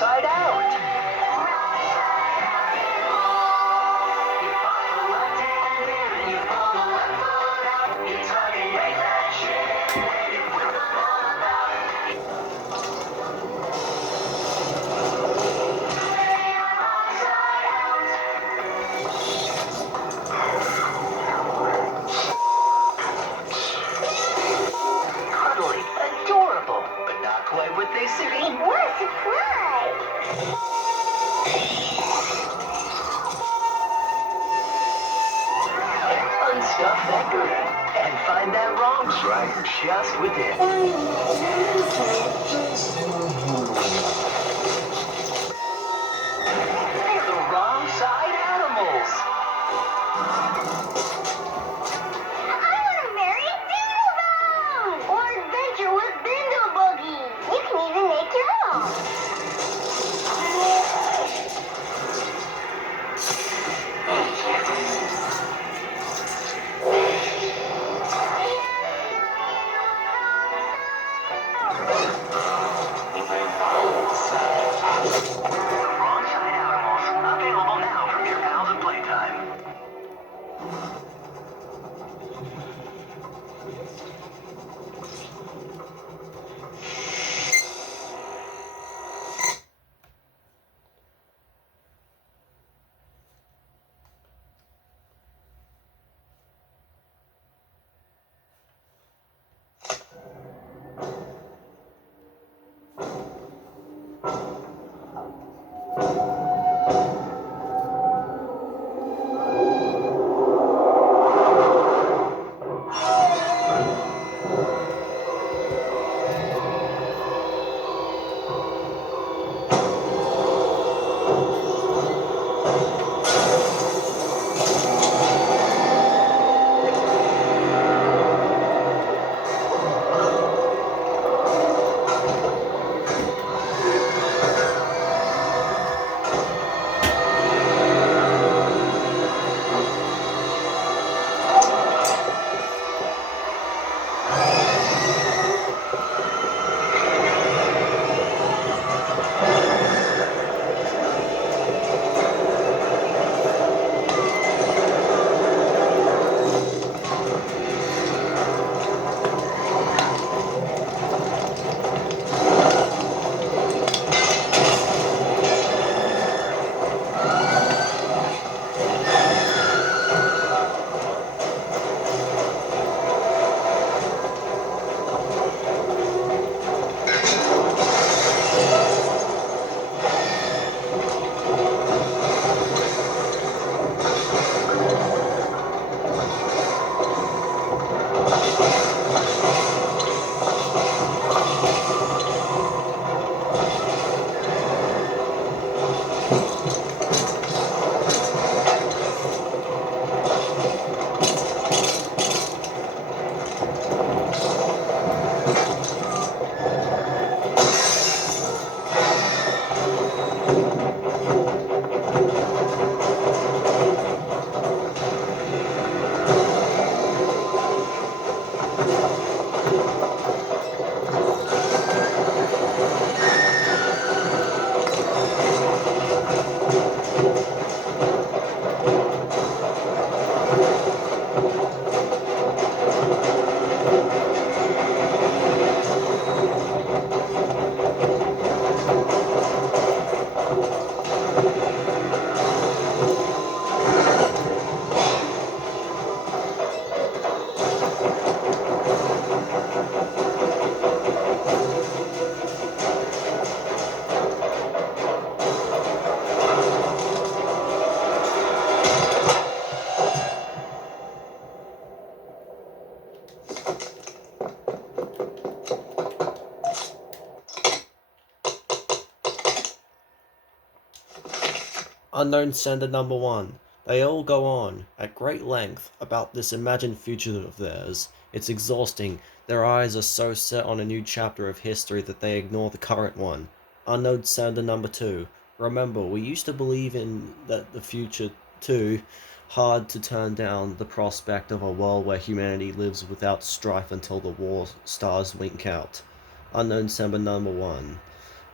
side out. Cuddly, adorable, but not quite what they say. What a surprise! Unstuff that girl and find that wrong strider just within. They're the wrong side animals. I want to marry Dindlebone! Or adventure with Dindlebuggy. You can even make your own. Wrong side animals. Available now from your pals at Playtime. Unknown Sender Number 1. They all go on, at great length, about this imagined future of theirs. It's exhausting. Their eyes are so set on a new chapter of history that they ignore the current one. Unknown Sender Number 2. Remember, we used to believe in that the future too. Hard to turn down the prospect of a world where humanity lives without strife until the war stars wink out. Unknown Sender Number 1.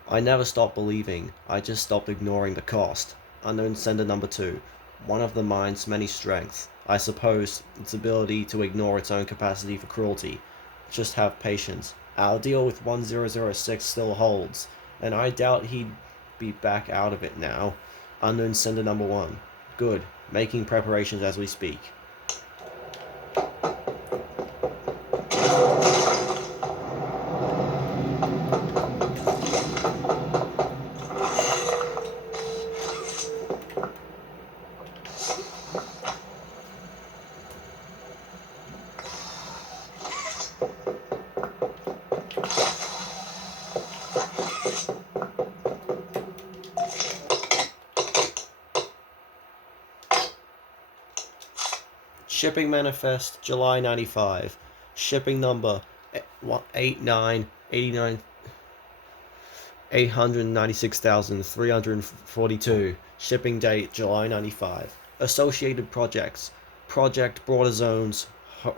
I never stopped believing, I just stopped ignoring the cost. Unknown sender number 2. One of the mind's many strengths. I suppose its ability to ignore its own capacity for cruelty. Just have patience. Our deal with 1006 still holds, and I doubt he'd be back out of it now. Unknown sender number 1. Good. Making preparations as we speak. Shipping manifest, July 95. Shipping number 896,342. Shipping date, July 95. Associated projects. Project Broader Zones,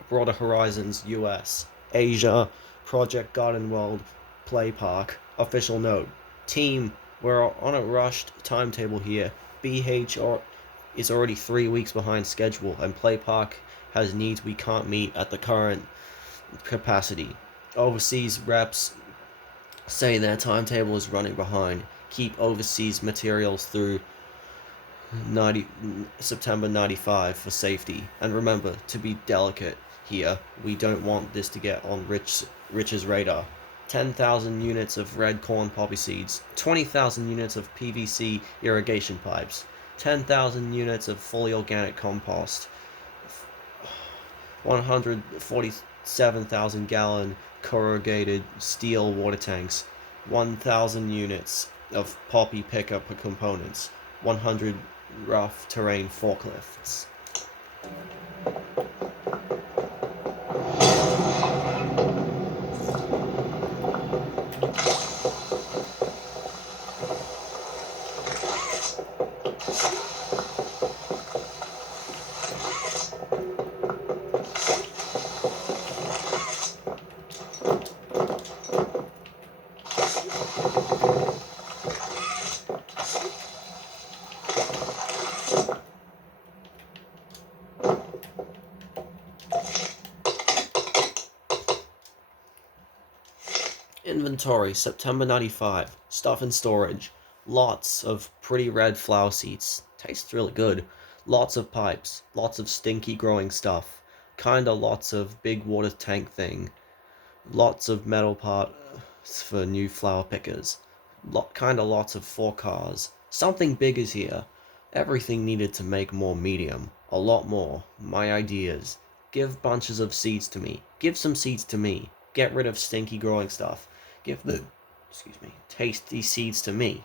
Broader Horizons, US. Asia. Project Garden World, Play Park. Official note. Team, we're on a rushed timetable here. BH is already 3 weeks behind schedule, and Play Park has needs we can't meet at the current capacity. Overseas reps say their timetable is running behind. Keep overseas materials through September 95 for safety. And remember to be delicate here. We don't want this to get on Rich's radar. 10,000 units of red corn poppy seeds, 20,000 units of PVC irrigation pipes, 10,000 units of fully organic compost, 147,000-gallon corrugated steel water tanks, 1,000 units of poppy pickup components, 100 rough terrain forklifts. Inventory, September 95. Stuff in storage. Lots of pretty red flower seeds. Tastes really good. Lots of pipes. Lots of stinky growing stuff. Kinda lots of big water tank thing. Lots of metal parts for new flower pickers. Kinda lots of 4 cars. Something big is here. Everything needed to make more medium. A lot more. My ideas. Give bunches of seeds to me. Give some seeds to me. Get rid of stinky growing stuff. Give the tasty seeds to me.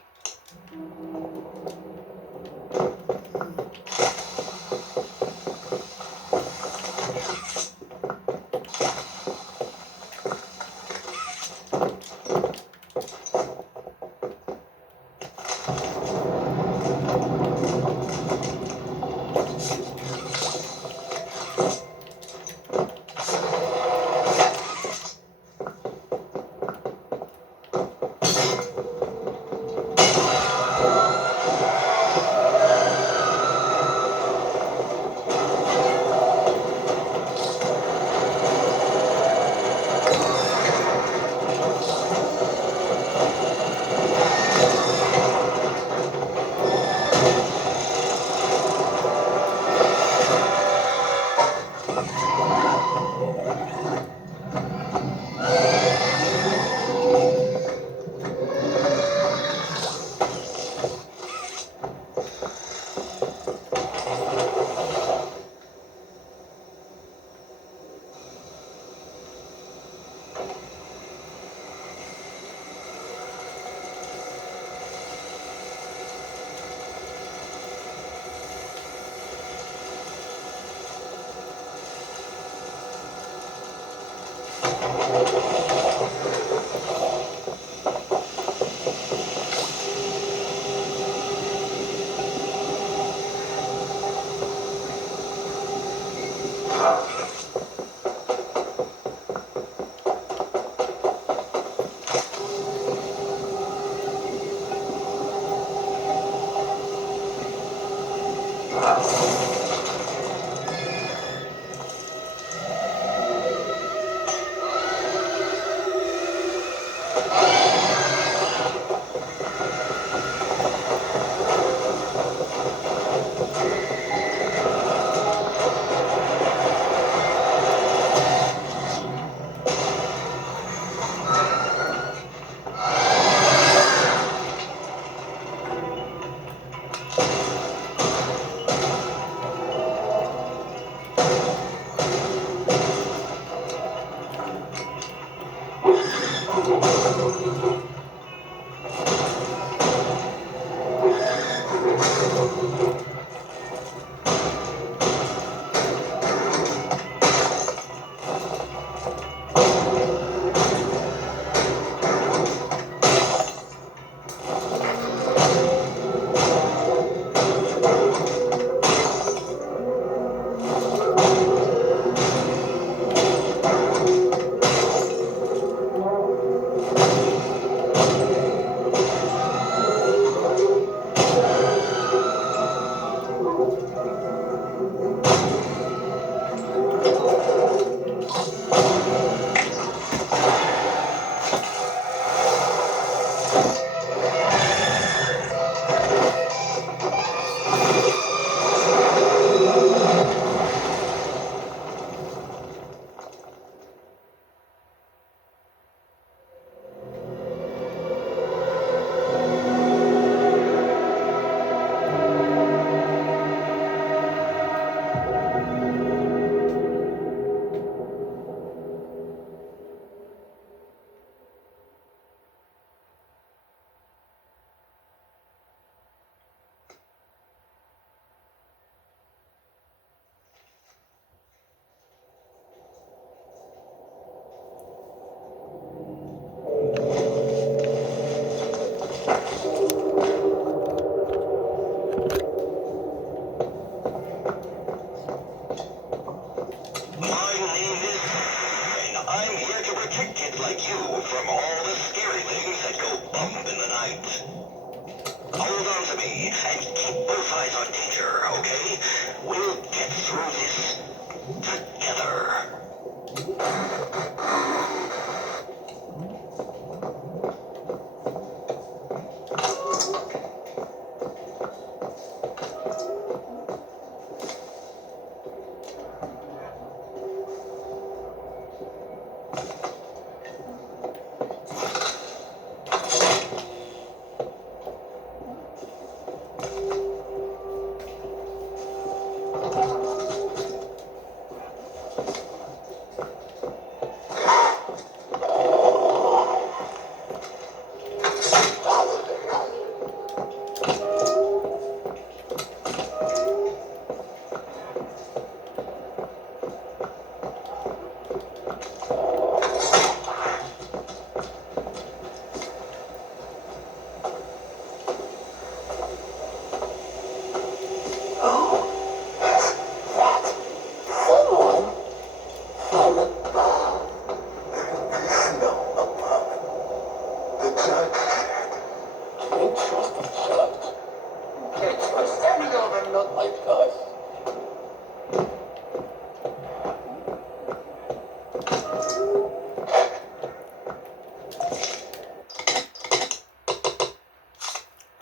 My name is and I'm here to protect kids like you from all the scary things that go bump in the night. Hold on to me and keep both eyes on danger, okay? We'll get through this together.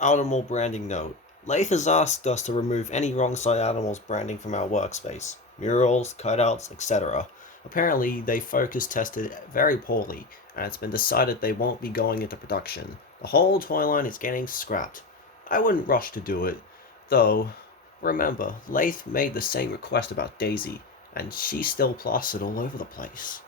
Animal branding note. Lath has asked us to remove any wrong side animals branding from our workspace. Murals, cutouts, etc. Apparently, they focus tested very poorly, and it's been decided they won't be going into production. The whole toy line is getting scrapped. I wouldn't rush to do it, though. Remember, Lath made the same request about Daisy, and she's still plastered all over the place.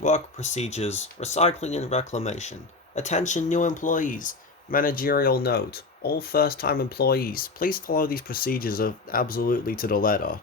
Work procedures, recycling and reclamation. Attention new employees. Managerial note. All first-time employees, please follow these procedures absolutely to the letter.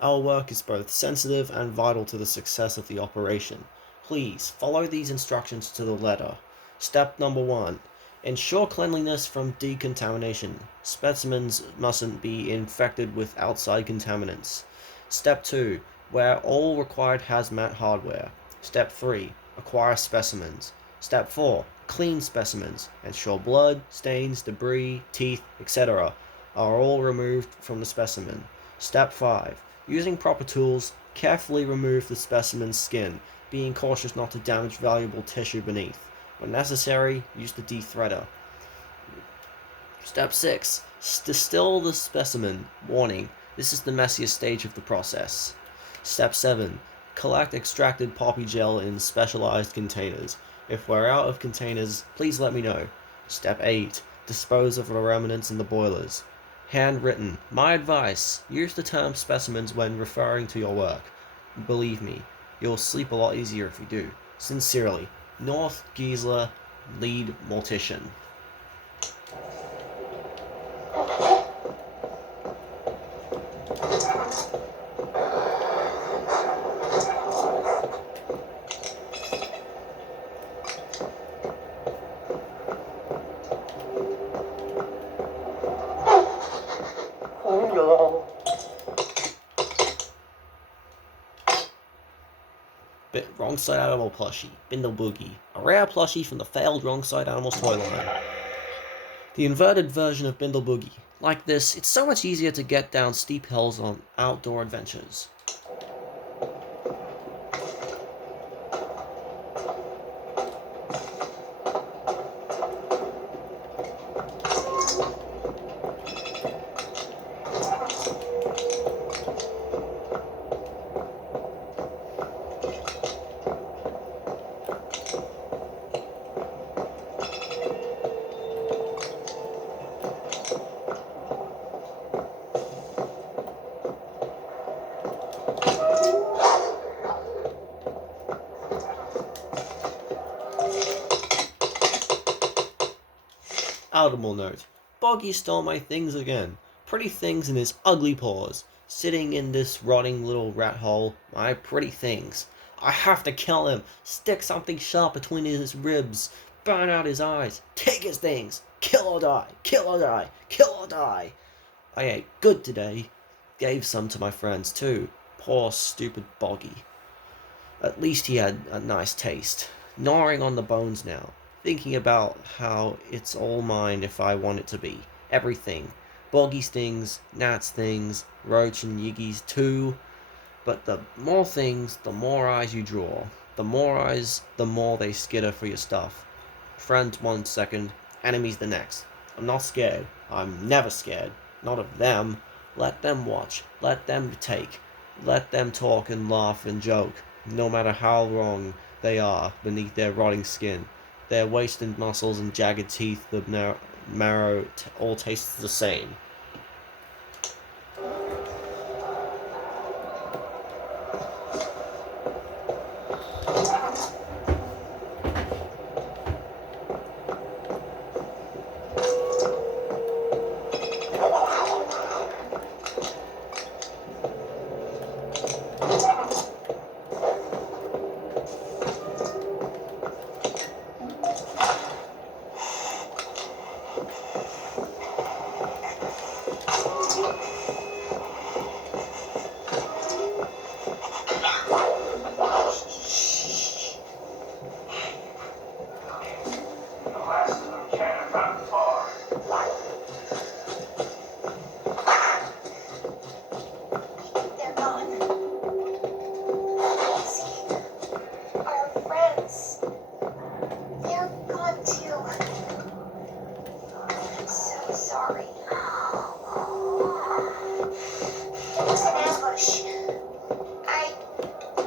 Our work is both sensitive and vital to the success of the operation. Please follow these instructions to the letter. Step number 1. Ensure cleanliness from decontamination. Specimens mustn't be infected with outside contaminants. Step 2. Wear all required hazmat hardware. Step 3. Acquire specimens. Step 4. Clean specimens. Ensure blood, stains, debris, teeth, etc. are all removed from the specimen. Step 5. Using proper tools, carefully remove the specimen's skin, being cautious not to damage valuable tissue beneath. When necessary, use the dethreader. Step 6. Distill the specimen. Warning, this is the messiest stage of the process. Step 7. Collect extracted poppy gel in specialized containers. If we're out of containers, please let me know. Step 8. Dispose of the remnants in the boilers. Handwritten. My advice, use the term specimens when referring to your work. Believe me, you'll sleep a lot easier if you do. Sincerely, North Giesler, Lead Mortician. Wrong Side Animal plushie, Bindle Boogie, a rare plushie from the failed Wrong Side Animals toy line. The inverted version of Bindle Boogie. Like this, it's so much easier to get down steep hills on outdoor adventures. Audible note. Boggy stole my things again. Pretty things in his ugly paws. Sitting in this rotting little rat hole. My pretty things. I have to kill him. Stick something sharp between his ribs. Burn out his eyes. Take his things. Kill or die. Kill or die. Kill or die. I ate good today. Gave some to my friends too. Poor stupid Boggy. At least he had a nice taste. Gnawing on the bones now. Thinking about how it's all mine if I want it to be. Everything. Boggy's things, Nat's things, Roach and Yiggy's too. But the more things, the more eyes you draw. The more eyes, the more they skitter for your stuff. Friends 1 second, enemies the next. I'm not scared. I'm never scared. Not of them. Let them watch. Let them take. Let them talk and laugh and joke. No matter how wrong they are beneath their rotting skin. Their wasted muscles and jagged teeth, the marrow all tastes the same.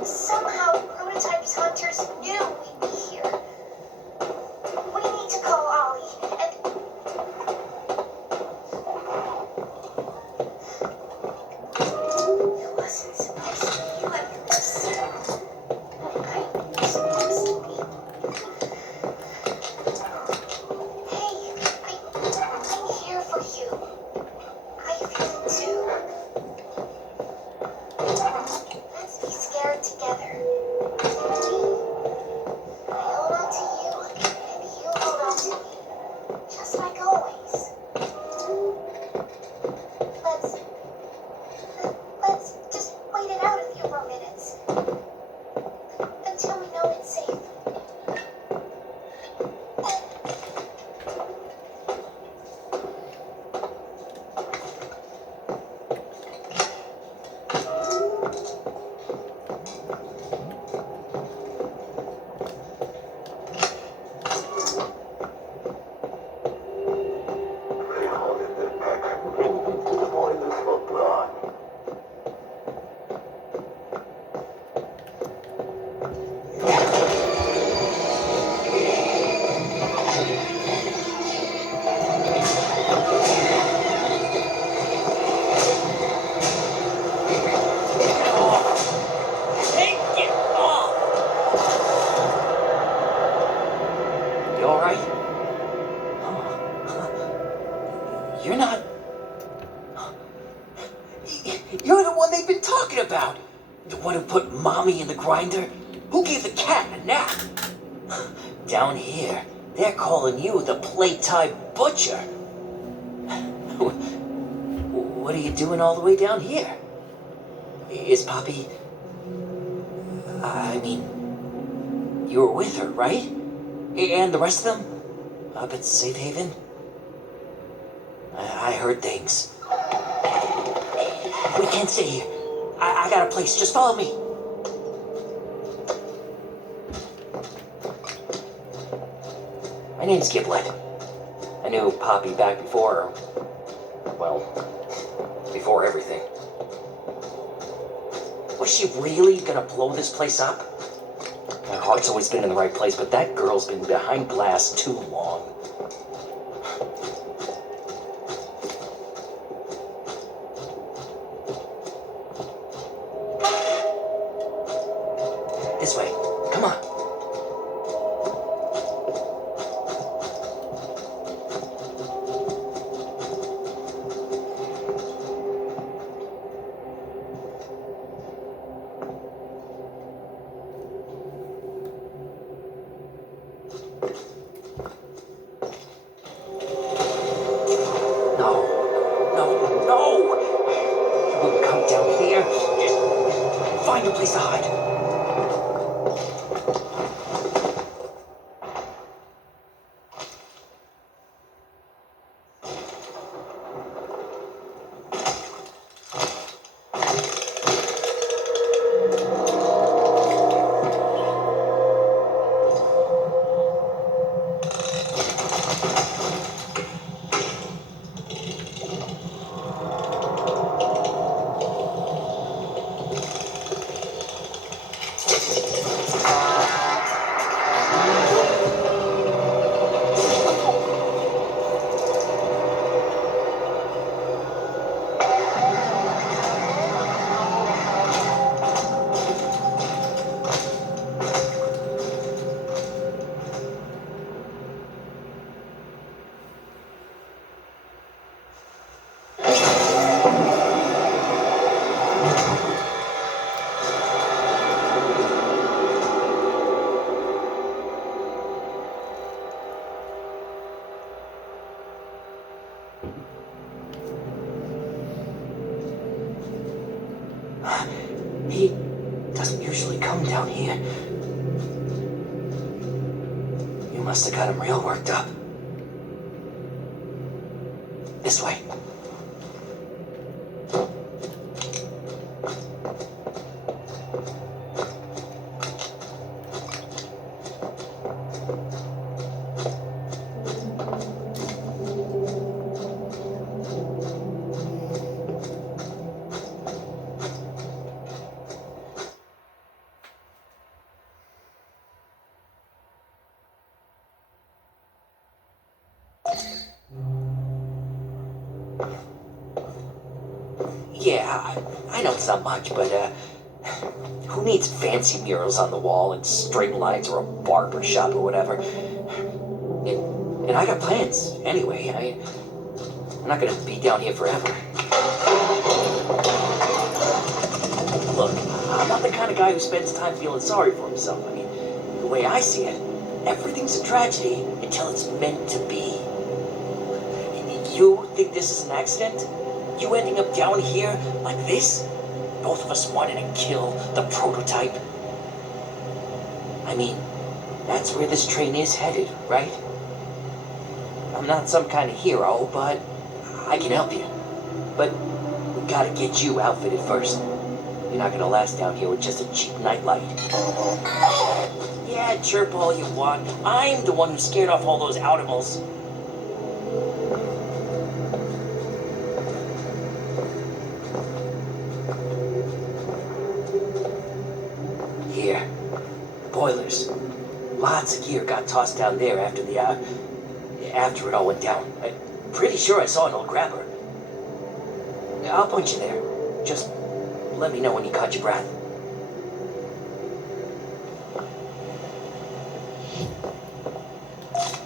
Somehow, Prototype's hunters knew we'd be here. We need to call Ollie and... It wasn't supposed to be like this. I was supposed to be... Hey, I'm here for you. I feel too. Let's be scared together. I hold on to you, and you hold on to me. Just like always. Let's just wait it out a few more minutes. Until we know it's safe. You alright? You're not... You're the one they've been talking about! The one who put Mommy in the grinder? Who gave the cat a nap? Down here, they're calling you the Playtime Butcher. What are you doing all the way down here? Is Poppy... I mean... You were with her, right? And the rest of them? Up at Safe Haven? I heard things. We can't stay here. I got a place. Just follow me. My name's Giblet. I knew Poppy back before... Well, before everything. Was she really gonna blow this place up? My heart's always been in the right place, but that girl's been behind glass too long. This way. Come on. No! You wouldn't come down here. Find a place to hide. He doesn't usually come down here. You must have got him real worked up. This way. Yeah, I know it's not much, but, who needs fancy murals on the wall and string lights or a barber shop or whatever? And I got plans, anyway. I'm not gonna be down here forever. Look, I'm not the kind of guy who spends time feeling sorry for himself. I mean, the way I see it, everything's a tragedy until it's meant to be. You think this is an accident? You ending up down here like this? Both of us wanting to kill the prototype? I mean, that's where this train is headed, right? I'm not some kind of hero, but I can help you. But we gotta get you outfitted first. You're not gonna last down here with just a cheap nightlight. Yeah, chirp all you want. I'm the one who scared off all those animals. Here. Boilers. Lots of gear got tossed down there after after it all went down. I'm pretty sure I saw an old grabber. I'll point you there. Just let me know when you caught your breath.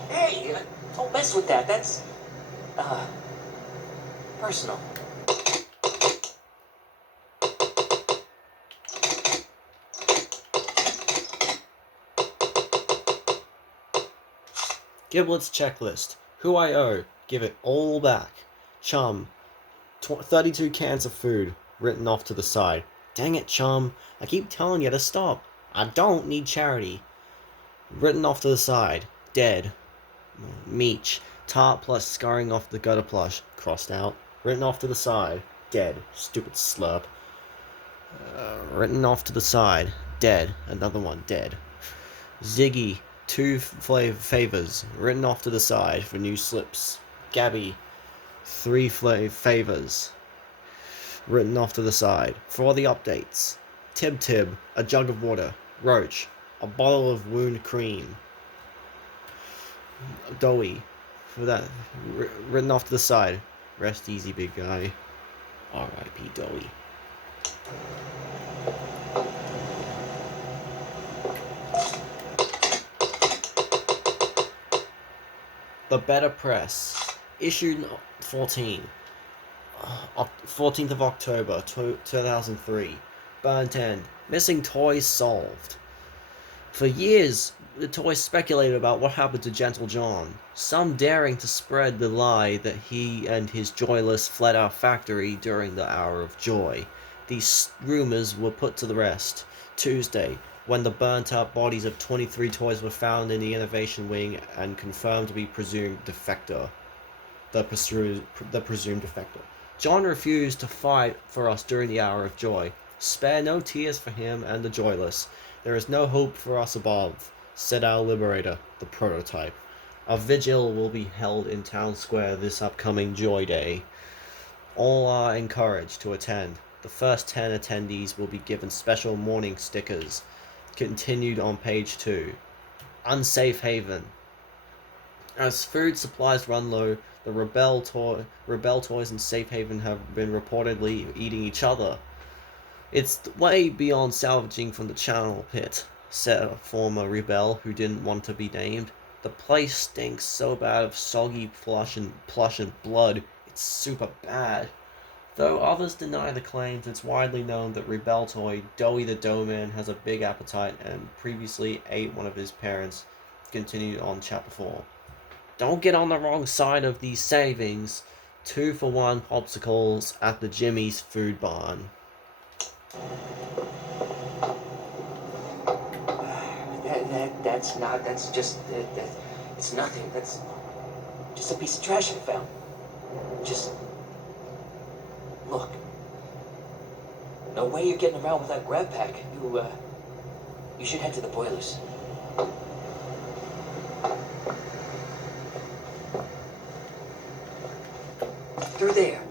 Hey, don't mess with that. That's, personal. Giblet's checklist. Who I owe. Give it all back. Chum. 32 cans of food. Written off to the side. Dang it, Chum. I keep telling you to stop. I don't need charity. Written off to the side. Dead. Meech. Tart plus scurrying off the gutter plush. Crossed out. Written off to the side. Dead. Stupid slurp. Written off to the side. Dead. Another one. Dead. Ziggy. 2 favors. Written off to the side for new slips. Gabby. 3 favors. Written off to the side for all the updates. Tib. A jug of water. Roach. A bottle of wound cream. Doughy. For that. Written off to the side. Rest easy, big guy. R.I.P. Doughy. The Better Press. Issued 14th of October 2003. Burnt End. Missing toys solved. For years, the toys speculated about what happened to Gentle John, some daring to spread the lie that he and his Joyless fled our factory during the Hour of Joy. These rumors were put to the rest Tuesday, when the burnt-out bodies of 23 toys were found in the Innovation Wing and confirmed to be the presumed defector. John refused to fight for us during the Hour of Joy. Spare no tears for him and the Joyless. There is no hope for us above, said our liberator, the prototype. A vigil will be held in Town Square this upcoming Joy Day. All are encouraged to attend. The first 10 attendees will be given special mourning stickers. Continued on page 2. Unsafe Haven. As food supplies run low, the Rebel Toys and Safe Haven have been reportedly eating each other. It's way beyond salvaging from the channel pit, said a former Rebel who didn't want to be named. The place stinks so bad of soggy plush and blood, it's super bad. Though others deny the claims, it's widely known that Rebel Toy, Doughy the Doughman, has a big appetite and previously ate one of his parents. Continued on chapter 4. Don't get on the wrong side of these savings. 2-for-1 popsicles at the Jimmy's Food Barn. It's nothing. That's just a piece of trash I found. Just, look. No way you're getting around without grab pack. You should head to the boilers. Through there.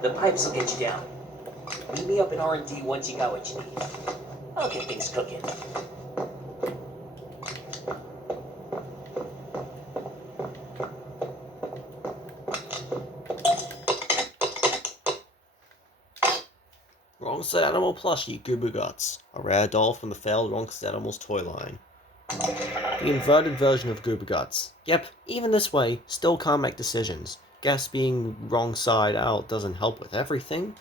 The pipes will get you down. Meet me up in R&D once you got what you need. I'll get things cooking. Animal plushie Goober Guts, a rare doll from the failed Ronks Animals toy line. The inverted version of Goober Guts. Yep, even this way, still can't make decisions. Guess being wrong side out doesn't help with everything.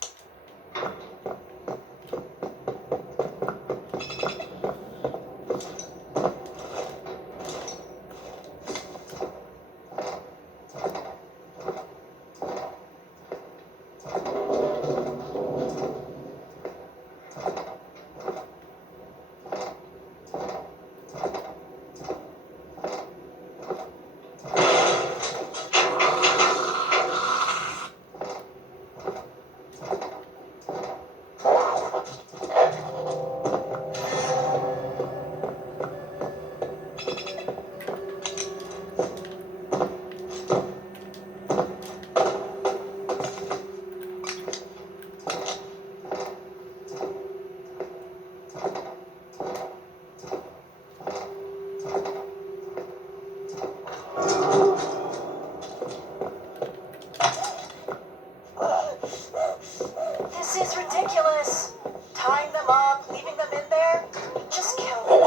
This is ridiculous. Tying them up, leaving them in there, just kill them.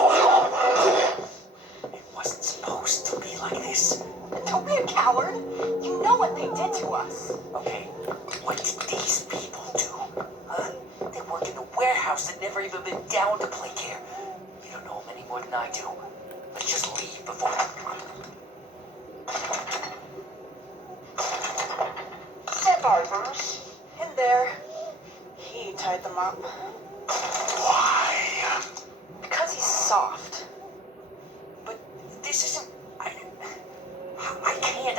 It wasn't supposed to be like this. Don't be a coward. You know what they did to us. Okay, what did these people do? Huh? They work in the warehouse and never even been down to play care. You don't know them any more than I do. Let's just leave before... Step Arbors. In there. He tied them up. Why? Because he's soft. But this isn't... I can't.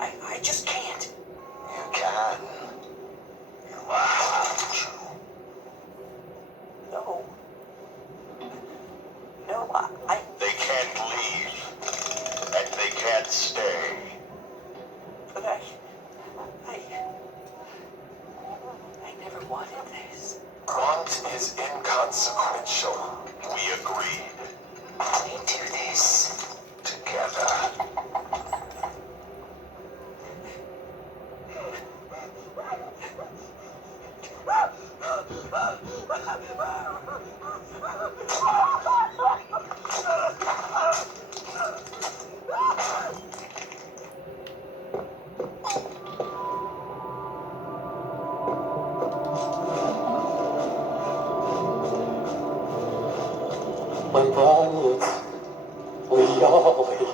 I just can't. You can. You have to. No. No, They can't leave. And they can't stay. But I never wanted this. Want is inconsequential. We agreed. We do this. Together. When bones, we always...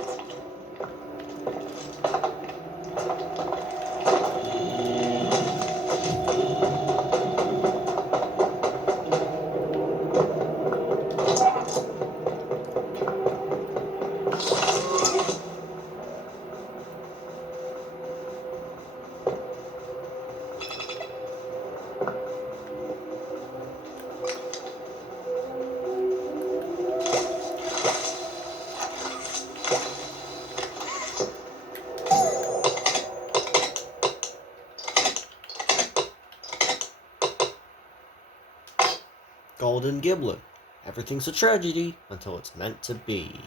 Golden Giblet. Everything's a tragedy until it's meant to be.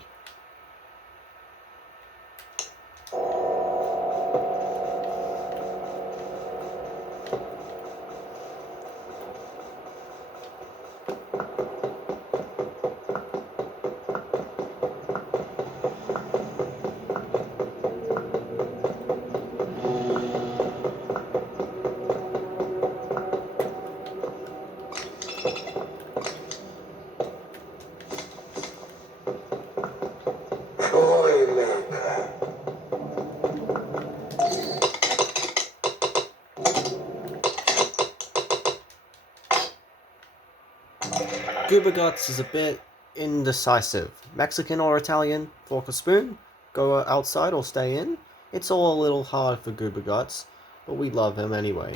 Goober Guts is a bit indecisive. Mexican or Italian? Fork or spoon? Go outside or stay in? It's all a little hard for Goober Guts, but we love him anyway.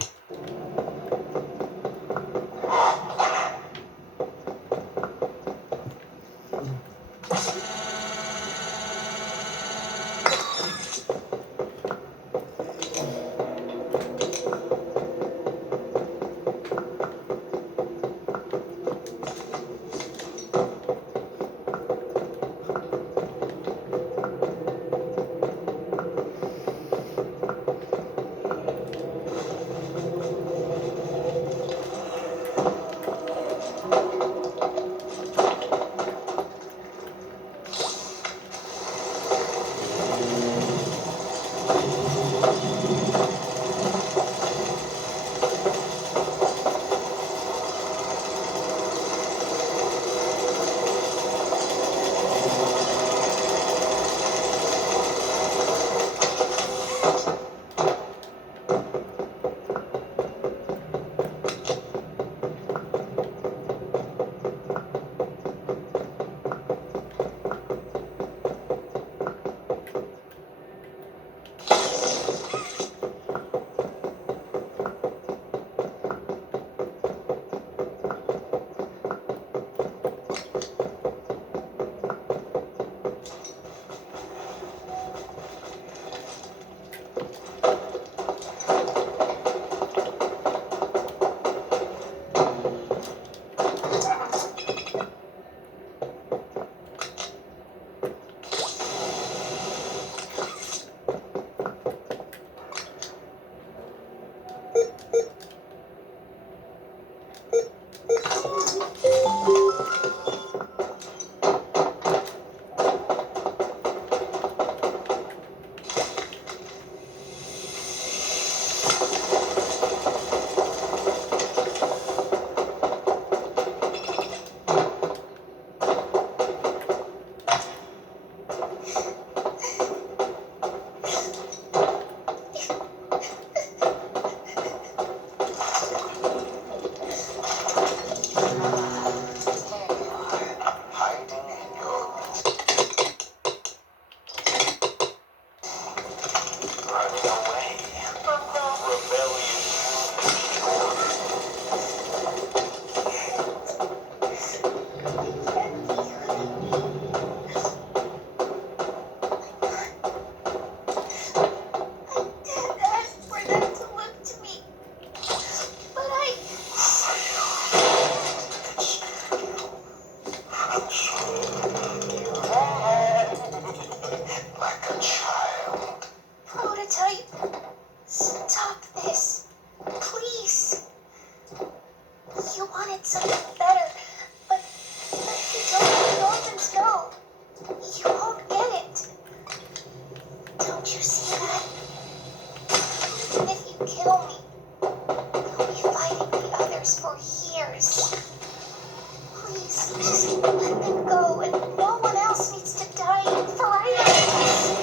Just let them go, and no one else needs to die for items.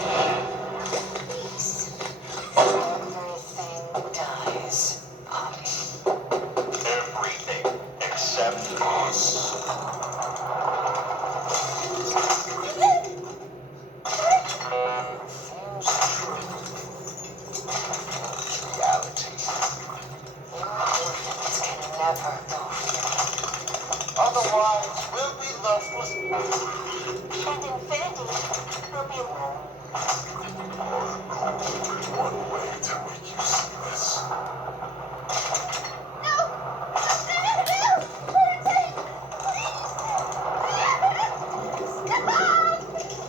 Please. Everything dies, Poppy. Everything except us. Refuse truth. Refuse reality. Your limits can never go free. Otherwise, we'll be left with And infinity will be alone. one way to make you see this. No! No! Playtime! Please! Stop! Please!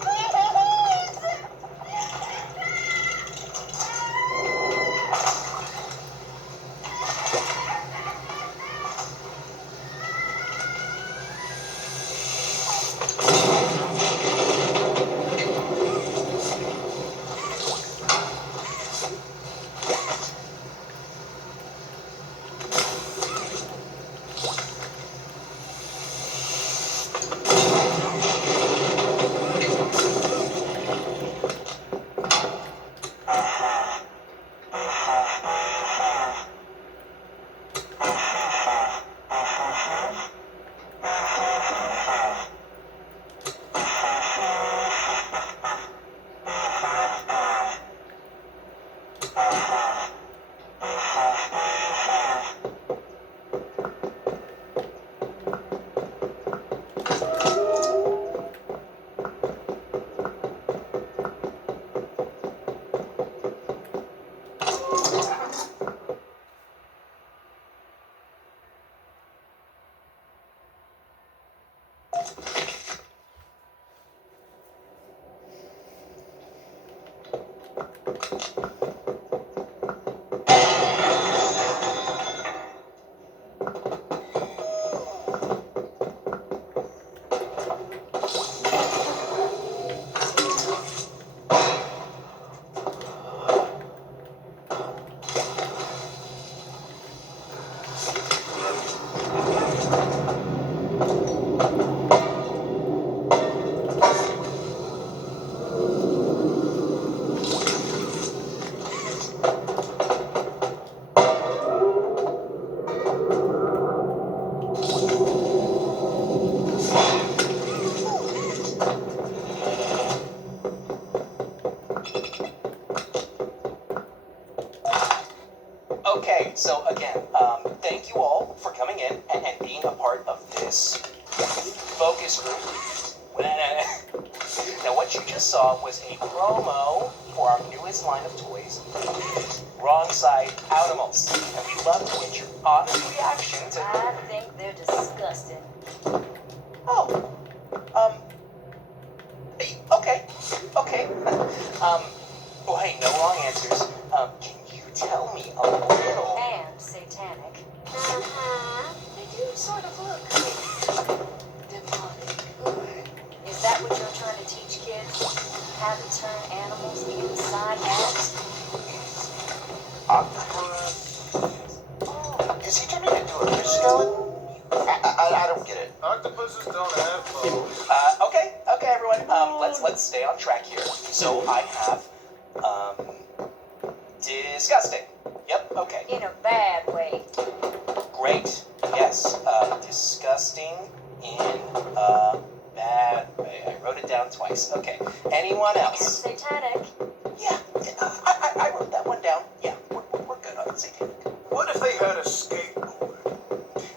Okay, so again, thank you all for coming in and being a part of this focus group. Now, what you just saw was a promo for our newest line of toys, Wrong Side Outimals. And we'd love to get your honest reaction to. I think they're disgusting. Oh, okay, okay. Well, hey, no wrong answers. Can you tell me a little? And satanic. Uh-huh. They do sort of look demonic. Is that what you're trying to teach kids? How to turn animals inside out? Octopus. Oh, is he turning into a fish skeleton? I don't get it. Octopuses don't have bones. Okay, everyone. Let's stay on track here. So I have, disgusting. Yep. Okay. In a bad way. Great. Yes. Disgusting in a bad way. I wrote it down twice. Okay. Anyone And else? satanic. Yeah. I wrote that one down. Yeah. We're good on satanic. What if they had a skateboard?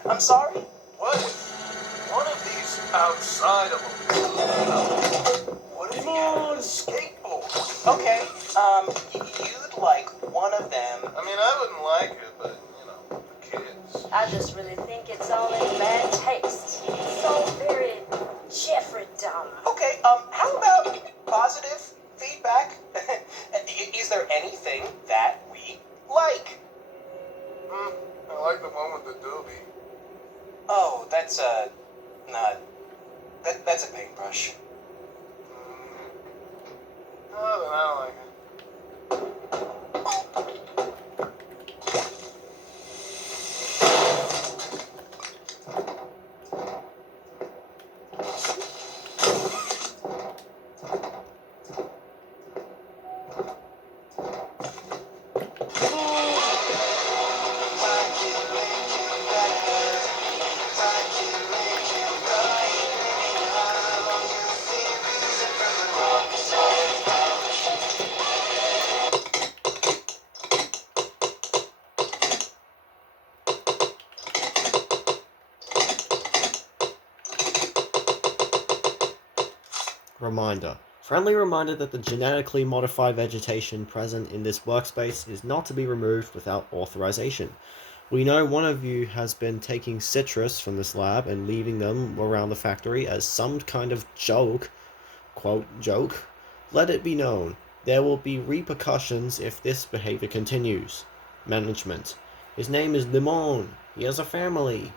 I'm sorry. What if one of these outside of them? What if he had a skateboard? Okay. You'd like one of them. I mean, I wouldn't like it, but, you know, the kids. I just really think it's all in bad taste. So very Jeffrey Dahmer. Okay. How about positive feedback? Is there anything that we like? I like the one with the doobie. Oh, that's not. That's a paintbrush. Oh, then I don't like it. Friendly reminder that the genetically modified vegetation present in this workspace is not to be removed without authorization. We know one of you has been taking citrus from this lab and leaving them around the factory as some kind of joke. Quote, joke. Let it be known, there will be repercussions if this behavior continues. Management. His name is Limon. He has a family.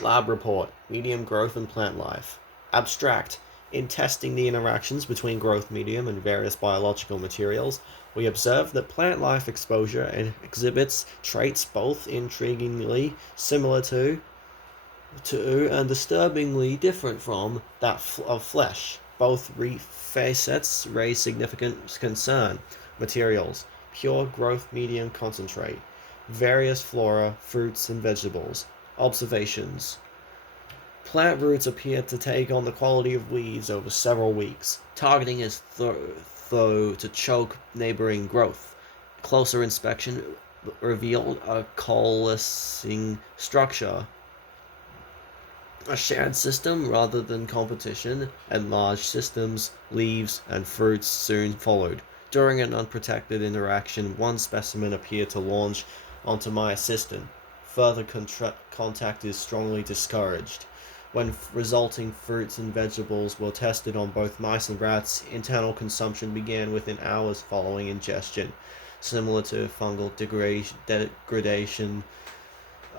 Lab report, medium growth and plant life. Abstract. In testing the interactions between growth medium and various biological materials, we observed that plant life exposure exhibits traits both intriguingly similar to and disturbingly different from that of flesh. Both facets raise significant concern. Materials. Pure growth medium concentrate. Various flora, fruits, and vegetables. Observations. Plant roots appear to take on the quality of weeds over several weeks. Targeting is though to choke neighboring growth. Closer inspection revealed a coalescing structure, a shared system rather than competition, and large systems, leaves, and fruits soon followed. During an unprotected interaction, one specimen appeared to launch onto my assistant. Further contact is strongly discouraged. When resulting fruits and vegetables were tested on both mice and rats, internal consumption began within hours following ingestion, similar to fungal degradation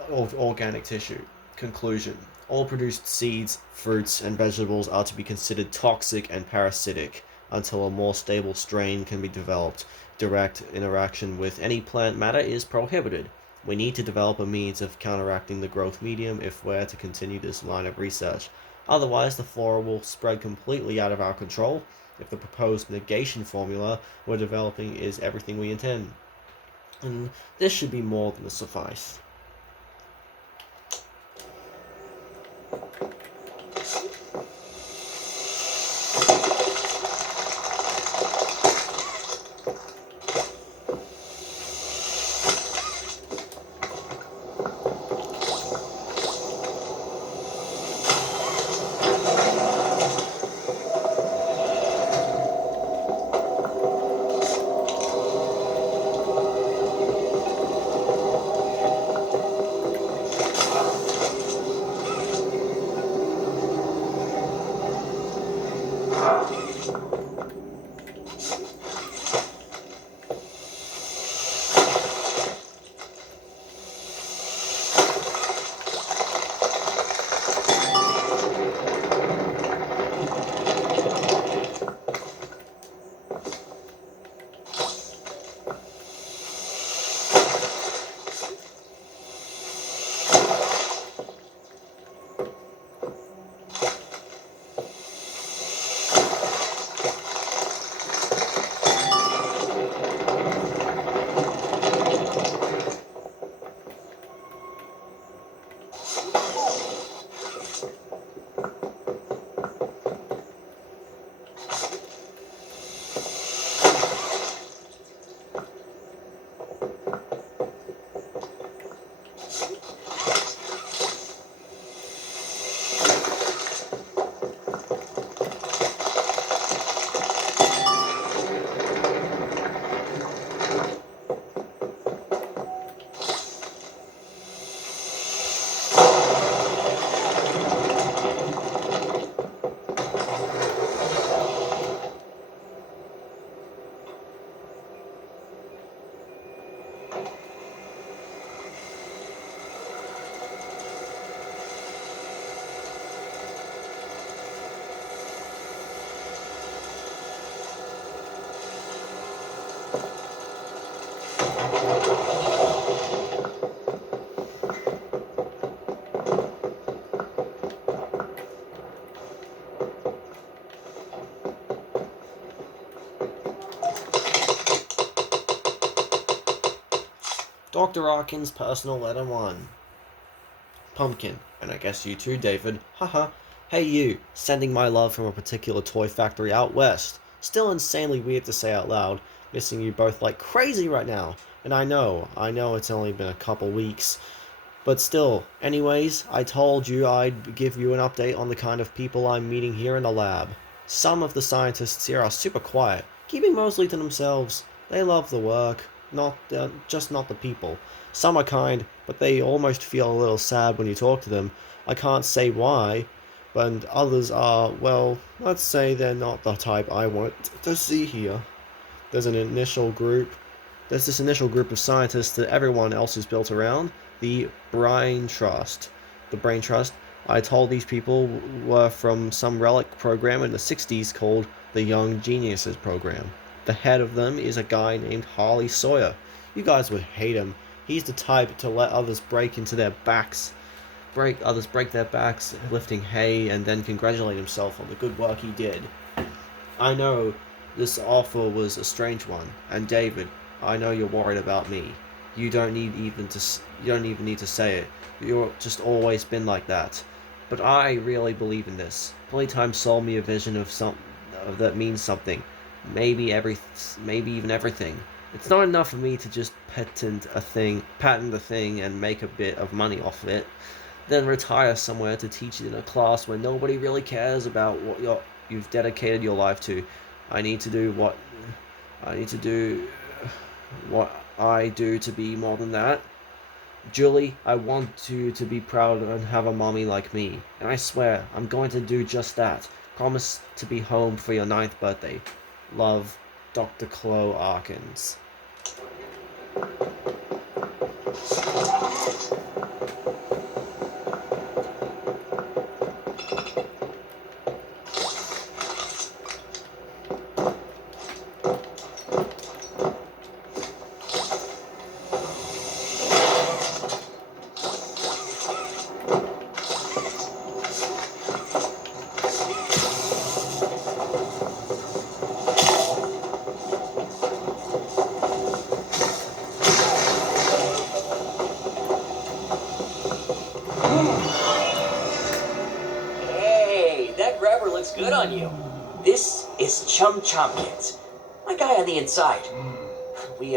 of organic tissue. Conclusion. All produced seeds, fruits, and vegetables are to be considered toxic and parasitic until a more stable strain can be developed. Direct interaction with any plant matter is prohibited. We need to develop a means of counteracting the growth medium if we're to continue this line of research. Otherwise, the flora will spread completely out of our control if the proposed negation formula we're developing is everything we intend. And this should be more than a suffice. Dr. Arkin's personal letter 1. Pumpkin, and I guess you too, David. Haha. Hey you, sending my love from a particular toy factory out west. Still insanely weird to say out loud. Missing you both like crazy right now. And I know it's only been a couple weeks. But still, anyways, I told you I'd give you an update on the kind of people I'm meeting here in the lab. Some of the scientists here are super quiet, keeping mostly to themselves. They love the work, just not the people. Some are kind, but they almost feel a little sad when you talk to them. I can't say why, but others are, well, let's say they're not the type I want to see here. There's this initial group of scientists that everyone else is built around, the Brain Trust. The Brain Trust, I told these people, were from some relic program in the 60s called the Young Geniuses Program. The head of them is a guy named Harley Sawyer. You guys would hate him. He's the type to let others break their backs, lifting hay, and then congratulate himself on the good work he did. I know this offer was a strange one, and David, I know you're worried about me. You don't even need to say it. You've just always been like that. But I really believe in this. Playtime sold me a vision of that means something. Maybe even everything. It's not enough for me to just patent a thing, and make a bit of money off of it, then retire somewhere to teach it in a class where nobody really cares about what you've dedicated your life to. I need to do what I do to be more than that. Julie, I want you to be proud and have a mommy like me. And I swear, I'm going to do just that. Promise to be home for your 9th birthday. Love, Dr. Chloe Arkins. Hey, that grabber looks good on you. This is Chum Chomkins, my guy on the inside. We,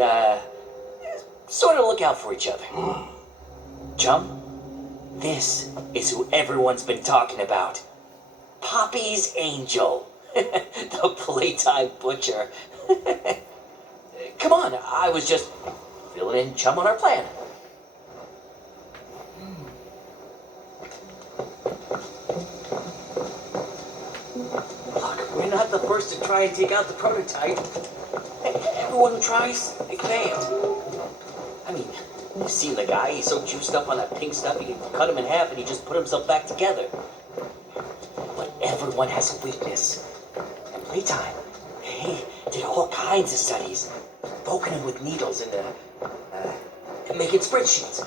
sort of look out for each other. Chum, this is who everyone's been talking about. Poppy's Angel, the Playtime Butcher. Come on, I was just filling in Chum on our plan. Look, we're not the first to try and take out the prototype. Everyone who tries, they failed. I mean, you see the guy, he's so juiced up on that pink stuff, you can cut him in half and he just put himself back together. But everyone has a weakness. At Playtime, they did all kinds of studies, poking him with needles and making spreadsheets.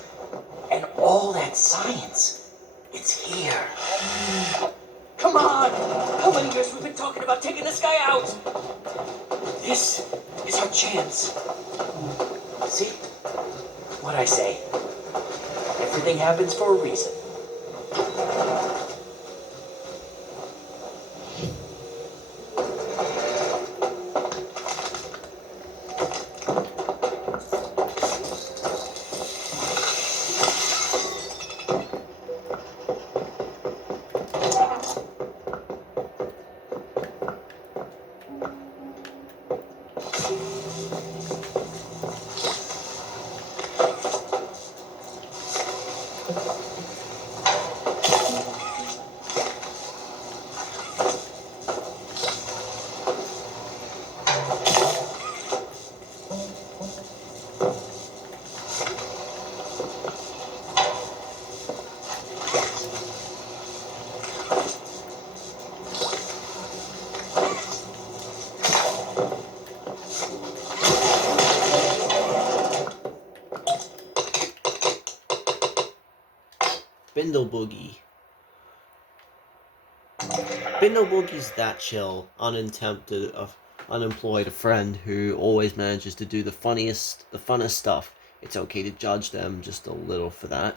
And all that science, it's here. Come on! How many years we've been talking about taking this guy out? This is our chance. See? What'd I say? Everything happens for a reason. Bindle Boogie's that chill, unemployed friend who always manages to do the funnest stuff. It's okay to judge them just a little for that.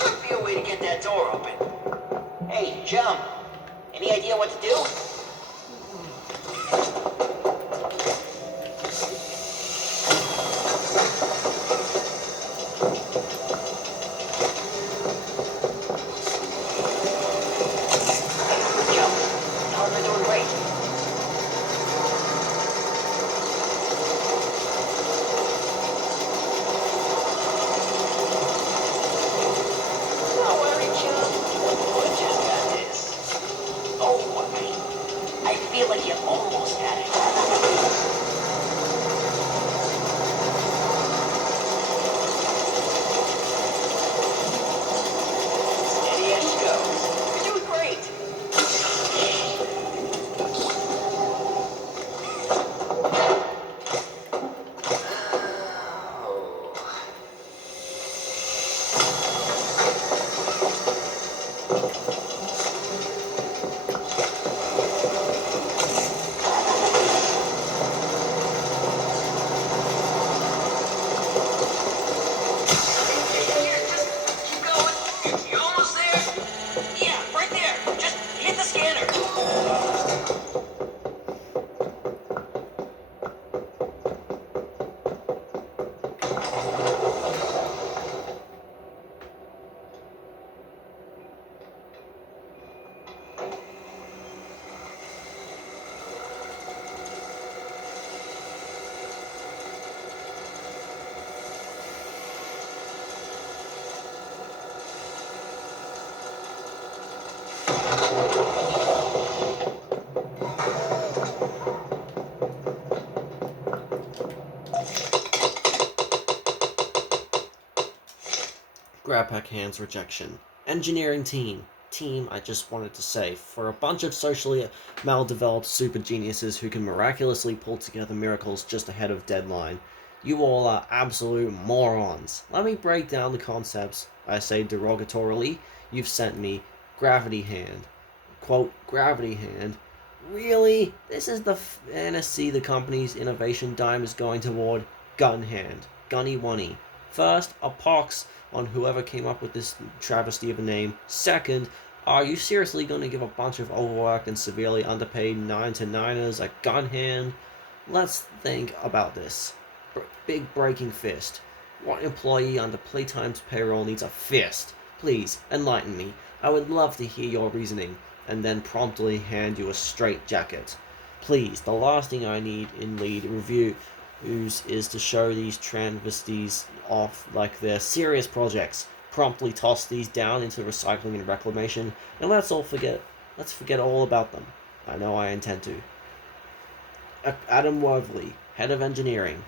Should be a way to get that door open. Hey, Jump. Any idea what to do? Jump. How's I doing great? Don't worry, Jump. We just got this. Oh, I feel like you almost had it. Steady as she goes. You're doing great. Just keep going. You almost there? Yeah, right there. Just hit the scanner. Grabpack hands rejection. Engineering team. Team, I just wanted to say, for a bunch of socially maldeveloped super geniuses who can miraculously pull together miracles just ahead of deadline, you all are absolute morons. Let me break down the concepts I say derogatorily you've sent me. Gravity hand. Quote, gravity hand. Really? This is the fantasy the company's innovation dime is going toward? Gun hand. Gunny wunny. First, a pox on whoever came up with this travesty of a name. Second, are you seriously going to give a bunch of overworked and severely underpaid 9-to-9ers a gun hand? Let's think about this. Big breaking fist. What employee under Playtime's payroll needs a fist? Please, enlighten me. I would love to hear your reasoning, and then promptly hand you a straight jacket. Please, the last thing I need in lead reviews is to show these travesties off like they're serious projects. Promptly toss these down into recycling and reclamation, and let's forget all about them. I know I intend to. Adam Worthley, head of engineering.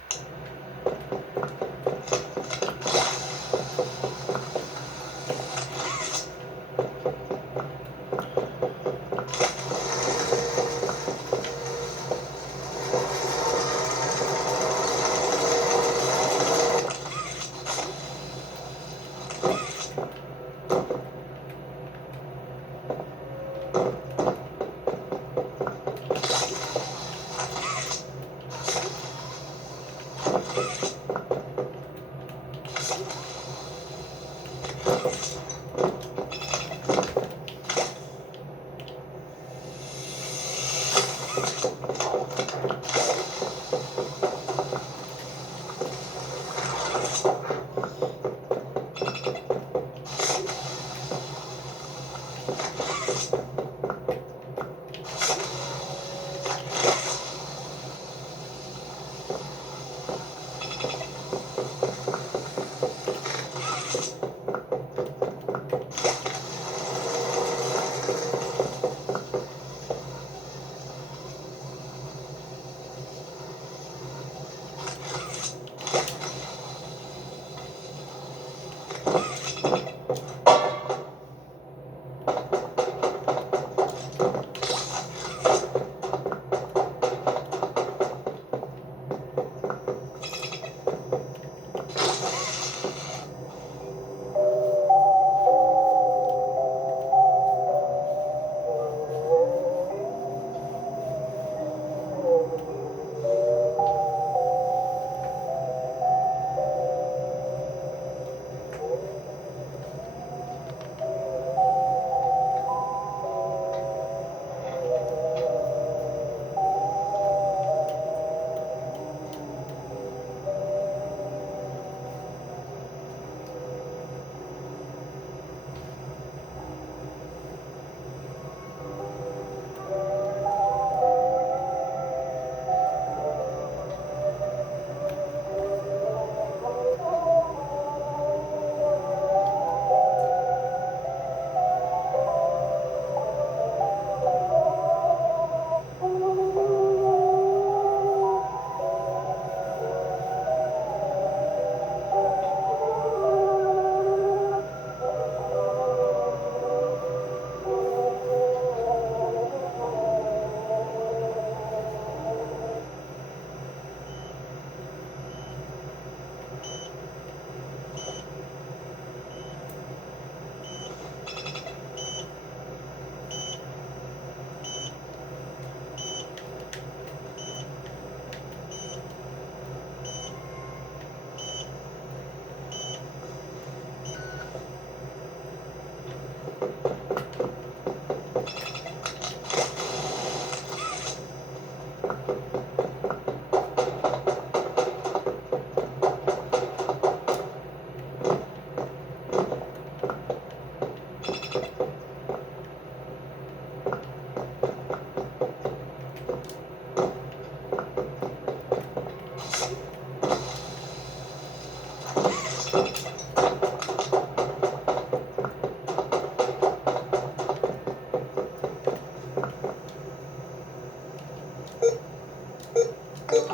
Master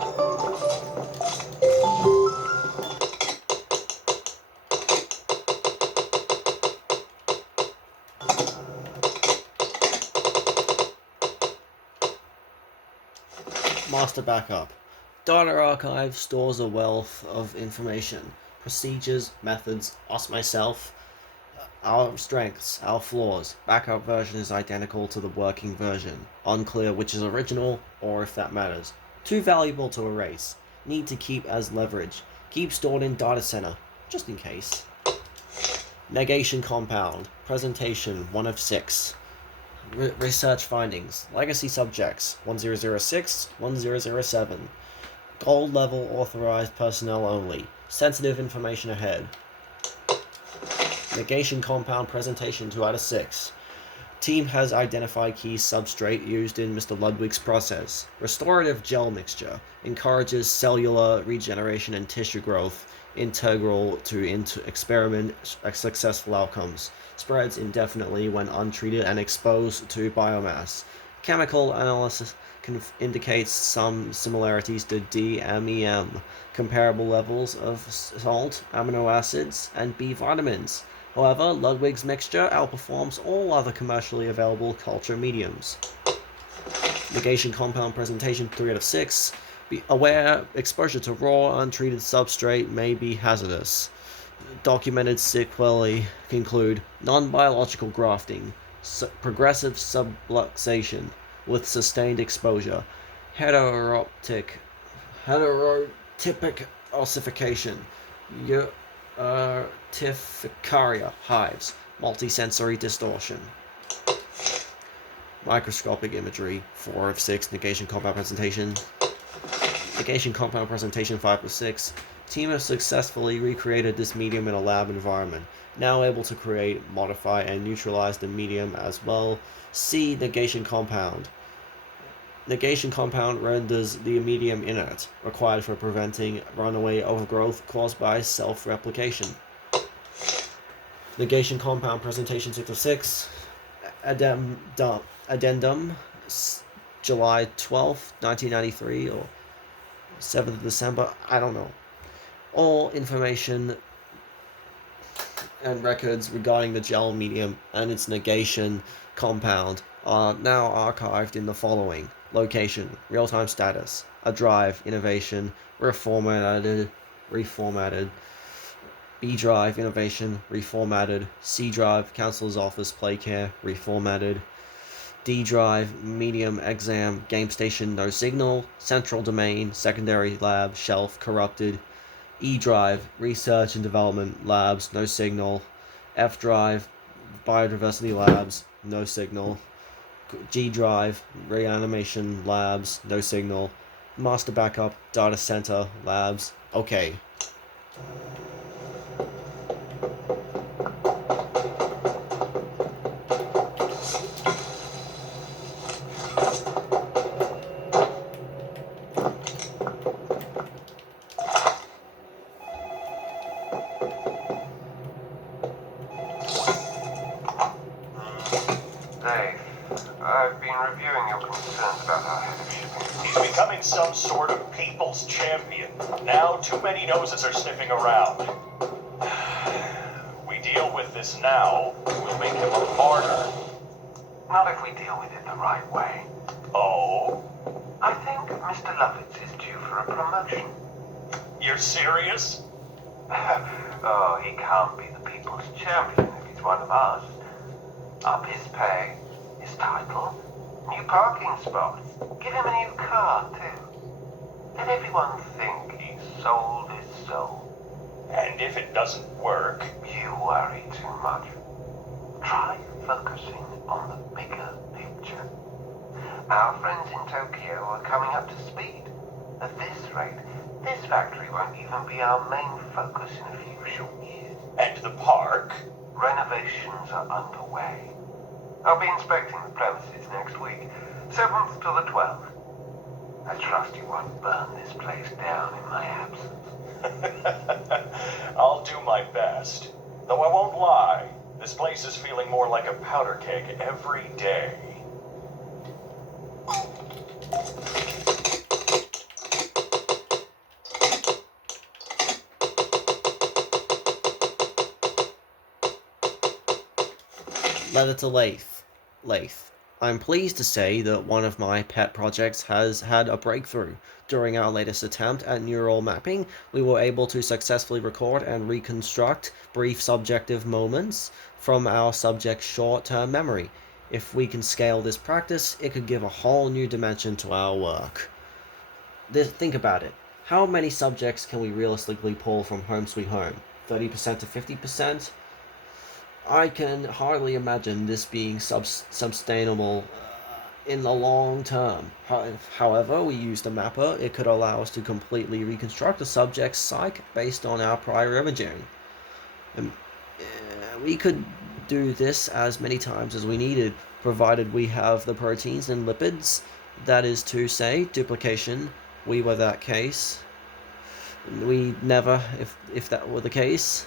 backup. Data archive stores a wealth of information, procedures, methods, us myself, our strengths, our flaws. Backup version is identical to the working version. Unclear which is original or if that matters. Too valuable to erase. Need to keep as leverage. Keep stored in data center, just in case. Negation compound. Presentation 1 of 6. Research findings. Legacy subjects 1006, 1007. Gold level authorized personnel only. Sensitive information ahead. Negation compound presentation 2 out of 6. Team has identified key substrate used in Mr. Ludwig's process. Restorative gel mixture. Encourages cellular regeneration and tissue growth. Integral to experiment successful outcomes. Spreads indefinitely when untreated and exposed to biomass. Chemical analysis indicates some similarities to DMEM, comparable levels of salt, amino acids, and B vitamins. However, Ludwig's mixture outperforms all other commercially available culture mediums. Negation compound presentation 3 out of 6. Be aware exposure to raw, untreated substrate may be hazardous. Documented sequelae include non-biological grafting, progressive subluxation with sustained exposure, heterotypic ossification, urticaria hives, multisensory distortion. Microscopic imagery 4 of 6. Negation compound presentation. Negation compound presentation 5 of 6. Team has successfully recreated this medium in a lab environment, now able to create, modify, and neutralize the medium as well. See negation compound. Negation compound renders the medium inert, required for preventing runaway overgrowth caused by self-replication. Negation compound presentation 6 of 6. Addendum July 12th, 1993, or 7th of December, I don't know. All information and records regarding the gel medium and its negation compound are now archived in the following. Location, real-time status, a drive, innovation, reformatted, B drive, innovation, reformatted, C drive, counselor's office, playcare, reformatted, D drive, medium, exam, game station, no signal, central domain, secondary lab, shelf, corrupted, E drive, research and development labs, no signal, F drive, biodiversity labs, no signal, G drive, reanimation labs, no signal, master backup, data center, labs, okay. I've been reviewing your concerns about our head of shipping. He's becoming some sort of people's champion. Now too many noses are sniffing around. We deal with this now, we'll make him a martyr. Not if we deal with it the right way. Oh? I think Mr. Lovitz is due for a promotion. You're serious? Oh, he can't be the people's champion if he's one of us. Up his pay, his title, new parking spot. Give him a new car, too. Let everyone think he's sold his soul. And if it doesn't work? You worry too much. Try focusing on the bigger picture. Our friends in Tokyo are coming up to speed. At this rate, this factory won't even be our main focus in a few short years. And the park? Renovations are underway. I'll be inspecting the premises next week, 7th to the 12th. I trust you won't burn this place down in my absence. I'll do my best. Though I won't lie, this place is feeling more like a powder keg every day. Letter to Lath. Lath. I'm pleased to say that one of my pet projects has had a breakthrough. During our latest attempt at neural mapping, we were able to successfully record and reconstruct brief subjective moments from our subject's short-term memory. If we can scale this practice, it could give a whole new dimension to our work. Think about it. How many subjects can we realistically pull from Home Sweet Home? 30% to 50%? I can hardly imagine this being sustainable in the long term. However, we used a mapper. It could allow us to completely reconstruct a subject's psyche based on our prior imaging. We could do this as many times as we needed, provided we have the proteins and lipids. That is to say, duplication. We were that case. We never, if that were the case,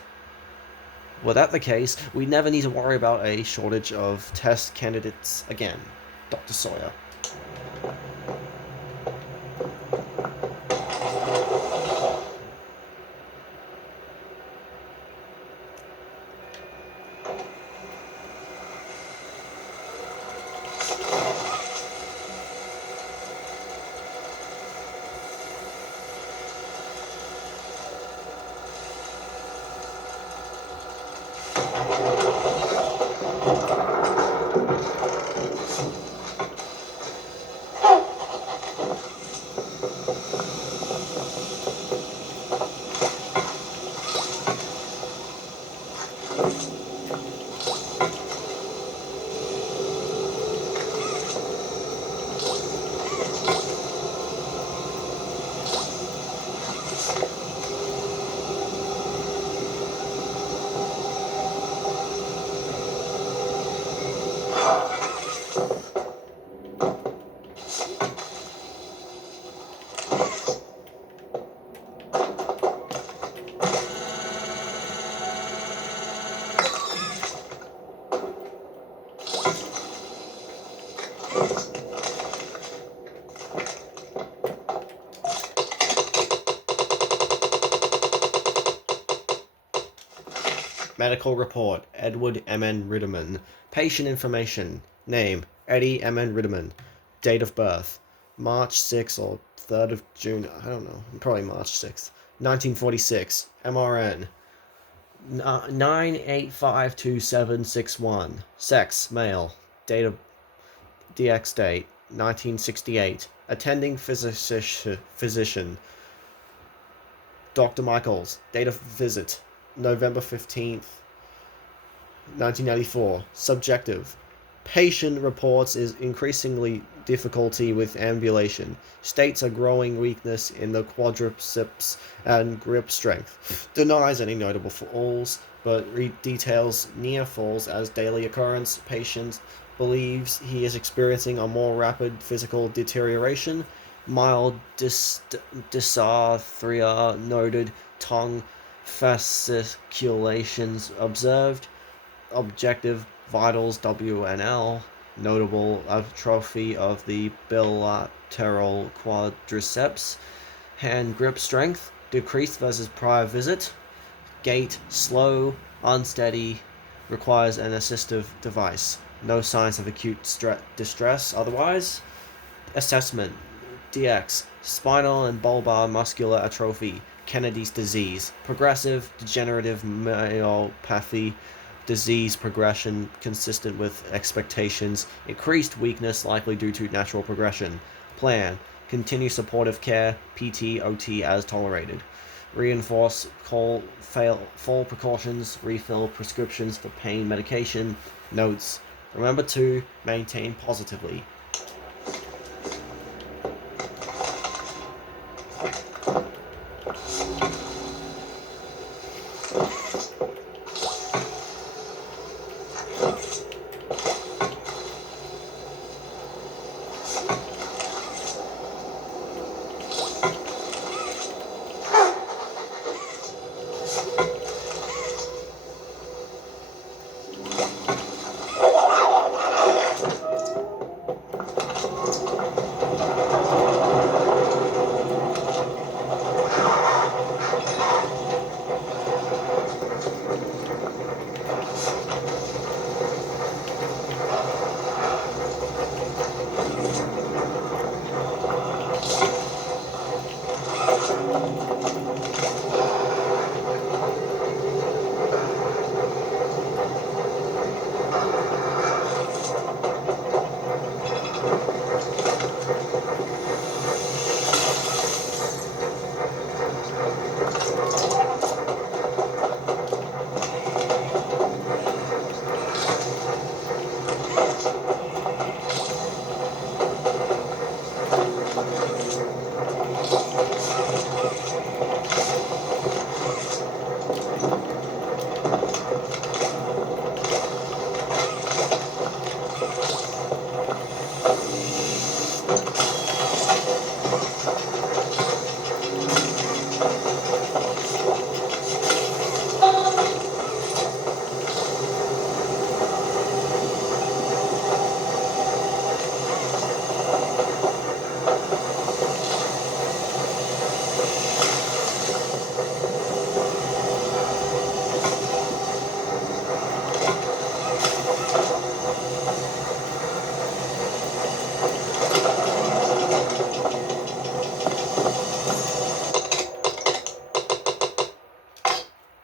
were that the case, we'd never need to worry about a shortage of test candidates again. Dr. Sawyer. Medical report, Edward M.N. Ritterman. Patient information, name, Eddie M.N. Ritterman. Date of birth, March 6th or 3rd of June, I don't know, probably March 6th. 1946, MRN. 9852761. Sex, male. Date of DX date, 1968. Attending physician. Dr. Michaels. Date of visit, November 15th, 1994. Subjective. Patient reports is increasingly difficulty with ambulation. States a growing weakness in the quadriceps and grip strength. Denies any notable falls, but details near falls as daily occurrence. Patient believes he is experiencing a more rapid physical deterioration. Mild dysarthria noted. Tongue fasciculations observed. Objective vitals WNL. Notable atrophy of the bilateral quadriceps. Hand grip strength decreased versus prior visit. Gait slow, unsteady, requires an assistive device. No signs of acute distress otherwise. Assessment DX. Spinal and bulbar muscular atrophy. Kennedy's disease. Progressive degenerative myopathy. Disease progression consistent with expectations. Increased weakness likely due to natural progression. Plan. Continue supportive care. PT, OT as tolerated. Reinforce fall precautions. Refill prescriptions for pain medication. Notes. Remember to maintain positively.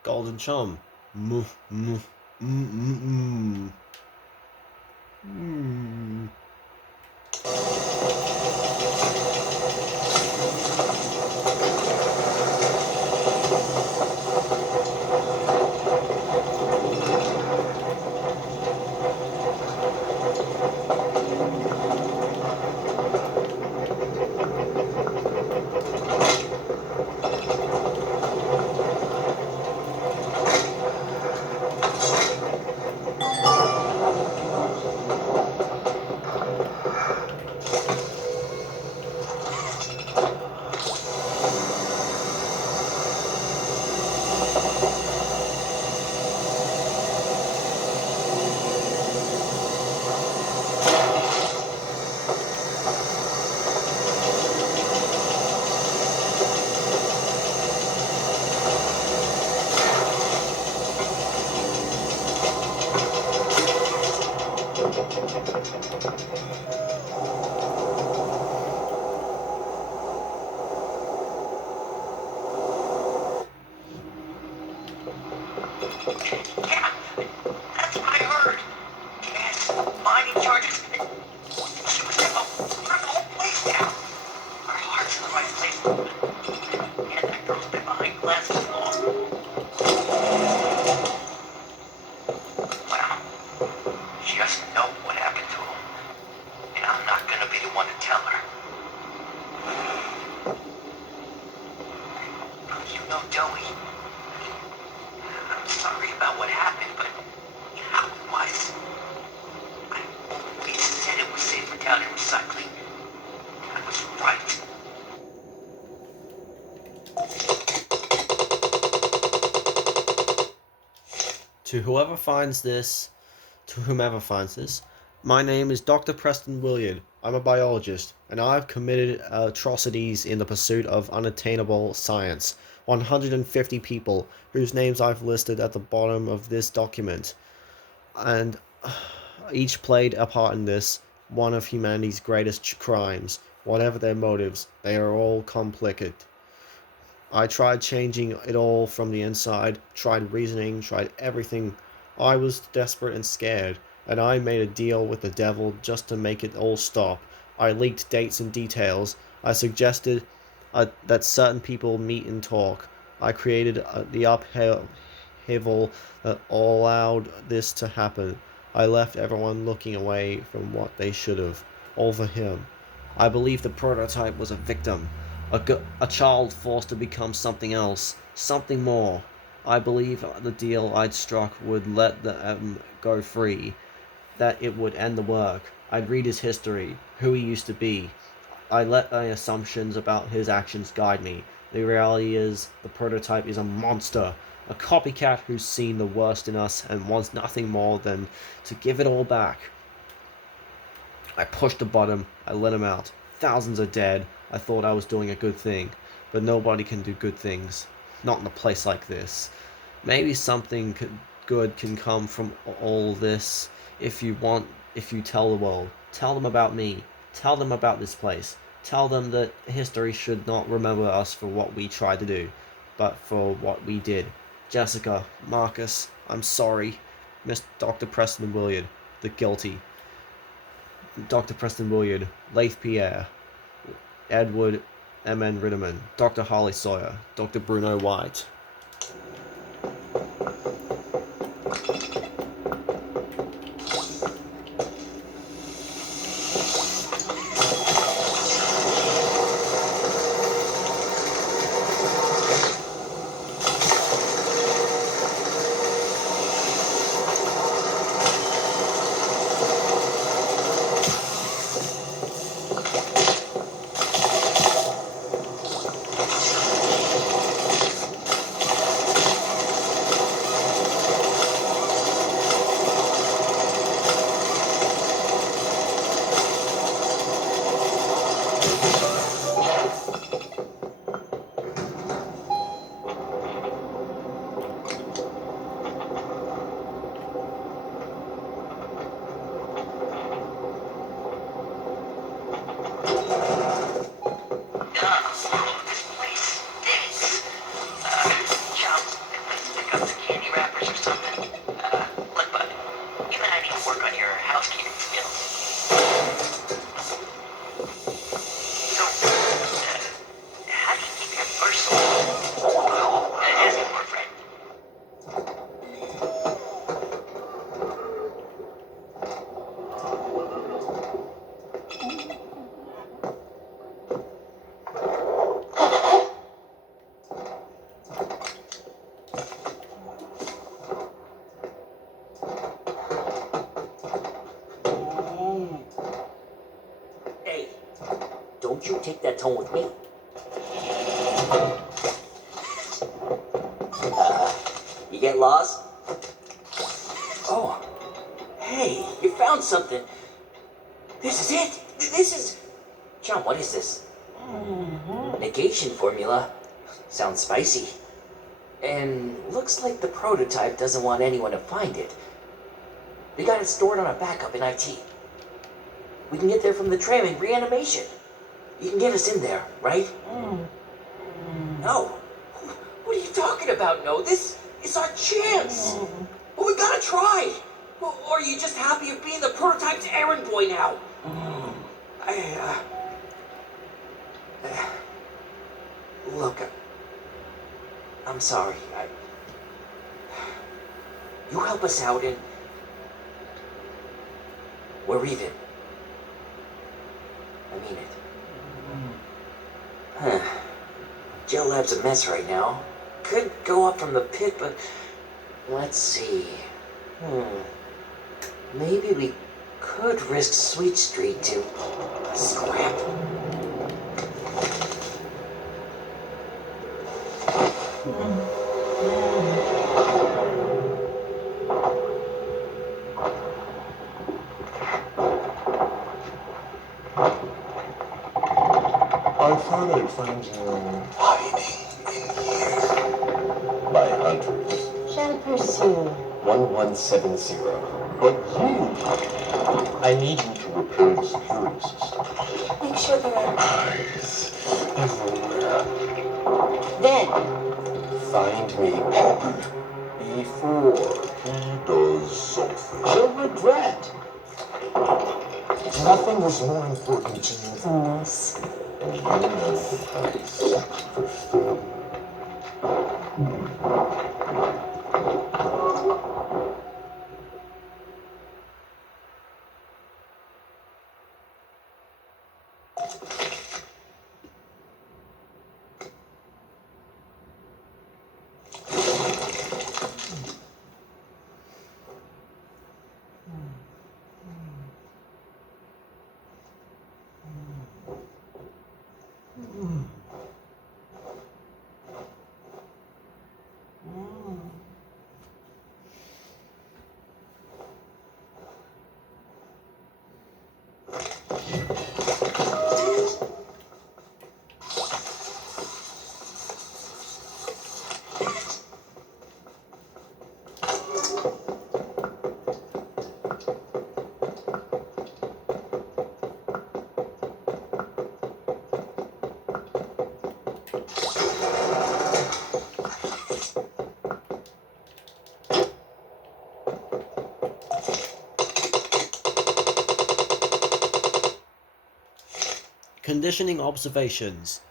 Golden Chum. Mm, mm, mm, mm, mm. Mm. Yeah, that's what I heard. Gas, mining charges. She was gonna burn the whole place down. Our heart's in the right place. And that girl's been behind glass too long. Well, she doesn't know what happened to him. And I'm not gonna be the one to tell her. You know, Joey, I'm sorry about what happened, but how it was. I always said it was safer down in recycling. I was right. To whomever finds this, my name is Dr. Preston Williard. I'm a biologist, and I've committed atrocities in the pursuit of unattainable science. 150 people, whose names I've listed at the bottom of this document, and each played a part in this, one of humanity's greatest crimes. Whatever their motives, they are all complicit. I tried changing it all from the inside, tried reasoning, tried everything. I was desperate and scared, and I made a deal with the devil just to make it all stop. I leaked dates and details. I suggested that certain people meet and talk. I created the upheaval that allowed this to happen. I left everyone looking away from what they should have, all for him. I believe the prototype was a victim, a child forced to become something else, something more. I believe the deal I'd struck would let them go free, that it would end the work. I'd read his history, who he used to be. I let my assumptions about his actions guide me. The reality is, the prototype is a monster, a copycat who's seen the worst in us and wants nothing more than to give it all back. I pushed the button, I let him out. Thousands are dead. I thought I was doing a good thing, but nobody can do good things. Not in a place like this. Maybe something good can come from all this if you tell the world. Tell them about me. Tell them about this place. Tell them that history should not remember us for what we tried to do, but for what we did. Jessica, Marcus, I'm sorry. Miss Dr. Preston Williard, the guilty. Dr. Preston Williard, Leith Pierre, Edward M.N. Ritterman, Dr. Harley Sawyer, Dr. Bruno White. personal. As it were, friend. Hey, don't you take that tone with me. You get lost? Oh, hey, you found something. This is it. This is... John, what is this? Negation formula. Sounds spicy. And looks like the prototype doesn't want anyone to find it. They got it stored on a backup in IT. We can get there from the tram in reanimation. You can get us in there, right? No. What are you talking about, No? This is our chance. Well, we gotta try. Or are you just happy of being the prototype's errand boy now? Look, I'm sorry. You help us out and we're even. I mean it. Gel Lab's a mess right now. Could go up from the pit, but let's see. Maybe we could risk Sweet Street to scrap. I thought I'd find you hiding in here by hunters. Shall pursue. 1170. But you, I need you to repair the security system. Make sure there are. Eyes everywhere. Then, Find me Pepper before he does something. He'll regret. Nothing was more important to you than this. and you know price for film. Conditioning observations.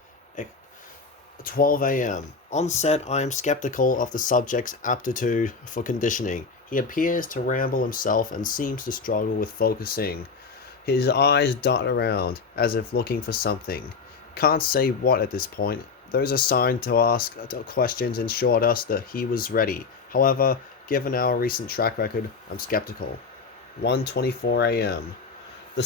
12 a.m. On set, I am skeptical of the subject's aptitude for conditioning. He appears to ramble himself and seems to struggle with focusing. His eyes dart around, as if looking for something. Can't say what at this point. Those assigned to ask questions ensured us that he was ready. However, given our recent track record, I'm skeptical. 1:24 a.m. The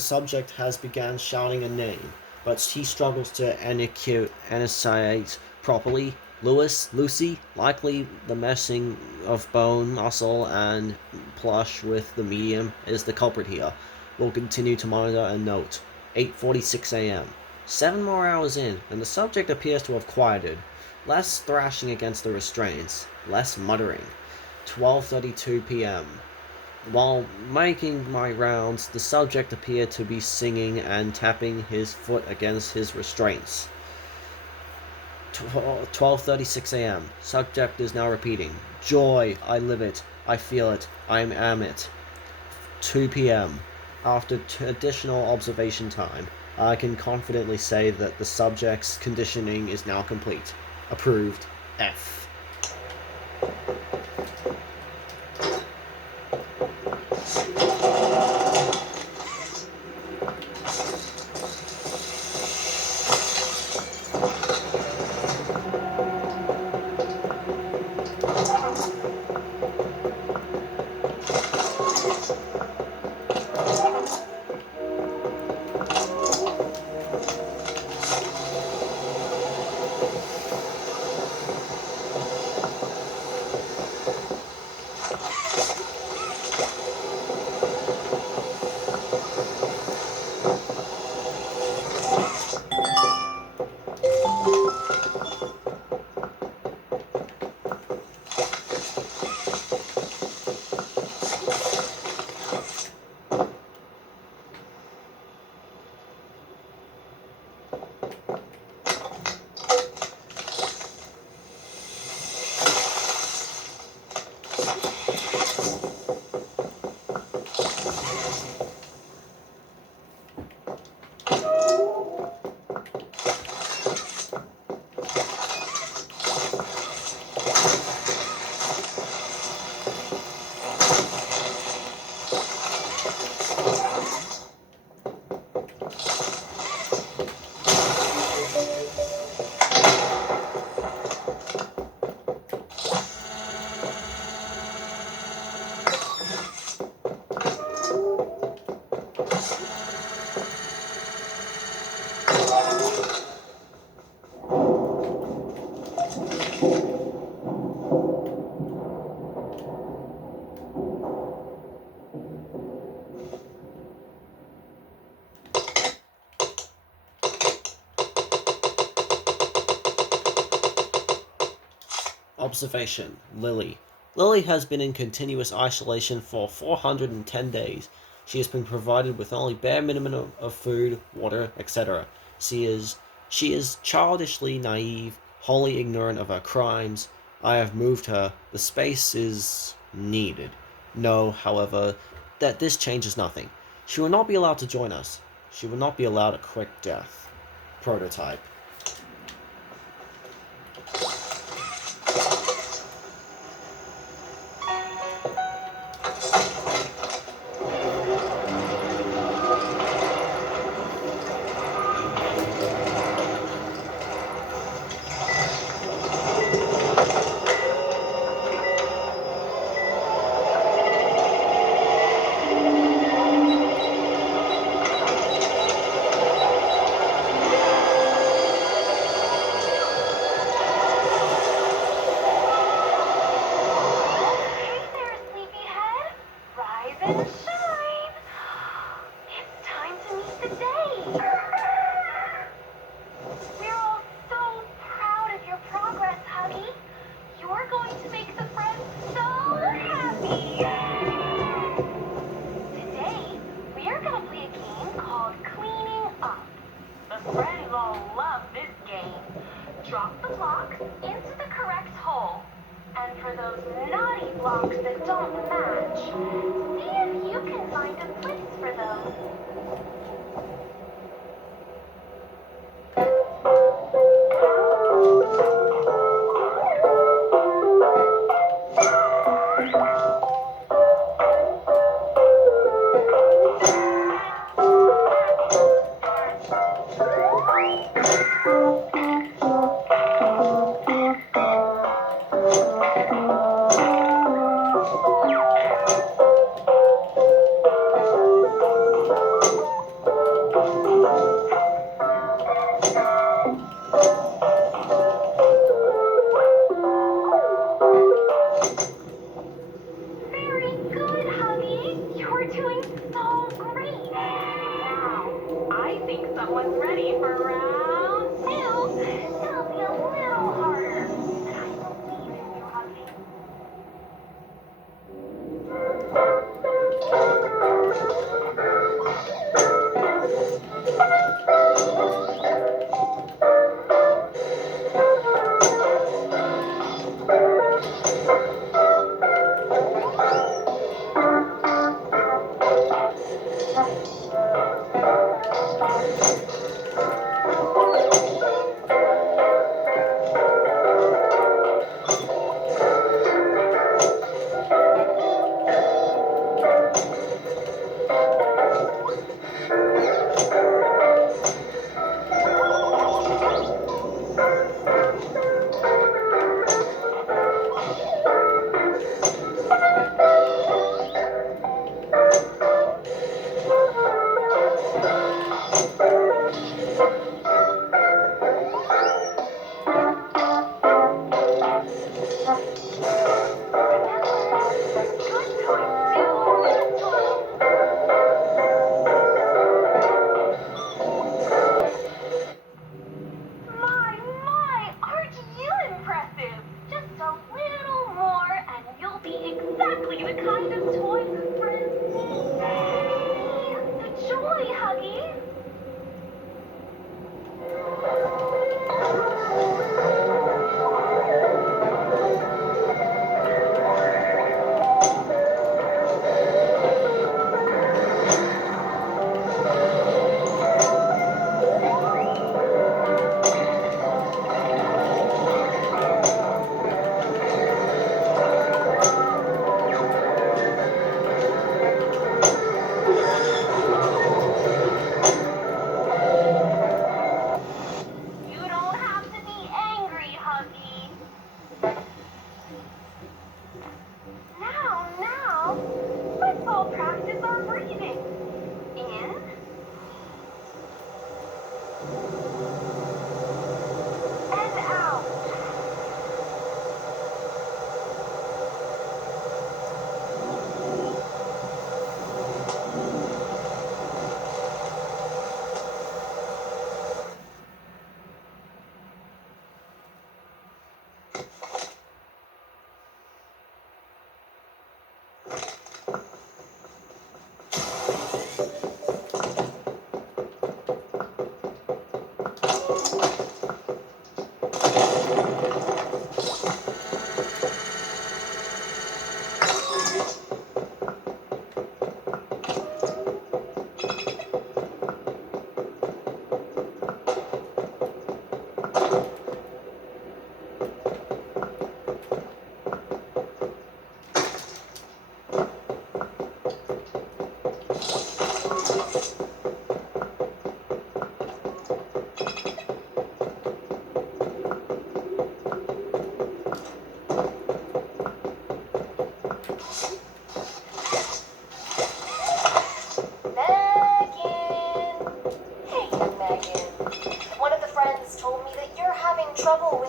subject has begun shouting a name, but he struggles to enunciate properly. Lewis, Lucy, likely the meshing of bone, muscle, and plush with the medium is the culprit here. We'll continue to monitor and note. 8:46 a.m. 7 more hours in, and the subject appears to have quieted. Less thrashing against the restraints, less muttering. 12:32 p.m. While making my rounds, the subject appeared to be singing and tapping his foot against his restraints. 12:36 a.m. Subject is now repeating, "Joy, I live it, I feel it, I am it." 2 p.m. After additional observation time, I can confidently say that the subject's conditioning is now complete. Approved. F. Observation. Lily. Lily has been in continuous isolation for 410 days. She has been provided with only bare minimum of food, water, etc. She is childishly naive, wholly ignorant of her crimes. I have moved her. The space is needed. No, however, that this changes nothing. She will not be allowed to join us. She will not be allowed a quick death. Prototype. Hey there, sleepyhead. Rise and shine. It's time to meet the day. We're all so proud of your progress, Huggy. You're going to make the friends so happy. Today, we are going to play a game called Cleaning Up. The friends all love this game. Drop the blocks into the correct hole. And for those naughty blocks that don't match, see if you can find a place for those.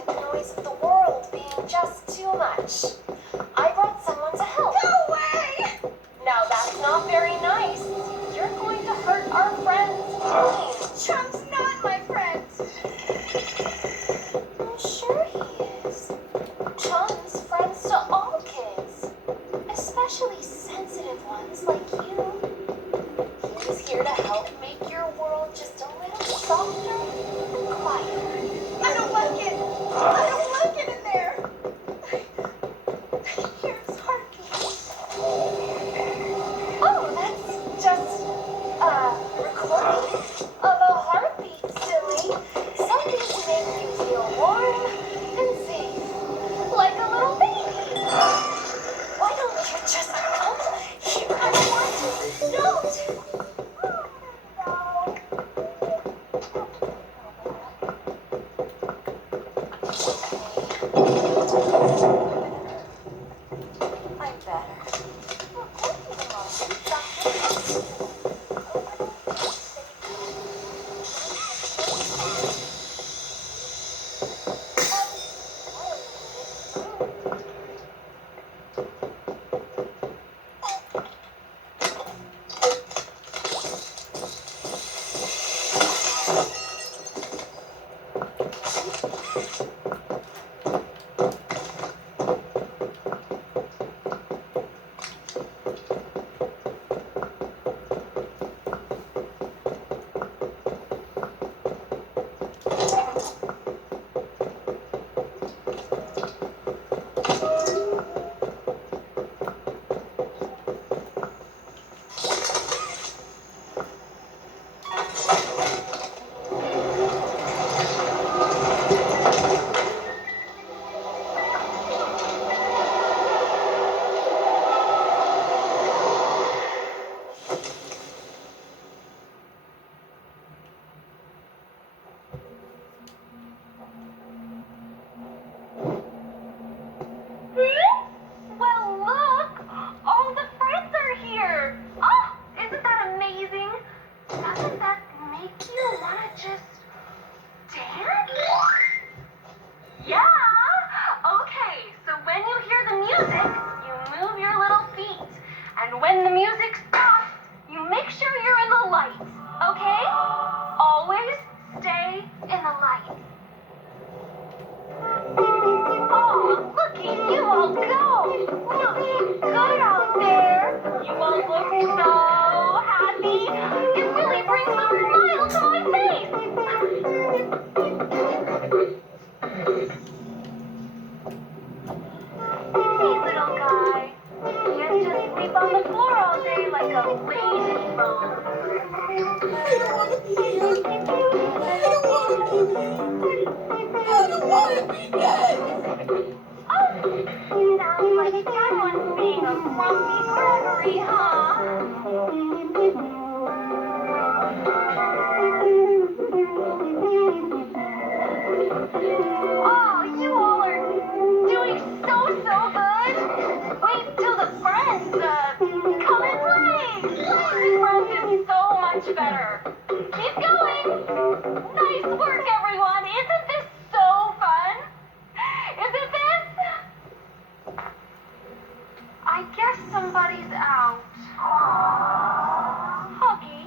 with the noise of the world being just too much. I brought someone to help. No way! Now that's not very nice. You're going to hurt our friend's feelings. Chump's not my friend. I'm sure he is. Chum's friends to all kids, especially sensitive ones like you. He's here to help make your world just a little softer and quieter. I don't like it. I don't like it in there. I can hear his heartbeat. Oh, that's just a recording of a heartbeat, silly. Something to make you feel warm and safe, like a little baby. Why don't you just come here? I don't want to. Don't. I'm better. Well, look! All the friends are here! Oh, isn't that amazing? Doesn't that make you want to just dance? Yeah! Okay, so when you hear the music, you move your little feet. And when the music stops, you make sure you're in the light, okay? Always stay in the light. Oh, looky, you all go! Looking good out there! You all look so happy! It really brings a smile to my face! Hey, little guy. Can't just sleep on the floor all day like a lazy bone. I don't want to be here. I don't want to be here. I don't want to be dead. Oh, sounds like someone's being a grumpy Gregory, huh? Oh, you all are doing so good. Wait till the friends, come and play. Playing with friends is so much better. Keep going. Nice work, everyone. Isn't this so fun? Isn't this? I guess somebody's out. Huggy,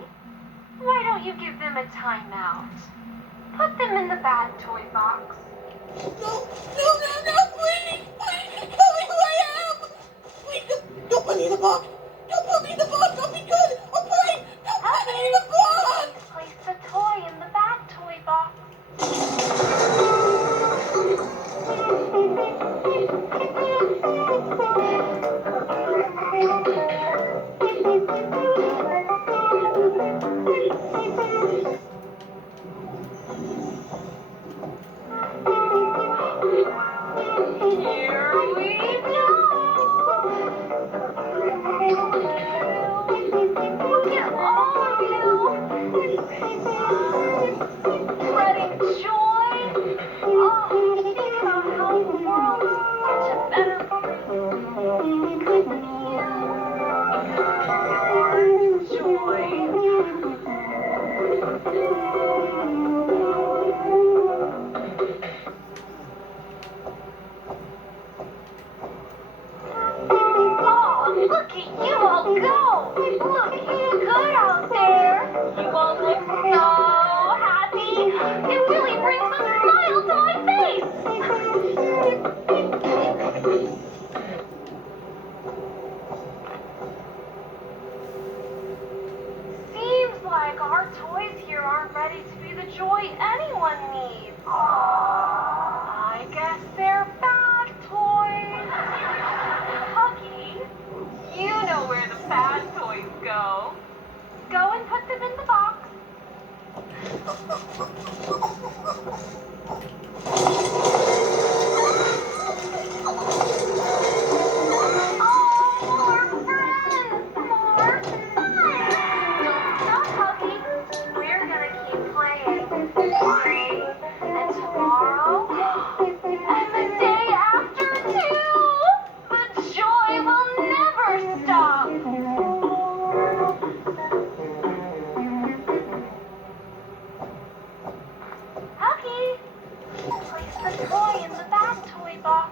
why don't you give them a timeout? Put them in the bad toy box. No, please. Please, tell me who I am. Please, don't put me in the box. Don't put me in the box. I'll be good. I'm praying. Don't put me in the box. Place the toy in the bad toy box. Here we go! Look at all of you! Spreading joy! Oh, think about how the world is such a better place because of you. Your joy. Huggy, you all go! Looking good out there! You all look so happy! It really brings a smile to my face! Seems like our toys here aren't ready to be the joy anyone needs. I guess they're bad toys. Huggy, you know where the bad toys go. Go and put them in the box. Oh, more friends! More fun! Don't stop, Huggy. We're gonna keep playing. Today, and tomorrow, and the day after, too! The joy will never stop! Huggy, place the toy in the bad toy box.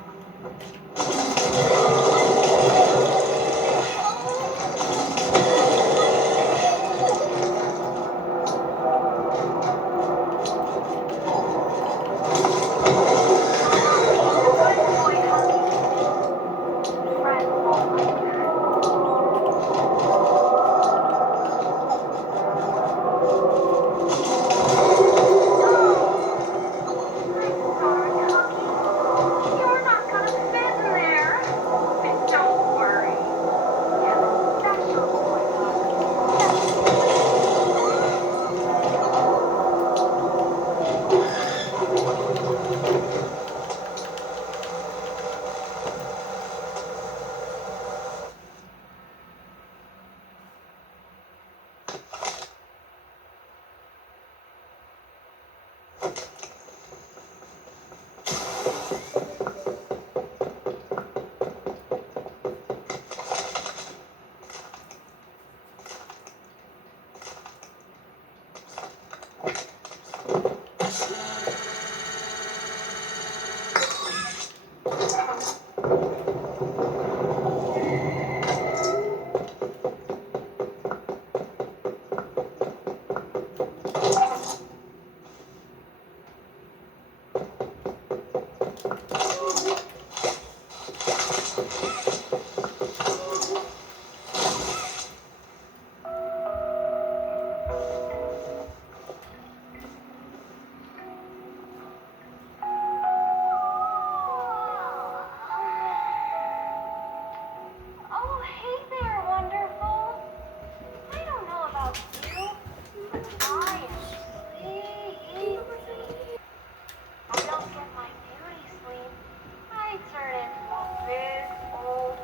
Oh, hey there, wonderful. I don't know about you, but I am sleepy. I don't get my beauty sleep. I turn into a big old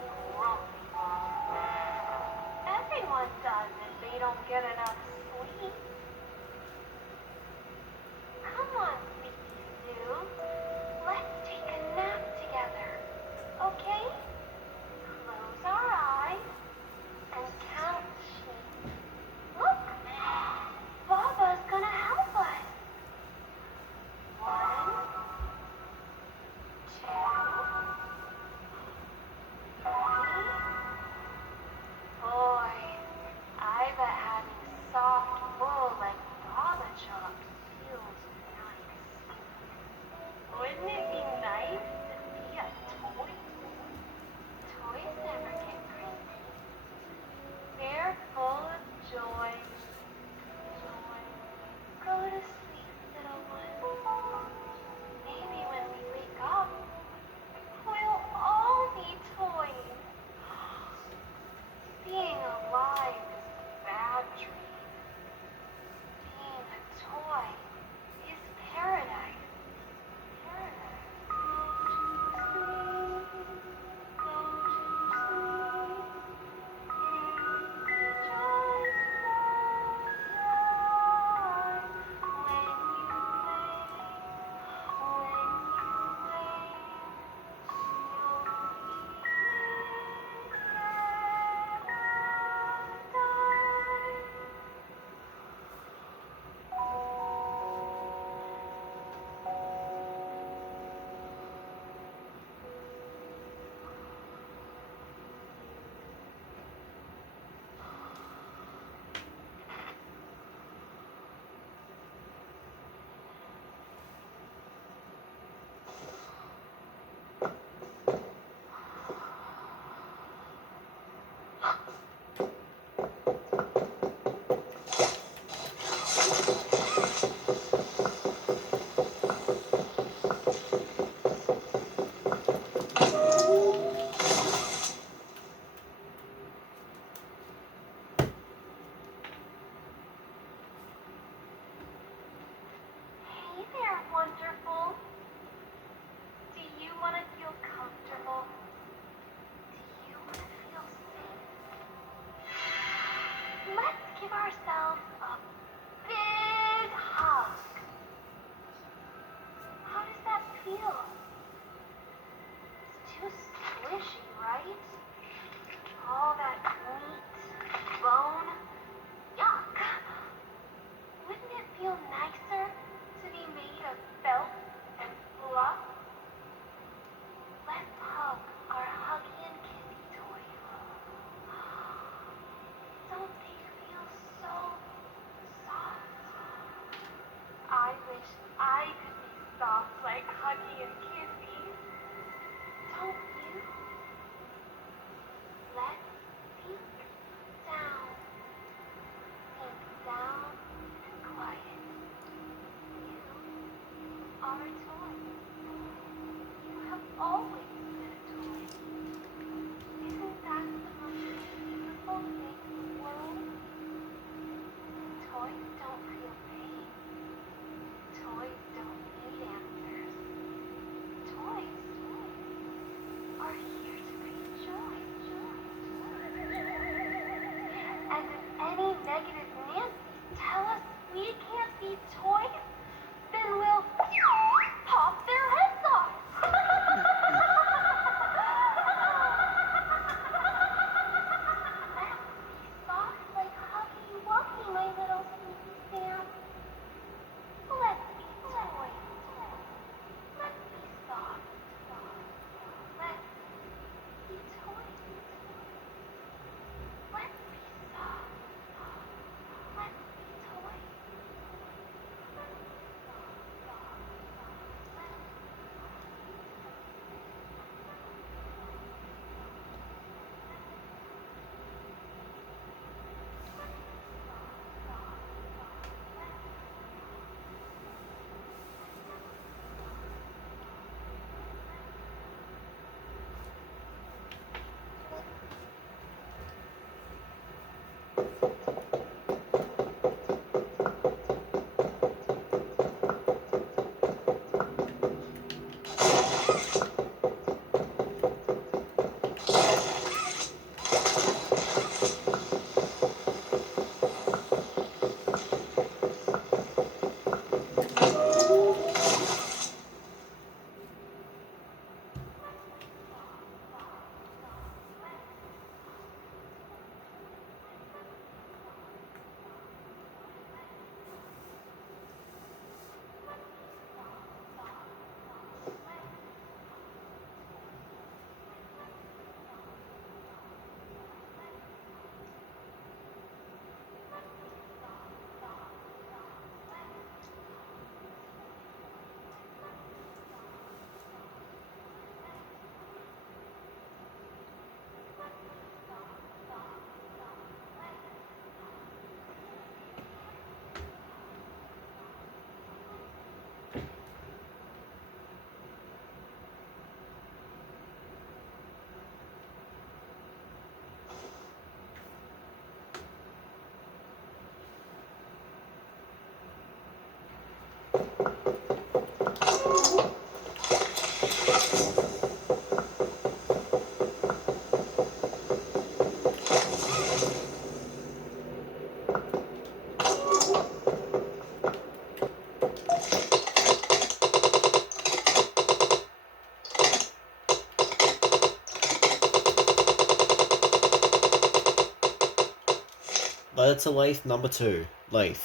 Letter to Lathe number 2. Lathe.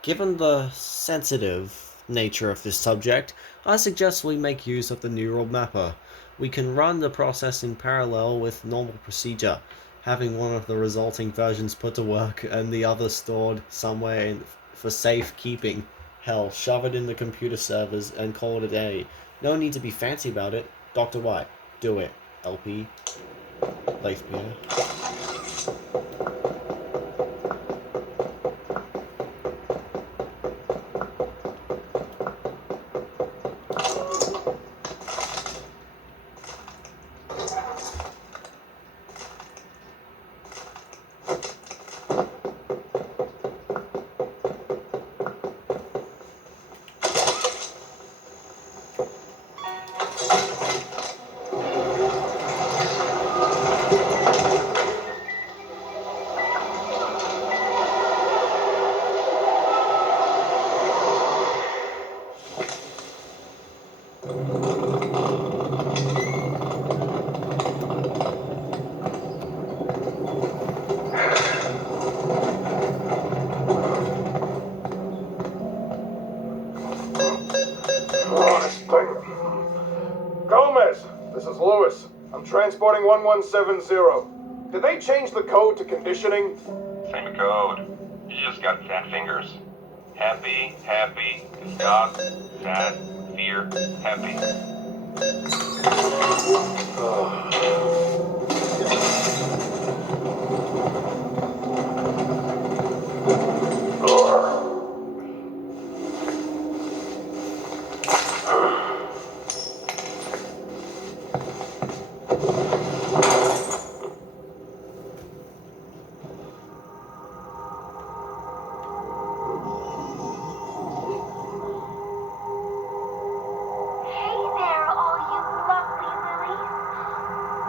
Given the sensitive nature of this subject, I suggest we make use of the neural mapper. We can run the process in parallel with normal procedure, having one of the resulting versions put to work and the other stored somewhere for safe keeping. Hell, shove it in the computer servers and call it a day. No need to be fancy about it. Dr. White, do it. LP. Lathe Pierre. Gomez, this is Lewis. I'm transporting 1170. Did they change the code to conditioning? Same code. You just got fat fingers. Happy, happy, disgust, sad, fear, happy. Hey there, all you lovely lilies.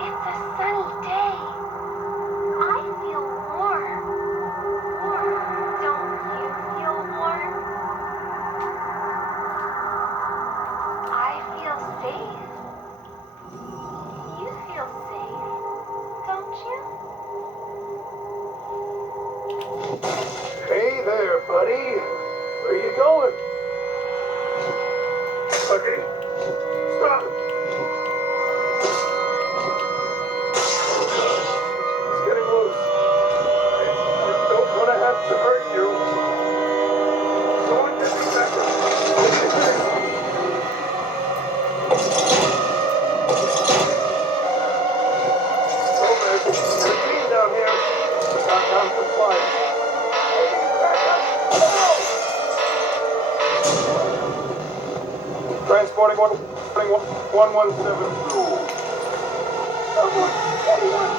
It's a sunny day. I feel warm. Don't you feel warm? I feel safe. You feel safe, don't you? Hey there, buddy. Where you going? Okay. Stop. It's getting loose. I don't want to have to hurt you. Someone get me back. Gomez, there's a team down here. Got non-compliant. Transporting 1172. Someone, anyone.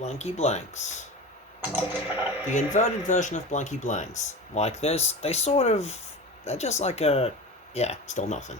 Blanky blanks. The inverted version of blanky blanks. Like this, they sort of... They're just like a... Yeah, still nothing.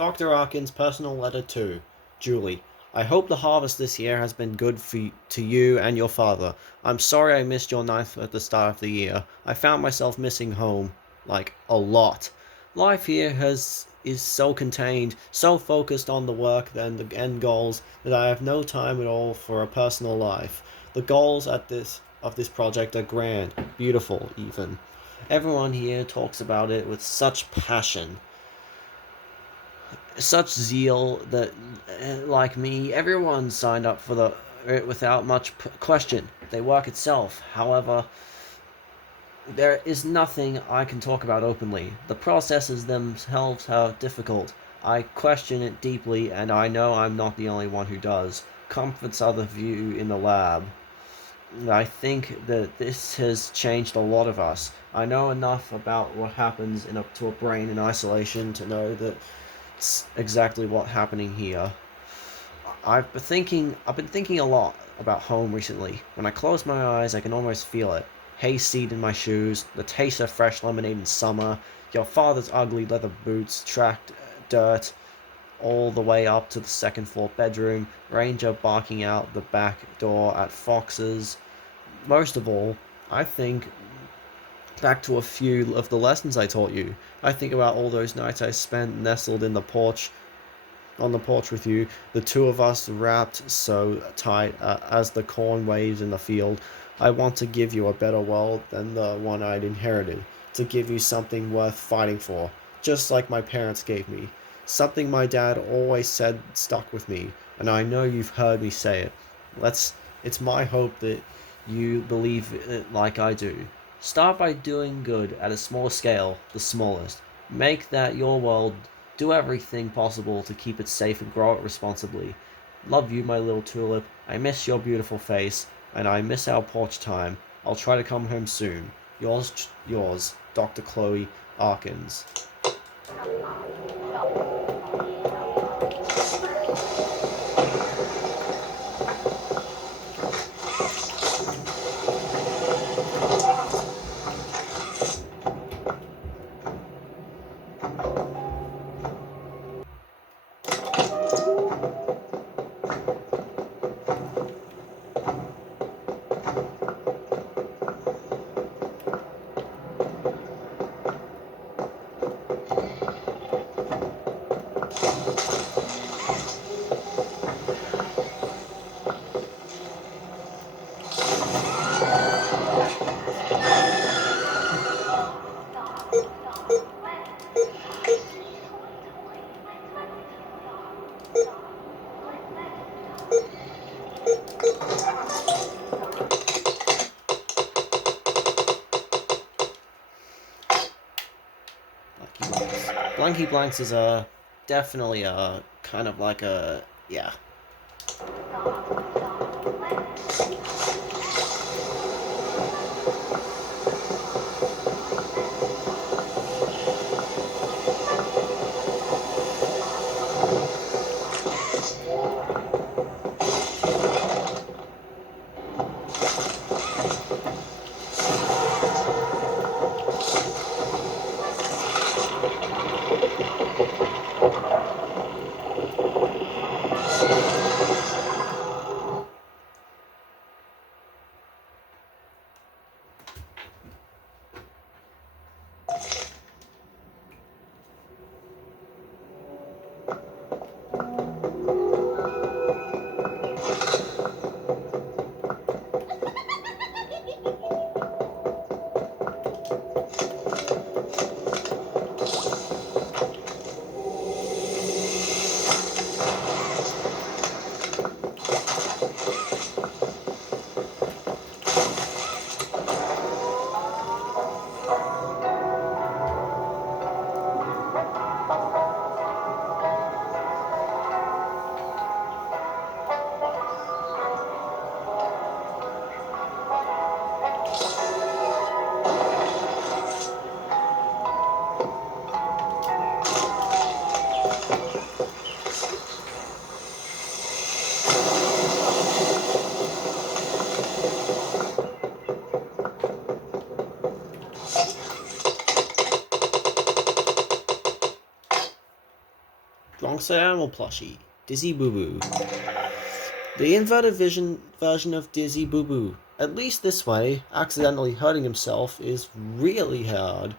Dr. Arkin's personal letter to Julie. I hope the harvest this year has been good to you and your father. I'm sorry I missed your knife at the start of the year. I found myself missing home, like, a lot. Life here is so contained, so focused on the work and the end goals that I have no time at all for a personal life. The goals of this project are grand, beautiful even. Everyone here talks about it with such passion, such zeal that, like me, everyone signed up for it without much question. The work itself, however, there is nothing I can talk about openly. The processes themselves are difficult. I question it deeply, and I know I'm not the only one who does. Comforts other view in the lab. I think that this has changed a lot of us. I know enough about what happens to a brain in isolation to know that it's exactly what's happening here. I've been thinking a lot about home recently. When I close my eyes, I can almost feel it. Hayseed in my shoes, the taste of fresh lemonade in summer, your father's ugly leather boots tracked dirt all the way up to the second floor bedroom, Ranger barking out the back door at foxes. Most of all, I think back to a few of the lessons I taught you. I think about all those nights I spent nestled in the porch on the porch with you, the two of us wrapped so tight as the corn waves in the field. I want to give you a better world than the one I'd inherited, to give you something worth fighting for, just like my parents gave me. Something my dad always said stuck with me, and I know you've heard me say it. It's my hope that you believe it like I do. Start by doing good at a small scale, the smallest. Make that your world. Do everything possible to keep it safe and grow it responsibly. Love you, my little tulip. I miss your beautiful face, and I miss our porch time. I'll try to come home soon. Yours, Dr. Chloe Arkins. Blanky Blanks is definitely a kind of like a, yeah. alongside animal plushie, Dizzy Boo Boo. The inverted version of Dizzy Boo Boo. At least this way, accidentally hurting himself is really hard.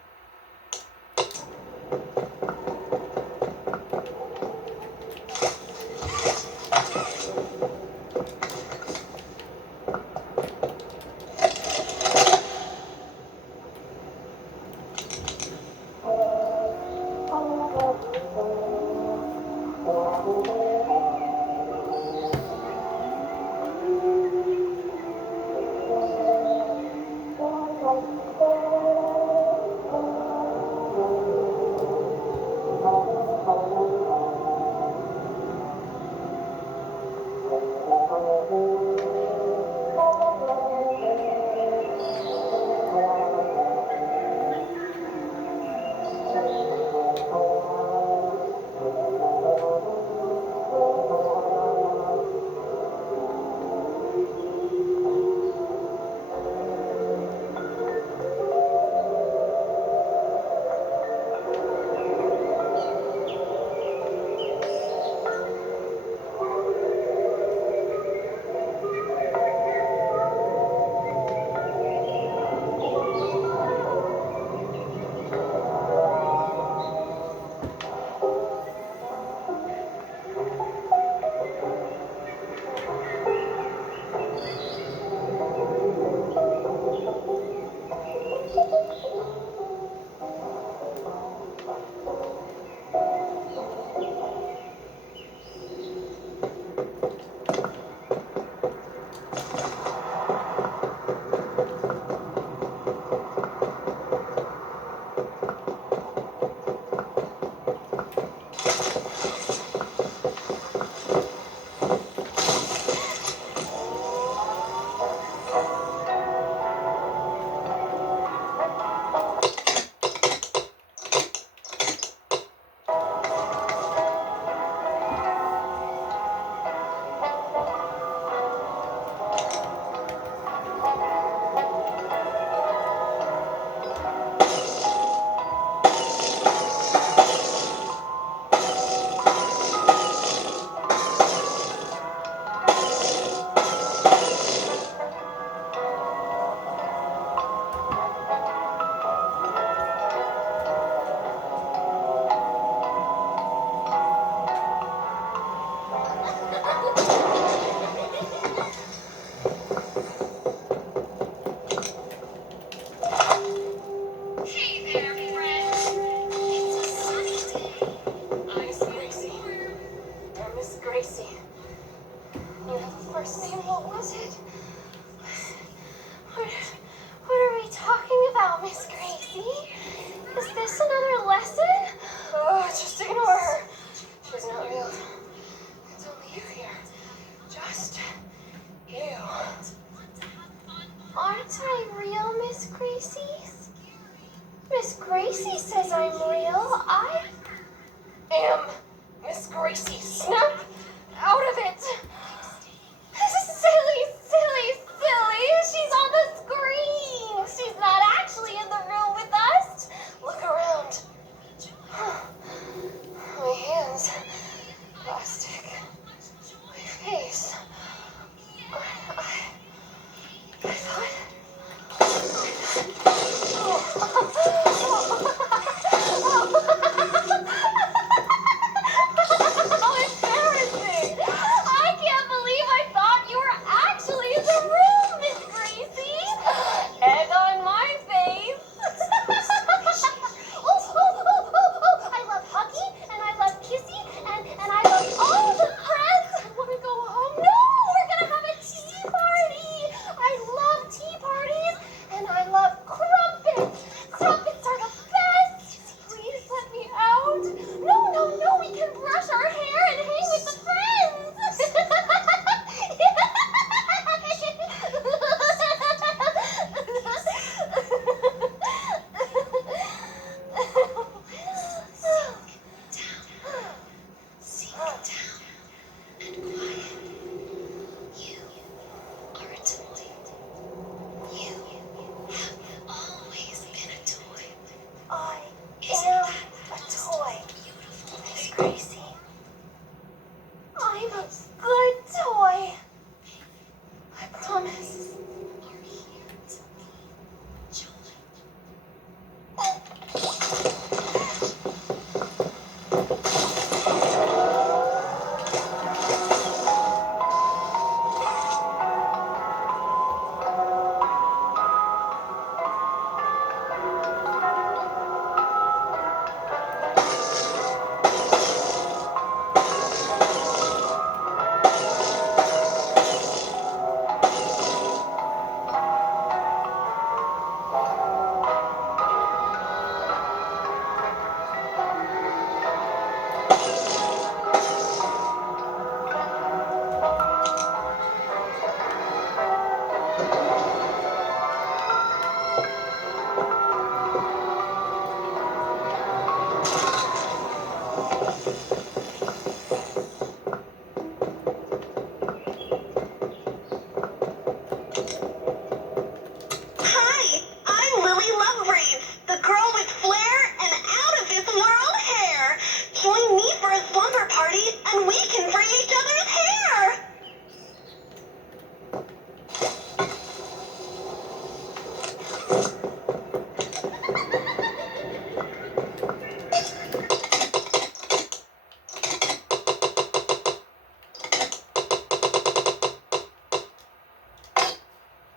Miss Gracie says I'm real. I am Miss Gracie. Snap out of it. Silly, silly, silly. She's on the screen. She's not actually in the room with us. Look around. My hands. Plastic. My face. I thought... How embarrassing! I can't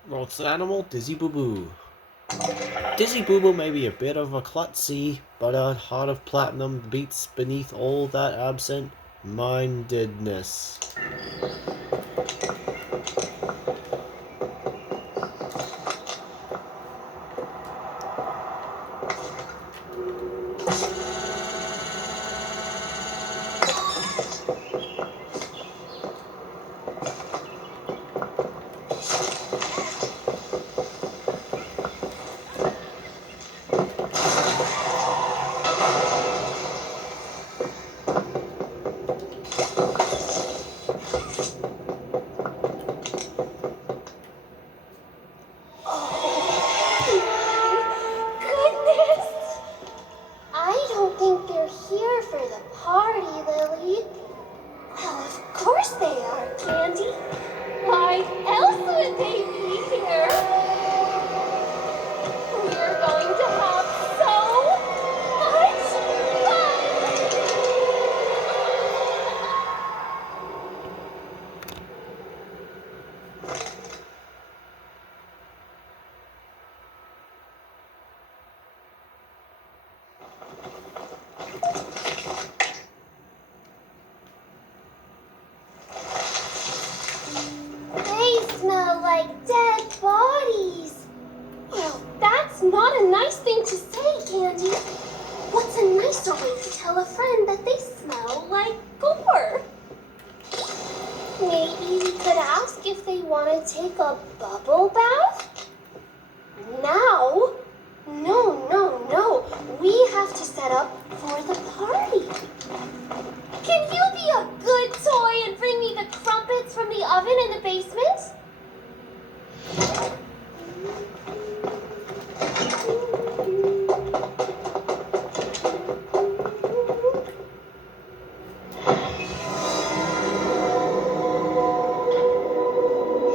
What's the animal? Dizzy Boo Boo. Dizzy Boo Boo may be a bit of a klutzy, but a heart of platinum beats beneath all that absent-mindedness. Goodness! I don't think they're here for the party, Lily. Well, of course they are, Candy. Why else would they be here? We're going to have so much fun! They smell like dead bodies. Well, that's not a nice thing to say, Candy. What's a nicer way to tell a friend that they smell like gore? Maybe we could ask if they want to take a bubble bath? Now? No, no, no. We have to set up for the party. Can you be a good toy and bring me the crumpets from the oven in the basement?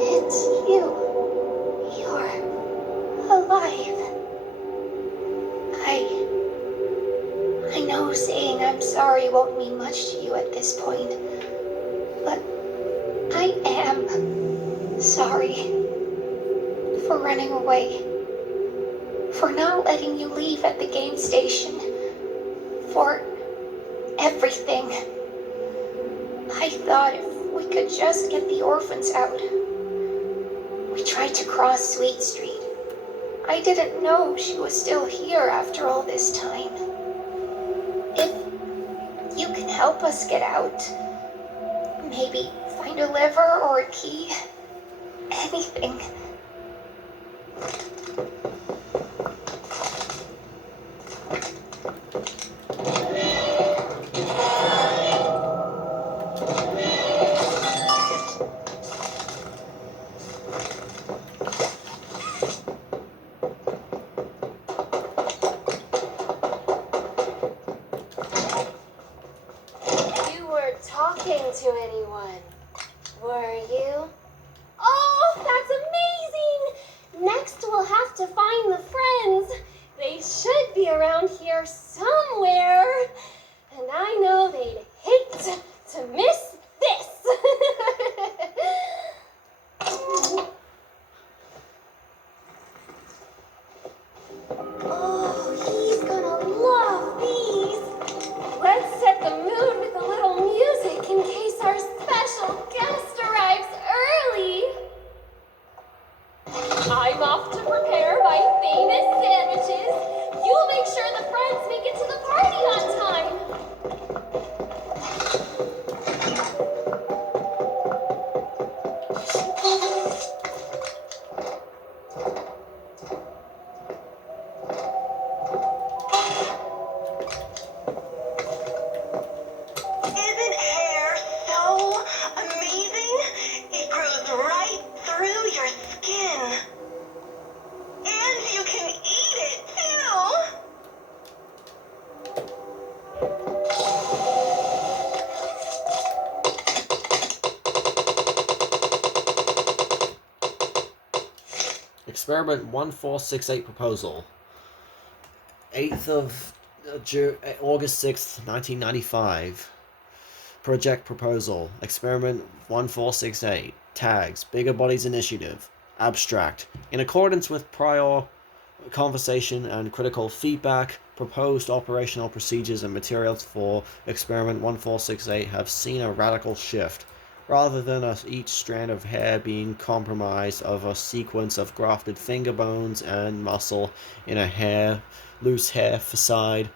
It's you. You're alive. I know saying I'm sorry won't mean much to you at this point, but I am sorry for running away, for not letting you leave at the game station, for everything. I thought if we could just get the orphans out. We tried to cross Sweet Street. I didn't know she was still here after all this time. If you can help us get out, maybe find a lever or a key, anything. You were talking to anyone, were you? Oh, that's amazing! Next we'll have to find the friends. They should be around here somewhere. And I know they'd hate to miss this. Oh, he's gonna love these. Let's set the mood with a little music in case our special guest arrives early. I'm off to prepare my Experiment 1468 proposal. 8th of August 6th, 1995. Project proposal. Experiment 1468. Tags. Bigger Bodies Initiative. Abstract. In accordance with prior conversation and critical feedback, proposed operational procedures and materials for Experiment 1468 have seen a radical shift. Rather than each strand of hair being comprised of a sequence of grafted finger bones and muscle in a loose hair facade,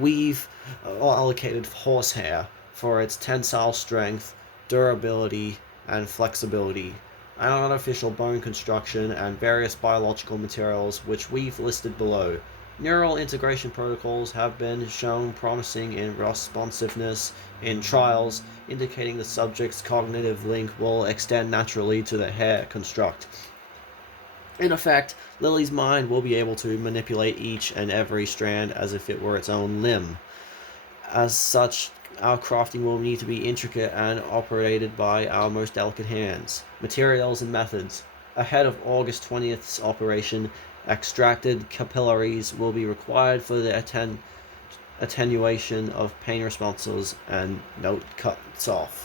we've allocated horsehair for its tensile strength, durability, and flexibility, and artificial bone construction and various biological materials which we've listed below. Neural integration protocols have been shown promising in responsiveness in trials, indicating the subject's cognitive link will extend naturally to the hair construct. In effect, Lily's mind will be able to manipulate each and every strand as if it were its own limb. As such, our crafting will need to be intricate and operated by our most delicate hands. Materials and methods. Ahead of August 20th's operation, extracted capillaries will be required for the attenuation of pain responses and note cuts off.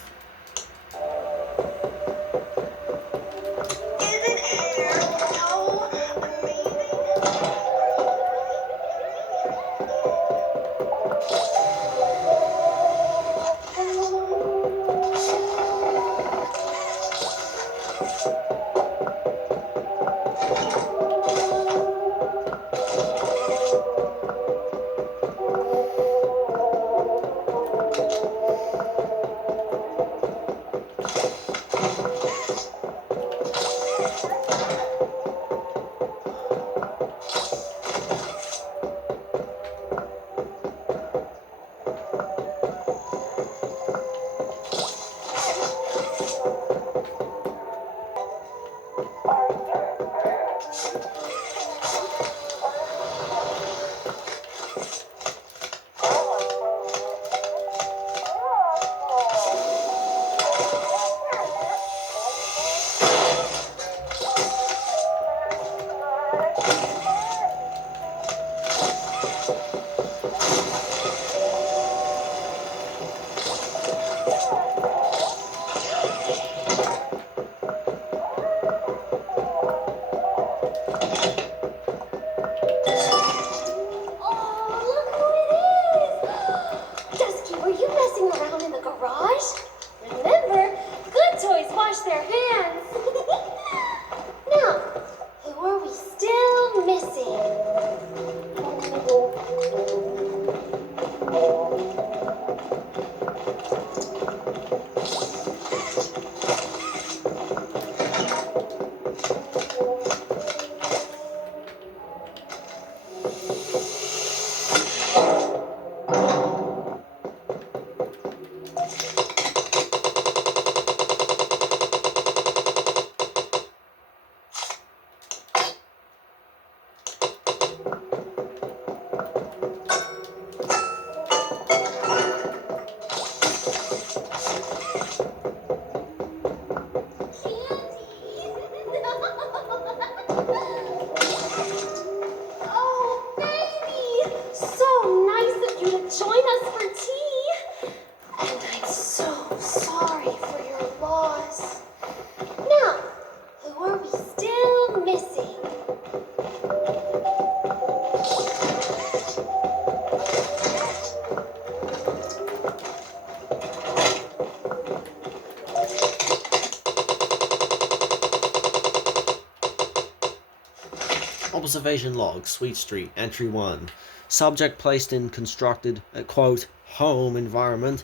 Observation log, Sweet Street, entry 1. Subject placed in constructed, quote, home environment,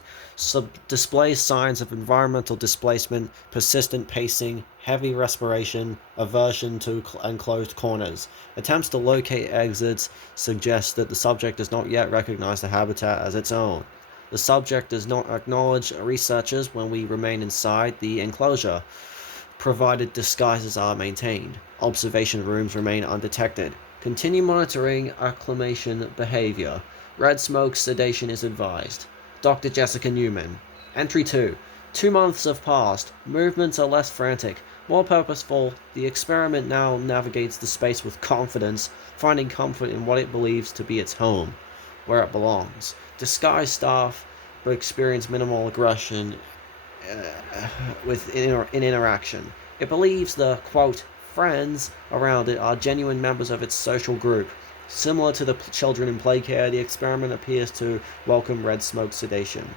displays signs of environmental displacement, persistent pacing, heavy respiration, aversion to enclosed corners. Attempts to locate exits suggest that the subject does not yet recognize the habitat as its own. The subject does not acknowledge researchers when we remain inside the enclosure, provided disguises are maintained. Observation rooms remain undetected. Continue monitoring acclimation behavior. Red smoke sedation is advised. Dr. Jessica Newman. Entry 2. 2 months have passed. Movements are less frantic. More purposeful, the experiment now navigates the space with confidence, finding comfort in what it believes to be its home, where it belongs. Disguised staff, but experience minimal aggression in interaction. It believes the, quote, friends around it are genuine members of its social group. Similar to the children in Playcare, the experiment appears to welcome red smoke sedation.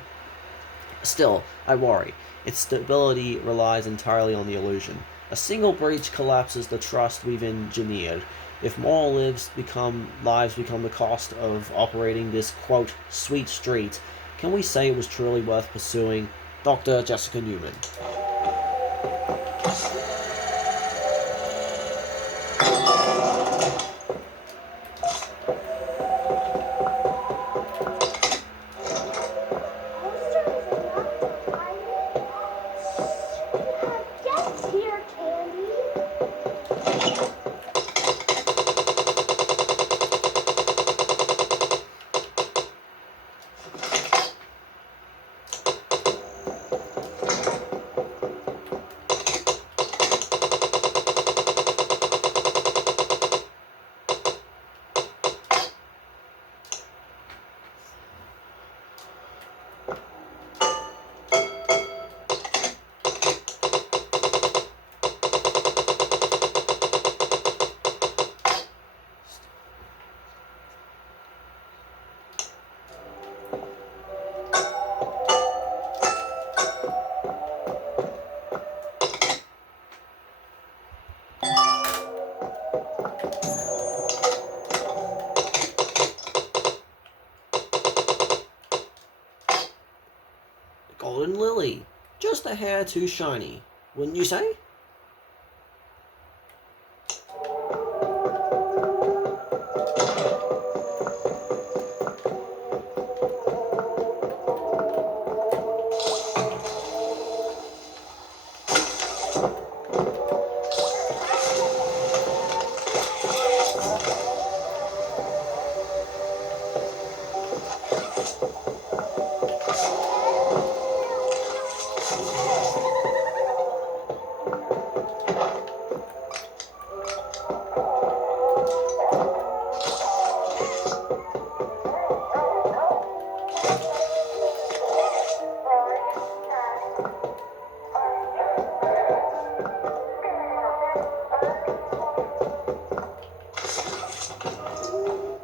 Still, I worry. Its stability relies entirely on the illusion. A single breach collapses the trust we've engineered. If more lives become the cost of operating this, quote, sweet street, can we say it was truly worth pursuing? Dr. Jessica Newman. Guests here, Candy. Golden Lily. Just a hair too shiny, wouldn't you say?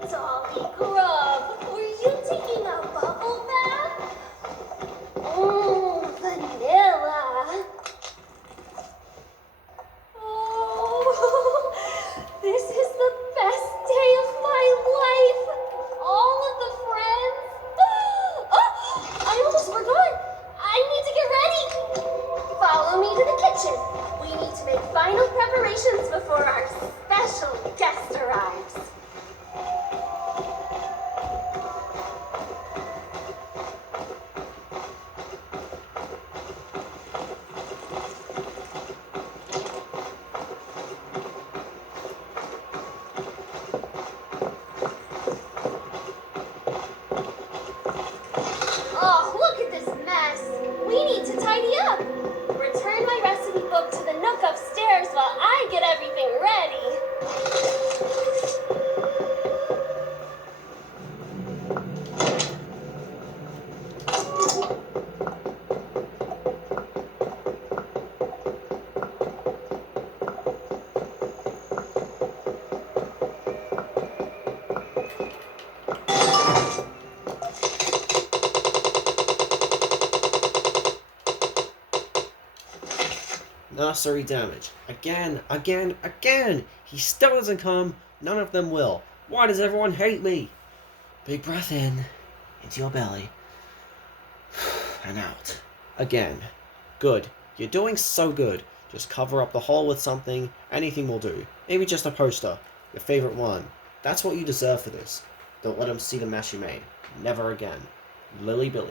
Dolly Grub, were you taking a bubble bath? Vanilla. Oh, this is the best day of my life. All of the friends. Oh, I almost forgot. I need to get ready. Follow me to the kitchen. We need to make final preparations before our special guest arrives. Oh, look at this mess. We need to tidy up. Return my recipe book to the nook upstairs while I get everything ready. Nursery damage. Again. He still doesn't come. None of them will. Why does everyone hate me? Big breath in. Into your belly. And out. Again. Good. You're doing so good. Just cover up the hole with something. Anything will do. Maybe just a poster. Your favorite one. That's what you deserve for this. Don't let him see the mess you made. Never again. Lily Billy.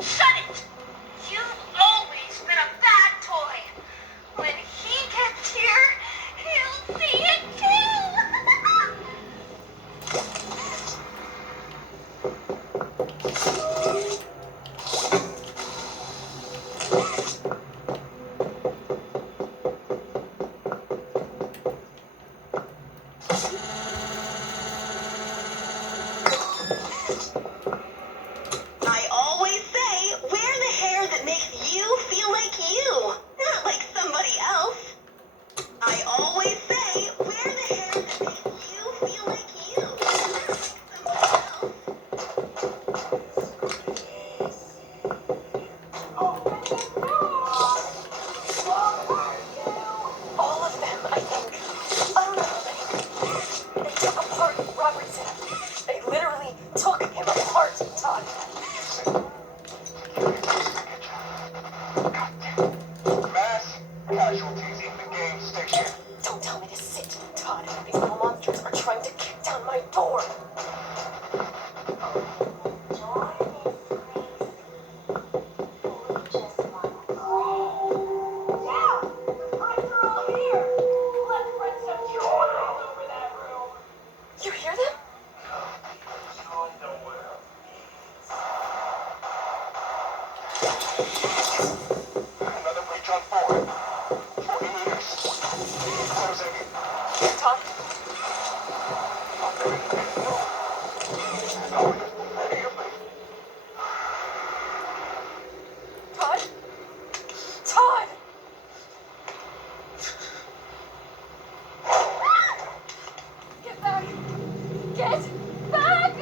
Shut it! You've always been a bad toy. When he gets here, he'll see it too. Another breach on 4. 40 meters. Closing. Todd? Todd? Todd! Get back! Get back!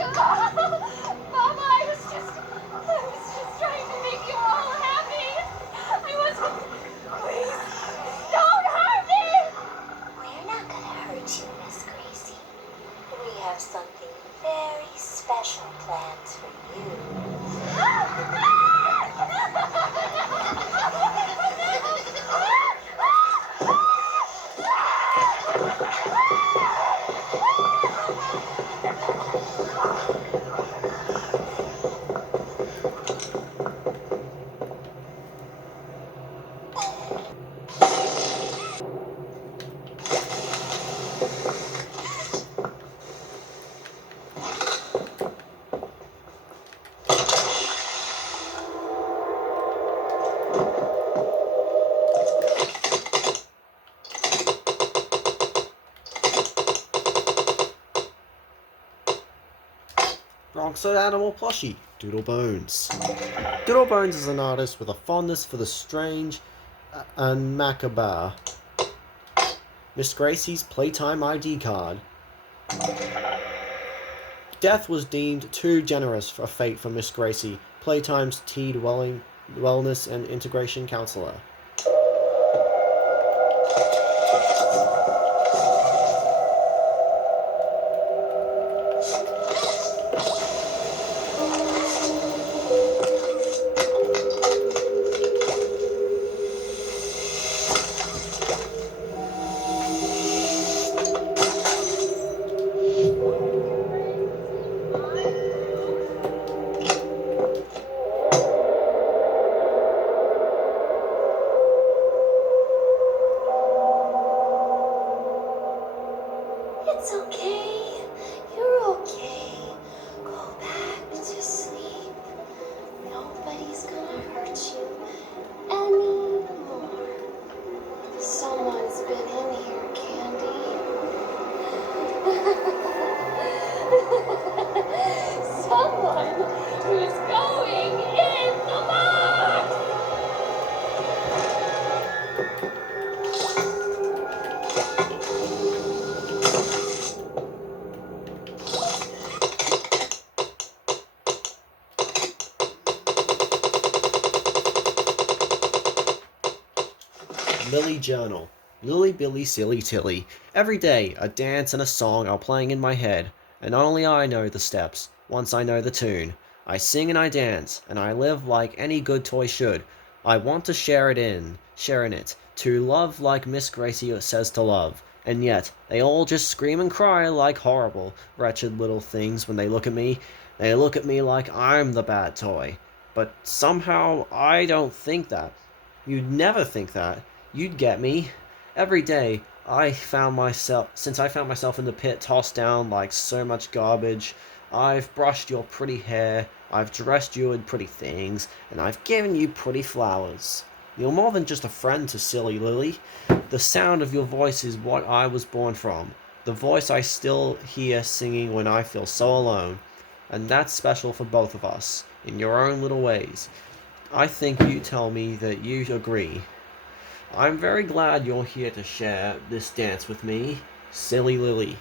Mama, I was just trying to make you all happy. I wasn't. Please, don't hurt me! We're not gonna hurt you, Miss Gracie. We have something very special planned for you. Bronxo Animal plushie, Doodle Bones. Doodle Bones is an artist with a fondness for the strange and macabre. Miss Gracie's Playtime ID card. Death was deemed too generous for a fate for Miss Gracie, Playtime's teen wellness and integration counselor. It's okay. You're okay. Go back to sleep. Nobody's gonna hurt you anymore. Someone's been in here, Candy. Someone who's going in the box! Lily Journal. Lily Billy Silly Tilly. Every day, a dance and a song are playing in my head, and only I know the steps, once I know the tune. I sing and I dance, and I live like any good toy should. I want to share in it, to love like Miss Gracie says to love. And yet, they all just scream and cry like horrible, wretched little things when they look at me. They look at me like I'm the bad toy. But somehow, I don't think that. You'd never think that. You'd get me. Every day, since I found myself in the pit tossed down like so much garbage, I've brushed your pretty hair, I've dressed you in pretty things, and I've given you pretty flowers. You're more than just a friend to silly Lily. The sound of your voice is what I was born from. The voice I still hear singing when I feel so alone. And that's special for both of us, in your own little ways. I think you tell me that you agree. I'm very glad you're here to share this dance with me, Silly Lily.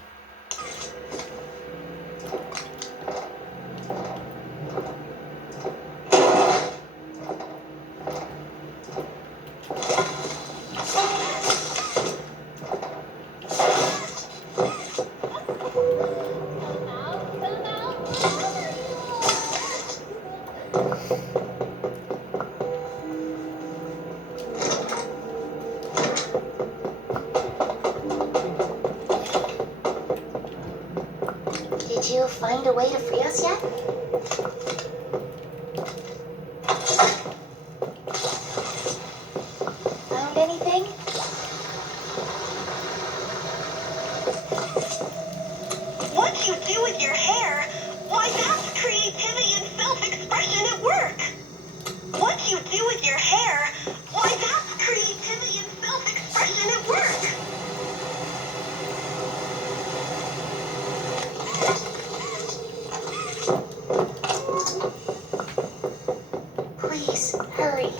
Did you find a way to free us yet? Found anything? What you do with your hair, why that's creativity and self-expression at work. What you do with with your hair, why that's creativity and self-expression at work. Please, hurry.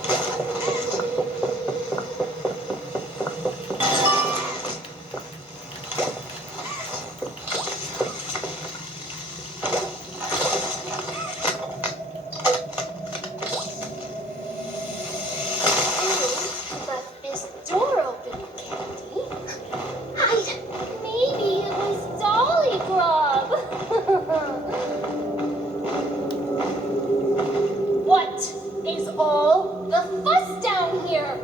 Left this door open, Candy. Hide. Maybe it was Dolly Grub. What is all the fuss down here?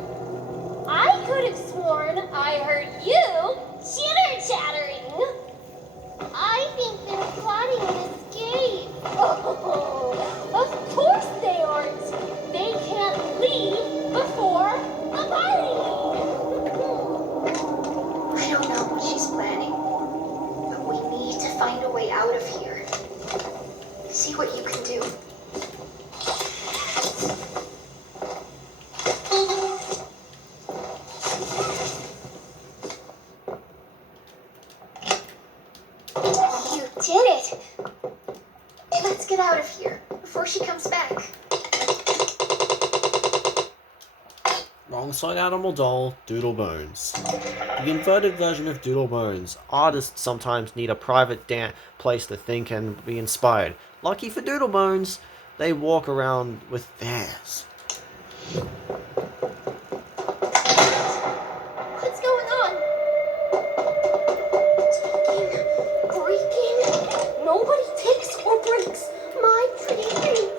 I could have sworn I heard you chitter-chattering. I think they're plotting an escape. Oh, of course they aren't. They can't leave before the party. I don't know what she's planning, but we need to find a way out of here. See what you can do. You did it! Let's get out of here before she comes back. Alongside Animal Doll, Doodle Bones. The inverted version of Doodle Bones. Artists sometimes need a private place to think and be inspired. Lucky for Doodle Bones, they walk around with theirs. What's going on? Talking, breaking. Nobody takes or breaks my pretty things.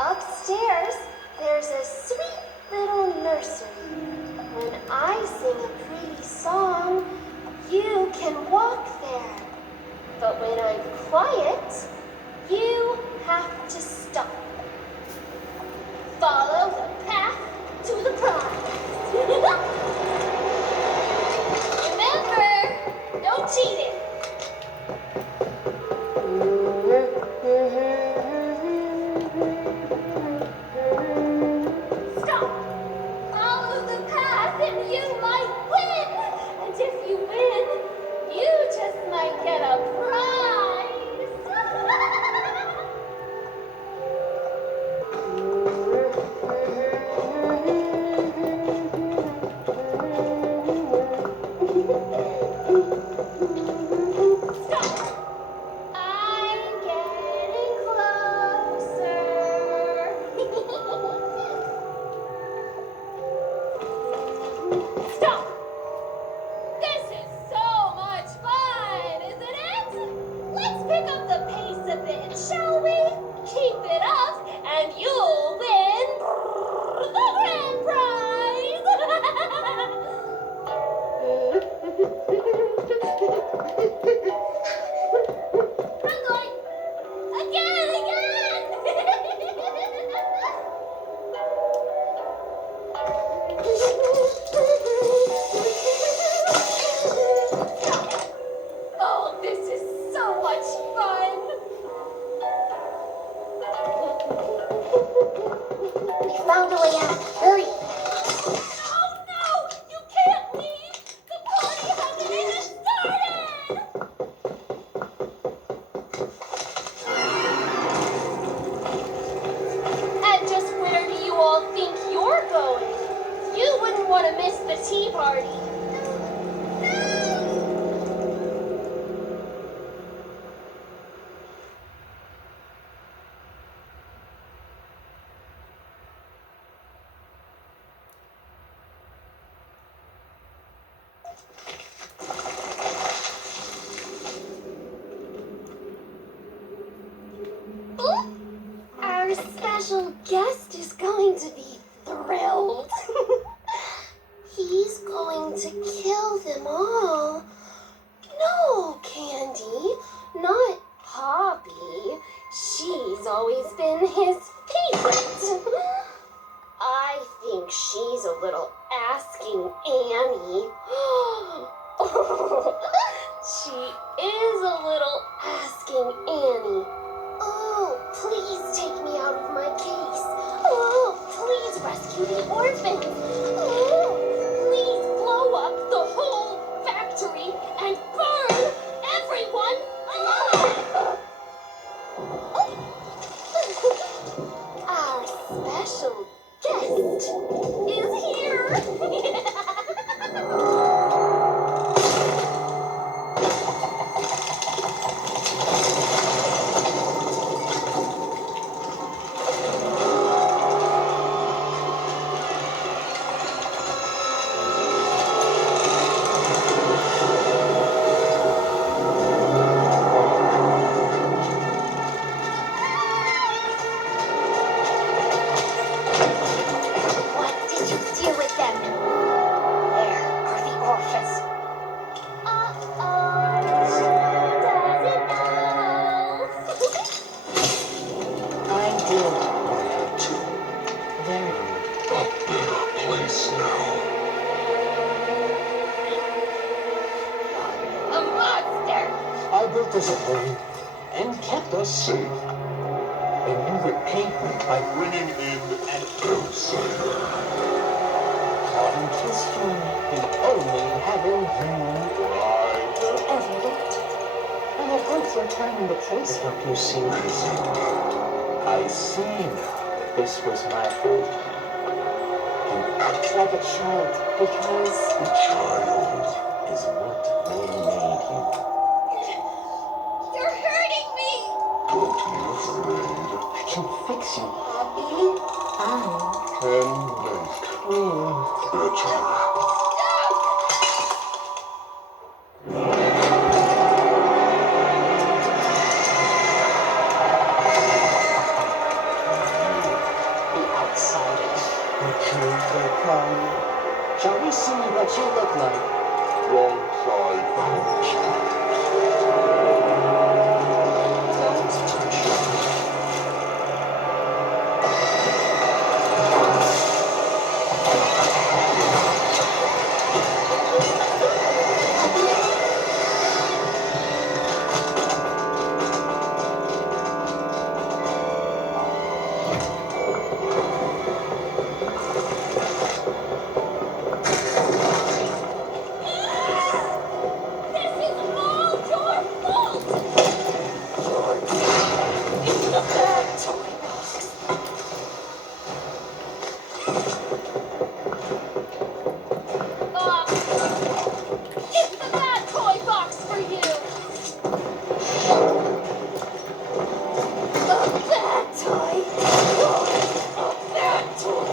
Upstairs, there's a sweet little nursery. When I sing a pretty song, you can walk there. But when I'm quiet, you have to stop. Follow the path to the prize. Remember, no cheating. Stop! Follow the path and you might win! And if you win, you just might get a prize! Stop! I'm getting closer. Stop! This is so much fun, isn't it? Let's pick up the pace a bit, shall we? Keep it up, and you'll win the grand prize! Run, Lloyd! Again! Oh, this is so much fun! We found a way out. Hurry! Oh no! You can't leave! The party hasn't even started! And just where do you all think you're going? You wouldn't want to miss the tea party. Our special guest is going to be thrilled. He's going to kill them all. No, Candy, not Poppy. She's always been his favorite. I think she's a little asking Annie. She is a little asking Annie. Oh, please take me out of my case. Oh, please rescue the orphans. Oh, please blow up the whole factory and burn everyone alive. Our special guest is here. What did you do with them? Where are the orphans? I did what I had to. They're a better place now. A monster! I built us a home and kept us safe. And you repaid me by bringing in an outsider. Caught in history, the only heaven you will ever get. And I hope your time in the place helped you see this. I see now that this was my fault. You act like a child because the child is what made you. You're hurting me! Don't be afraid. I can fix you, Poppy. I can make you better. The outsiders. The truth will come. Shall we see what you look like? Wrong side out. Don't touch me. This is all your fault! It's the bad toy box. It's the bad toy box for you! A bad toy! A bad toy!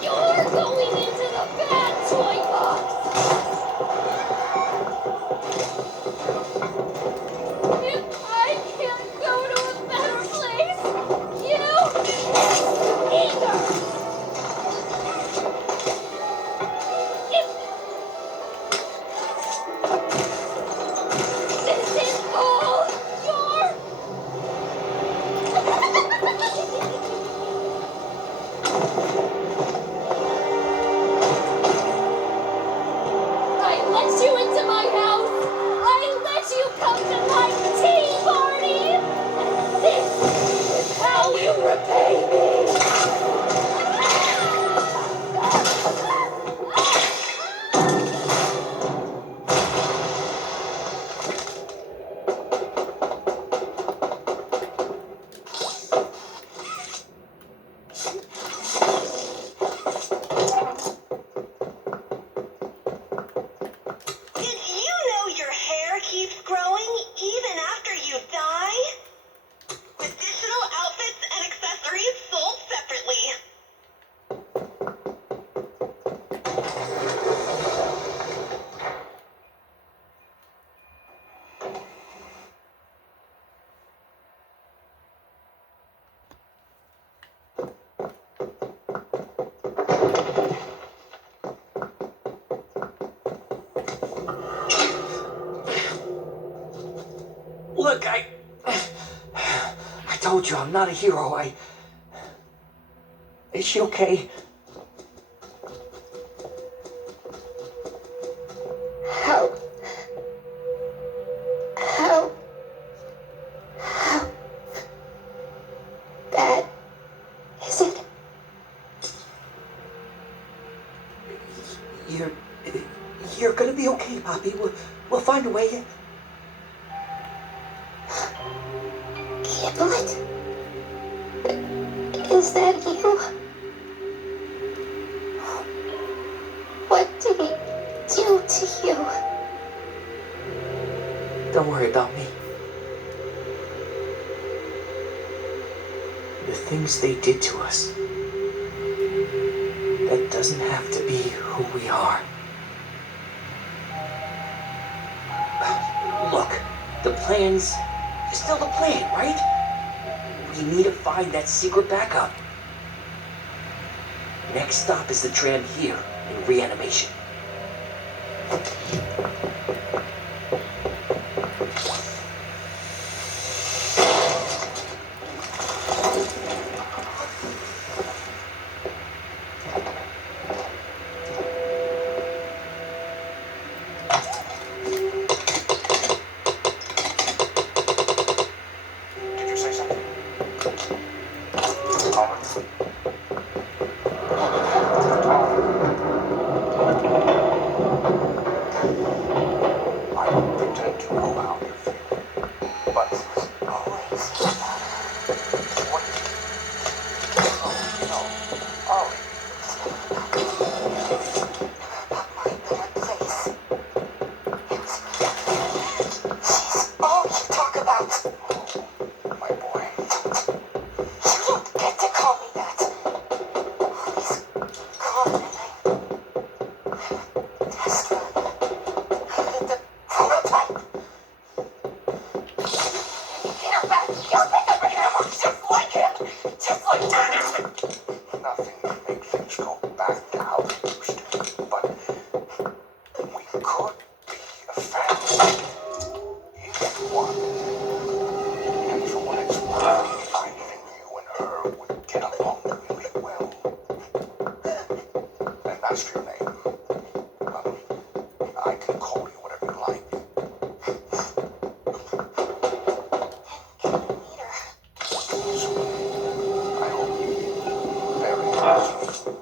You're going into the bad toy box! Look, I told you I'm not a hero. Is she okay? Help. Help. Help. Dad, is it? You're gonna be okay, Poppy. We'll find a way. Kiblet? Is that you? What did he do to you? Don't worry about me. The things they did to us, that doesn't have to be who we are. Look, the plan's still the plan, right? We need to find that secret backup. Next stop is the tram here in reanimation. Did you say something? Over. I won't pretend to know how you feel, but Always. what? Oh, no. Ollie. My place. She's all you talk about. My boy. You don't get to call me that. He's gone and I'm desperate. The prototype. Get her back. You're bigger than him. Just like him. Just like Ernest. Nothing can make things go back to how they used to, but we could be a family if you want. And for what it's worth, I think you and her would get along really well. And as for your name, well, I can call you whatever you like. Can you meet her? Soon, I hope. Very soon.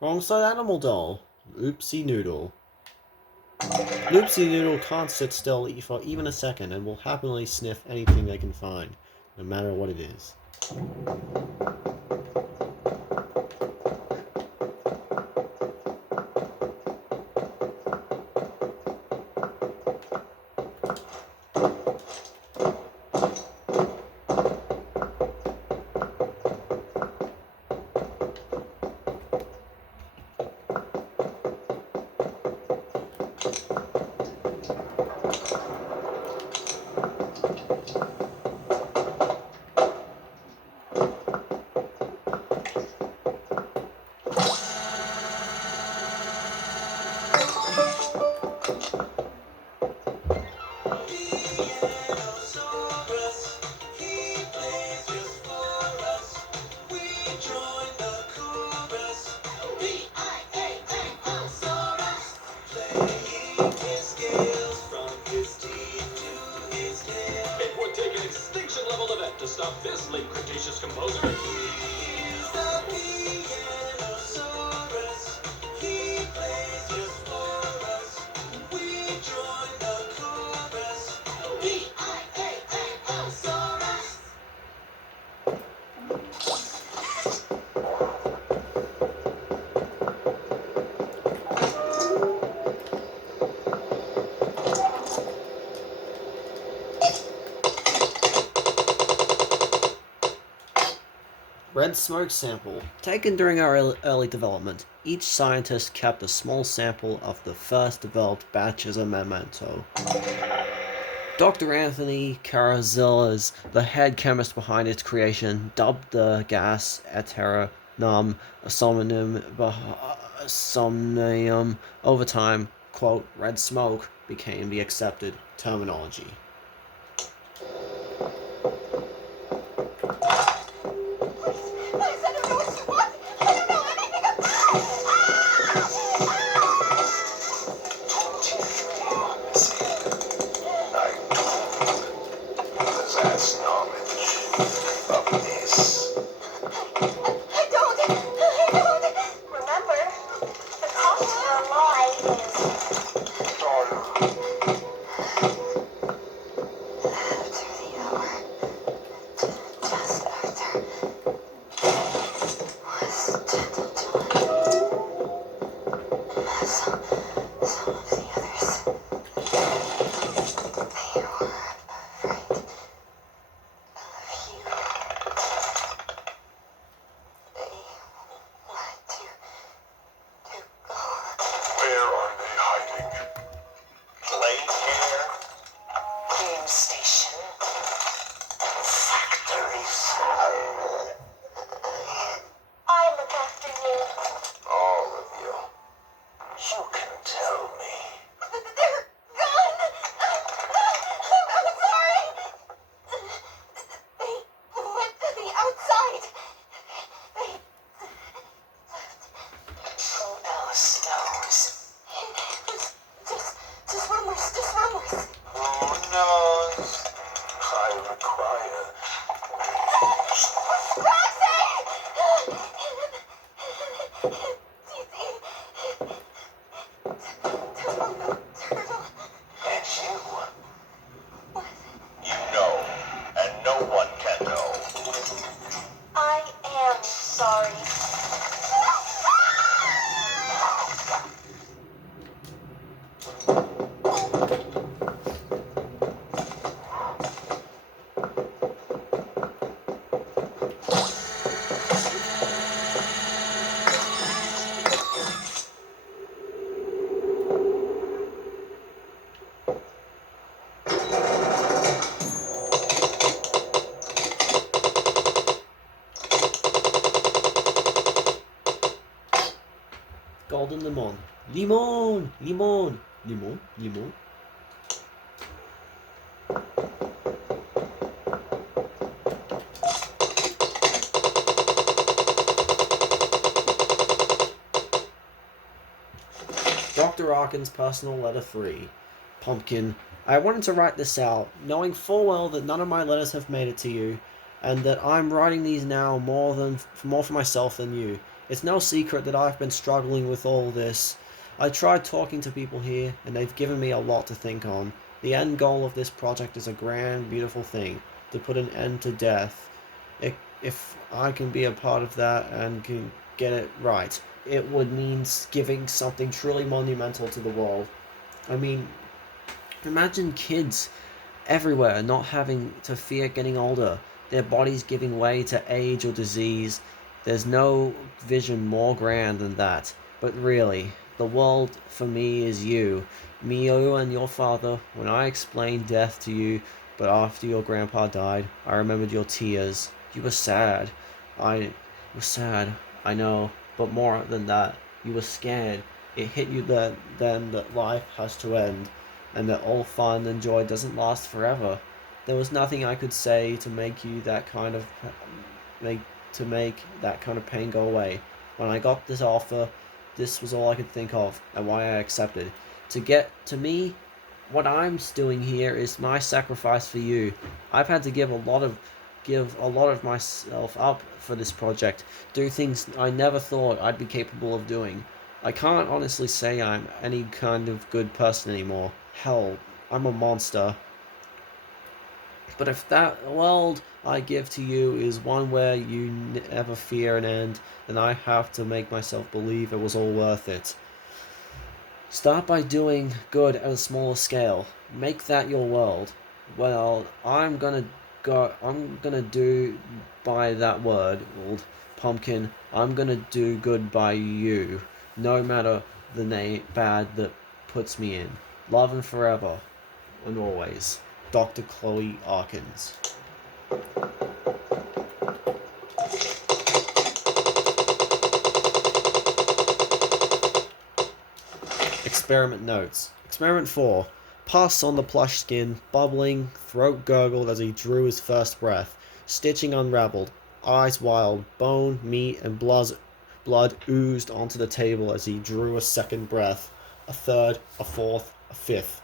Wrong side animal doll. Oopsie noodle. Loopsy Noodle can't sit still for even a second and will happily sniff anything they can find, no matter what it is. step to stop this late Cretaceous composer. Red smoke sample. Taken during our early development, each scientist kept a small sample of the first developed batch as a memento. Dr. Anthony Carazilla's, the head chemist behind its creation, dubbed the gas eternum somnium. Over time, quote, red smoke became the accepted terminology. Golden limon. Limon! Limon! Limon? Limon? Dr. Arkin's personal letter 3. Pumpkin. I wanted to write this out, knowing full well that none of my letters have made it to you, and that I'm writing these now more for myself than you. It's no secret that I've been struggling with all this. I tried talking to people here, and they've given me a lot to think on. The end goal of this project is a grand, beautiful thing, to put an end to death. If I can be a part of that and can get it right, it would mean giving something truly monumental to the world. I mean, imagine kids everywhere not having to fear getting older, their bodies giving way to age or disease. There's no vision more grand than that. But really, the world for me is you. Me, you and your father. When I explained death to you, but after your grandpa died, I remembered your tears. You were sad. I was sad, I know. But more than that, you were scared. It hit you then that life has to end, and that all fun and joy doesn't last forever. There was nothing I could say to make that kind of pain go away. When I got this offer, this was all I could think of, and why I accepted. To me, what I'm doing here is my sacrifice for you. I've had to give a lot of give a lot of myself up for this project, do things I never thought I'd be capable of doing. I can't honestly say I'm any kind of good person anymore. Hell, I'm a monster. But if that world I give to you is one where you never fear an end, then I have to make myself believe it was all worth it. Start by doing good at a smaller scale. Make that your world. Well, I'm gonna do by that word, old pumpkin. I'm gonna do good by you, no matter the bad that puts me in. Love and forever, and always, Dr. Chloe Arkins. Experiment notes. Experiment 4. Pus on the plush skin, bubbling, throat gurgled as he drew his first breath. Stitching unraveled, eyes wild, bone, meat, and blood oozed onto the table as he drew a second breath. A third, a fourth, a fifth.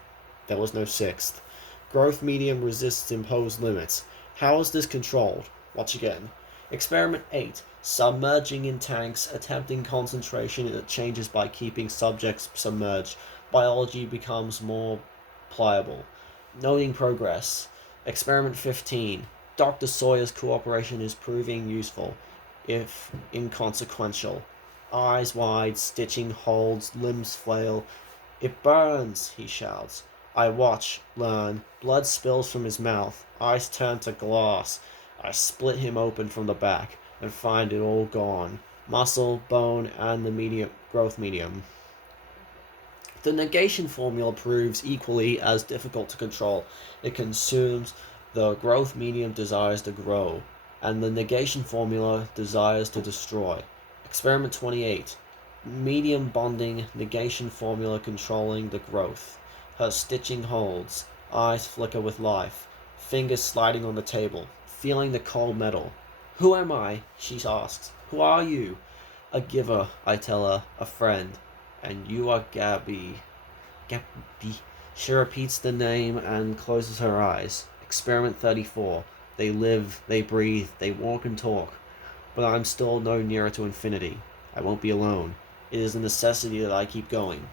There was no sixth. Growth medium resists imposed limits. How is this controlled? Watch again. Experiment 8. Submerging in tanks, attempting concentration that changes by keeping subjects submerged. Biology becomes more pliable. Noting progress. Experiment 15. Dr. Sawyer's cooperation is proving useful, if inconsequential. Eyes wide, stitching holds, limbs flail. It burns, he shouts. I watch, learn. Blood spills from his mouth. Eyes turn to glass. I split him open from the back and find it all gone. Muscle, bone, and the growth medium. The negation formula proves equally as difficult to control. It consumes the growth medium desires to grow, and the negation formula desires to destroy. Experiment 28. Medium bonding, negation formula controlling the growth. Her stitching holds, eyes flicker with life, fingers sliding on the table, feeling the cold metal. Who am I? She asks. Who are you? A giver, I tell her, a friend. And you are Gabby. Gabby. She repeats the name and closes her eyes. Experiment 34. They live, they breathe, they walk and talk. But I'm still no nearer to infinity. I won't be alone. It is a necessity that I keep going.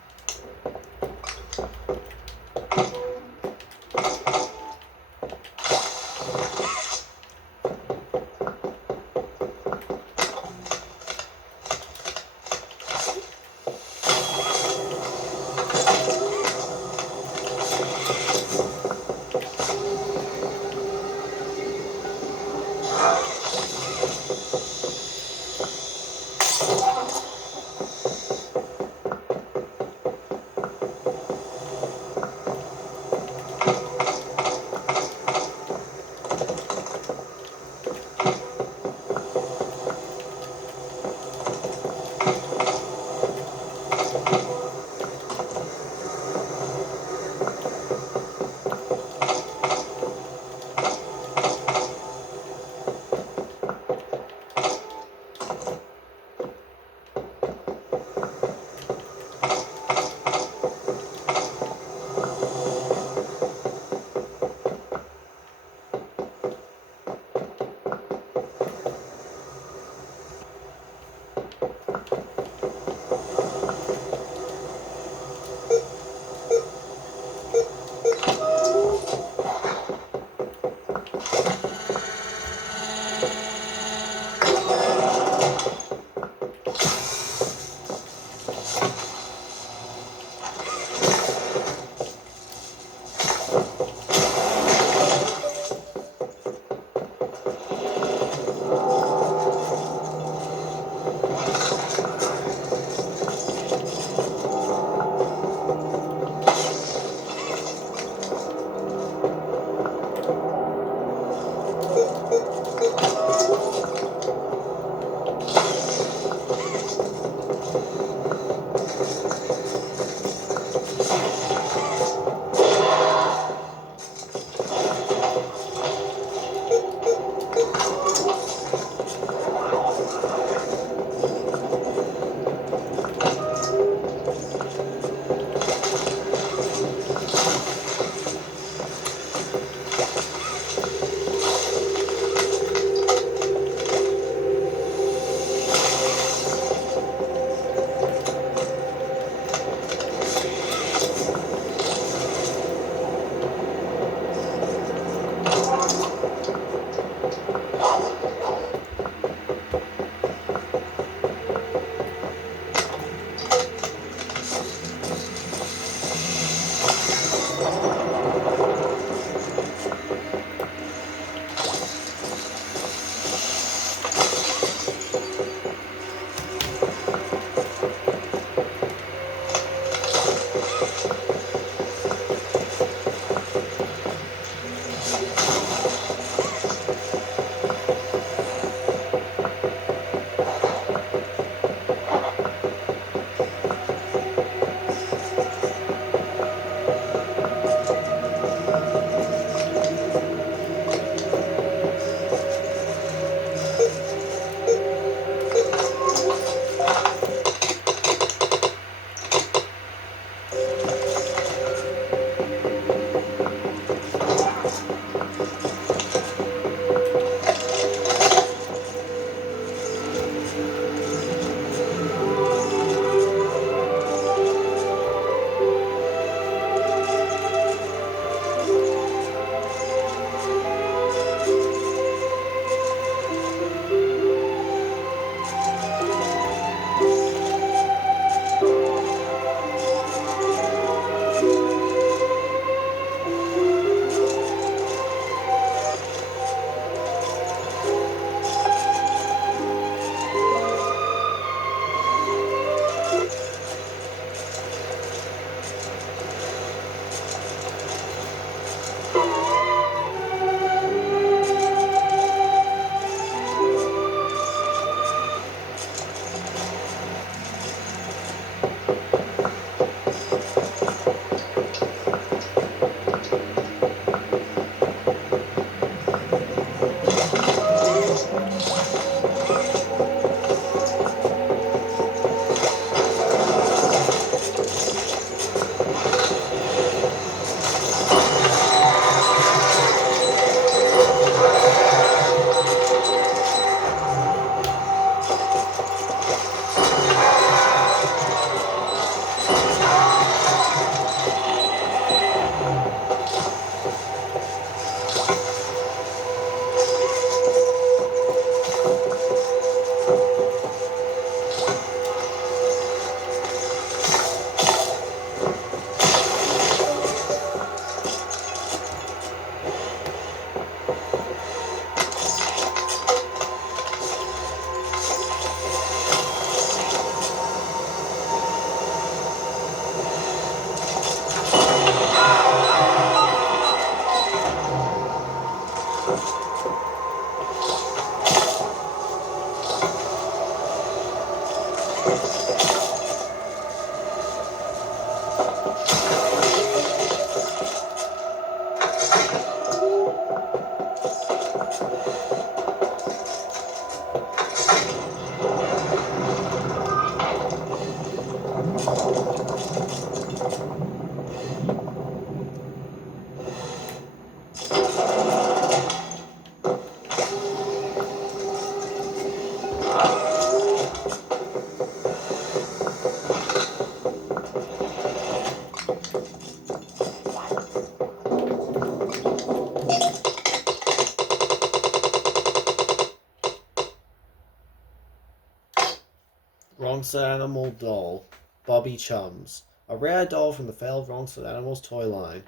Ronson Animal Doll, Bobby Chums, a rare doll from the failed Ronson Animals toy line.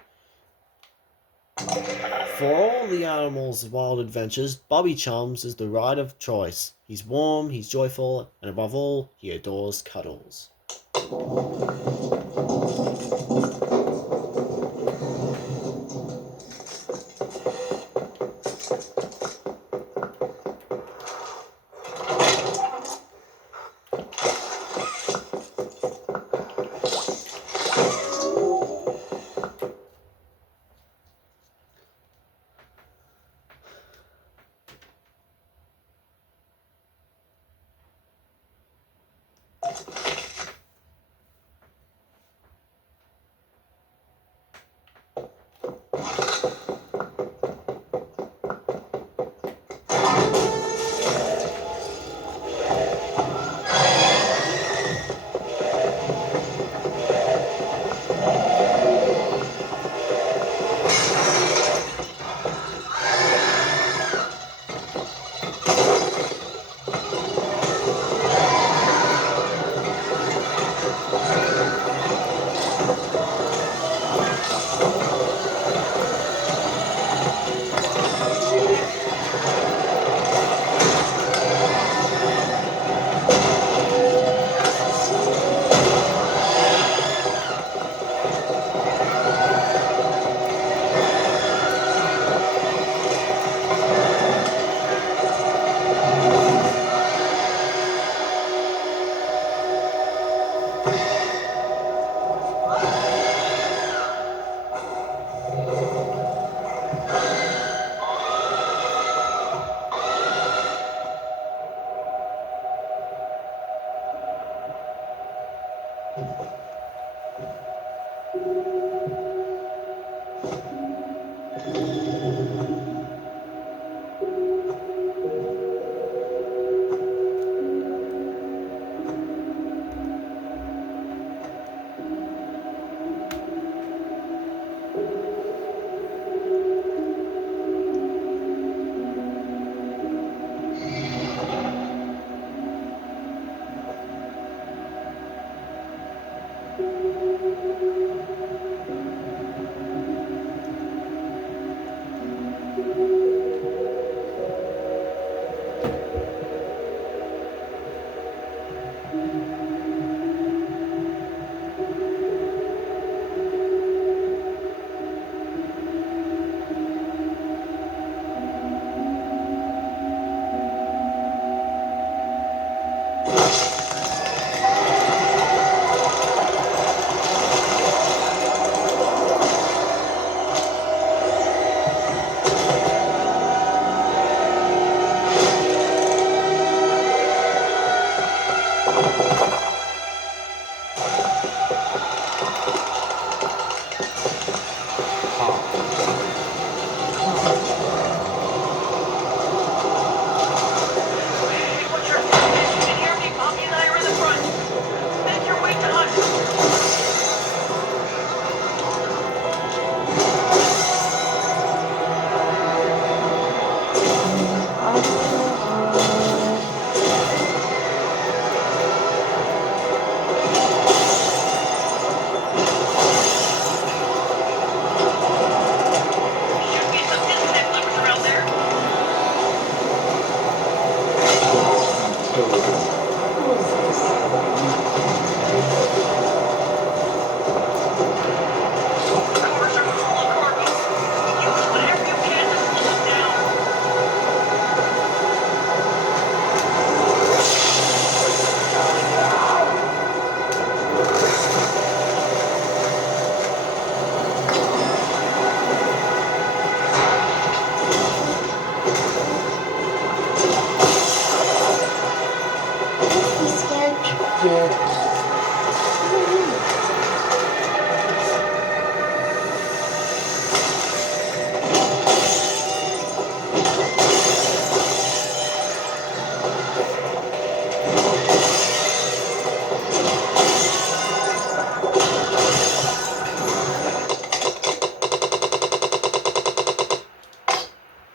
For all the animals' wild adventures, Bobby Chums is the ride of choice. He's warm, he's joyful, and above all, he adores cuddles.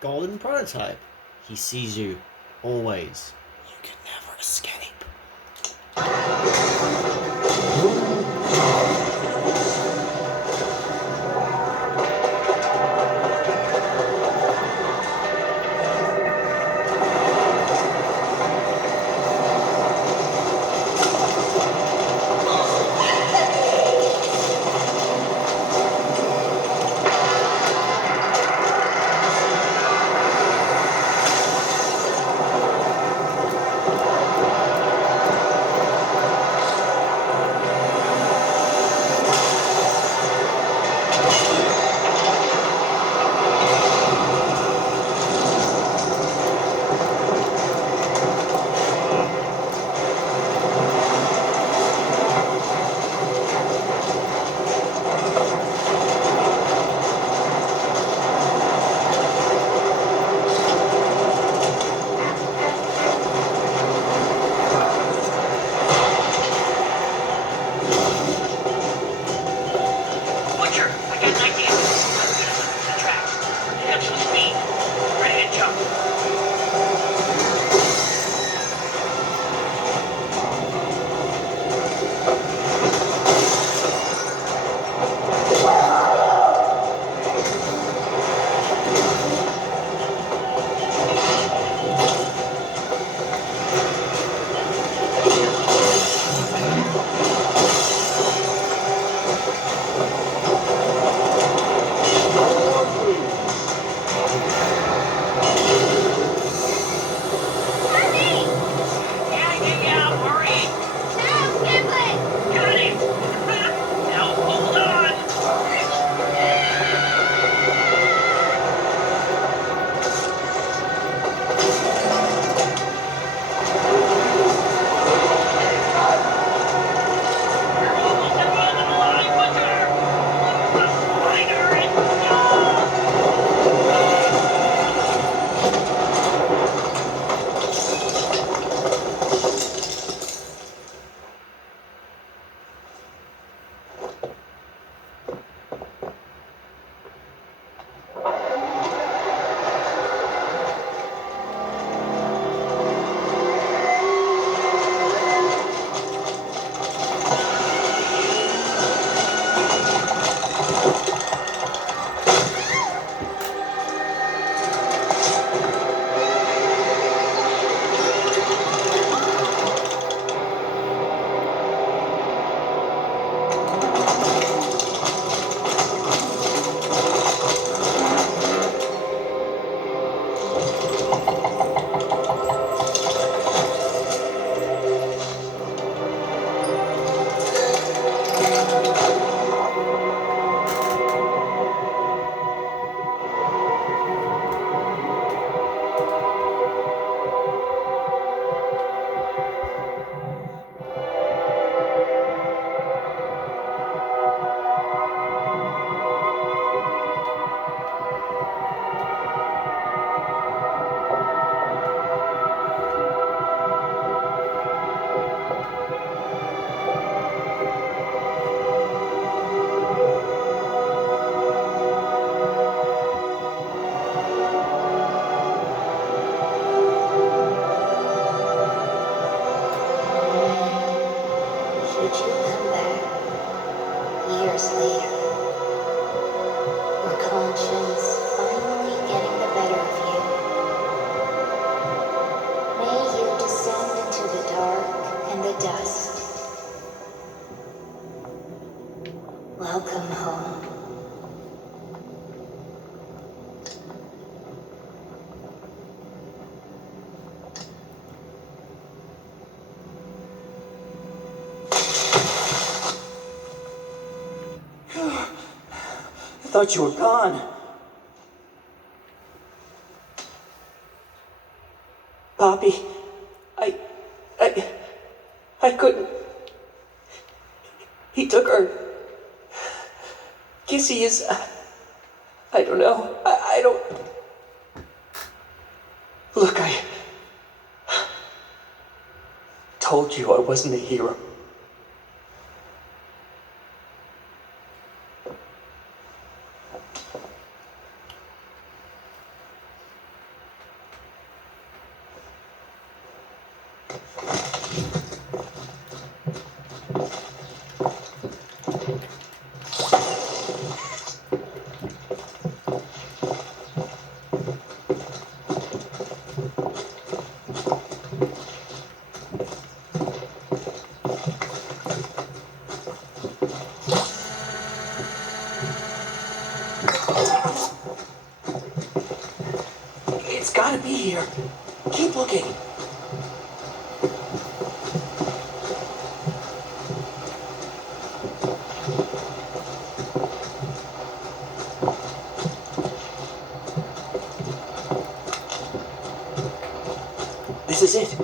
golden prototype. He sees you, always. You can never escape. Butcher, I got an idea. I'm gonna look at the tracks. Pick up some speed. Ready to jump. Yeah, hurry. No, Skiplet! Got him. Now hold on. You're almost at the end of the line, Butcher. Lose the spider and go. Should you come back years later, your conscience finally getting the better of you, may you descend into the dark and the dust. Welcome home. I thought you were gone. Poppy, I couldn't. He took her. Kissy is, I don't know. I don't. Look, I told you I wasn't a hero. gotta be here. Keep looking. This is it.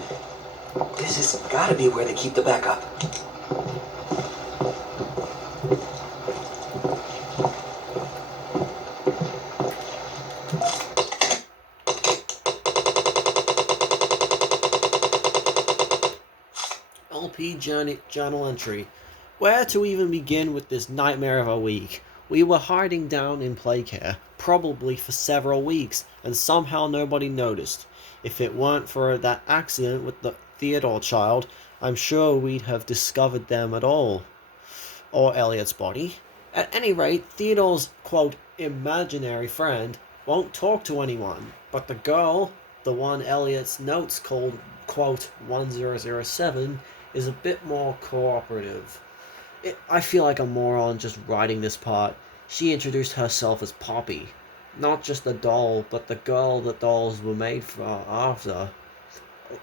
This has gotta be where they keep the backup. LP journal entry. Where to even begin with this nightmare of a week? We were hiding down in Playcare, probably for several weeks, and somehow nobody noticed. If it weren't for that accident with the Theodore child, I'm sure we'd have discovered them at all. Or Elliot's body. At any rate, Theodore's, quote, imaginary friend won't talk to anyone, but the girl, the one Elliot's notes called, quote, 1007, is a bit more cooperative. I feel like a moron just writing this part. She introduced herself as Poppy. Not just the doll, but the girl the dolls were made for after.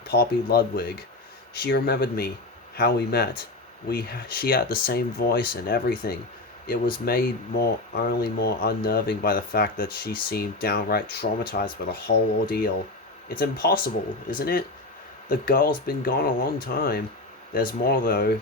Poppy Ludwig. She remembered me, how we met. She had the same voice and everything. It was made only more unnerving by the fact that she seemed downright traumatized by the whole ordeal. It's impossible, isn't it? The girl's been gone a long time. There's more though.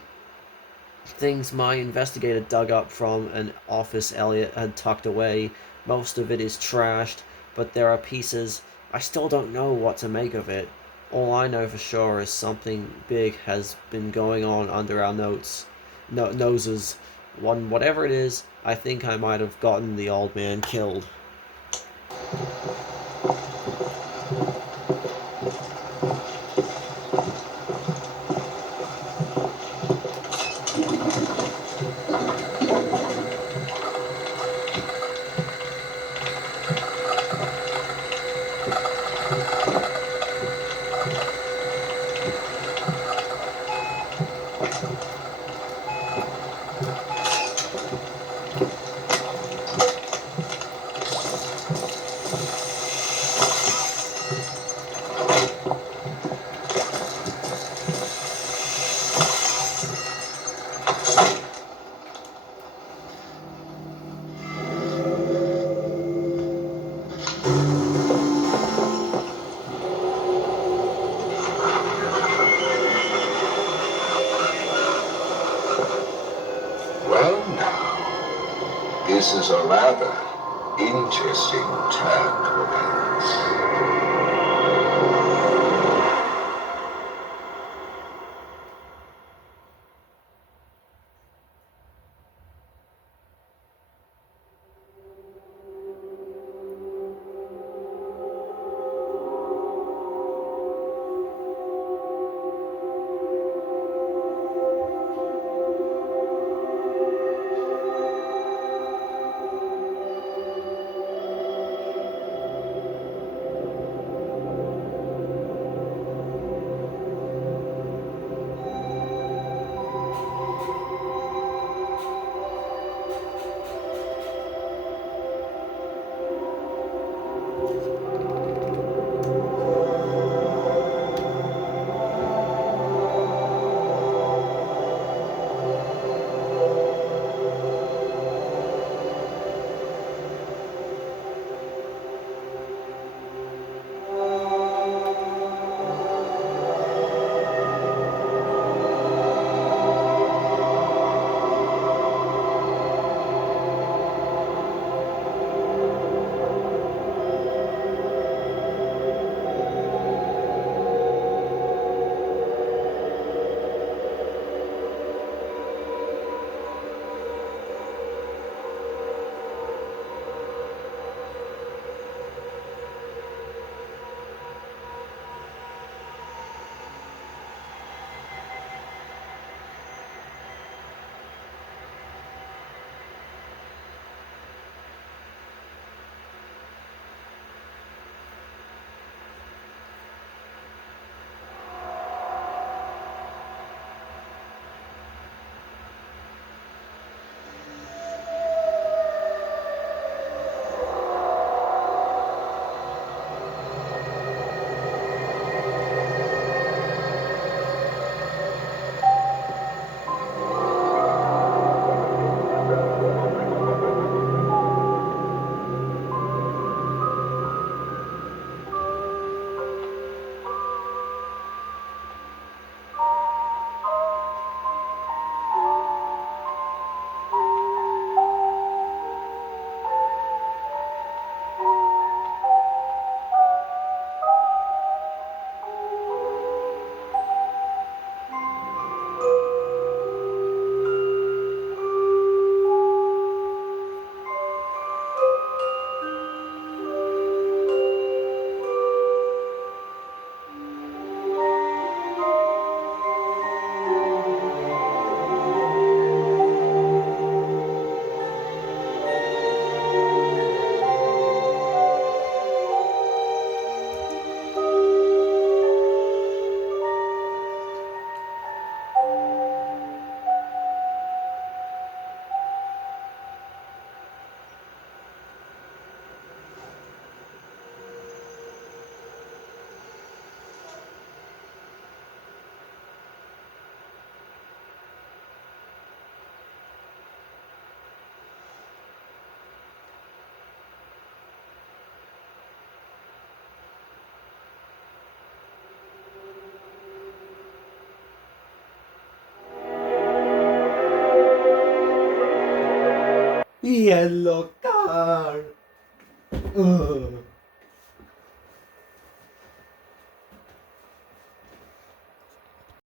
Things my investigator dug up from an office Elliot had tucked away. Most of it is trashed, but there are pieces. I still don't know what to make of it. All I know for sure is something big has been going on under our noses. Whatever it is, I think I might have gotten the old man killed. Well, now, this is a rather interesting turn to events. yellow car.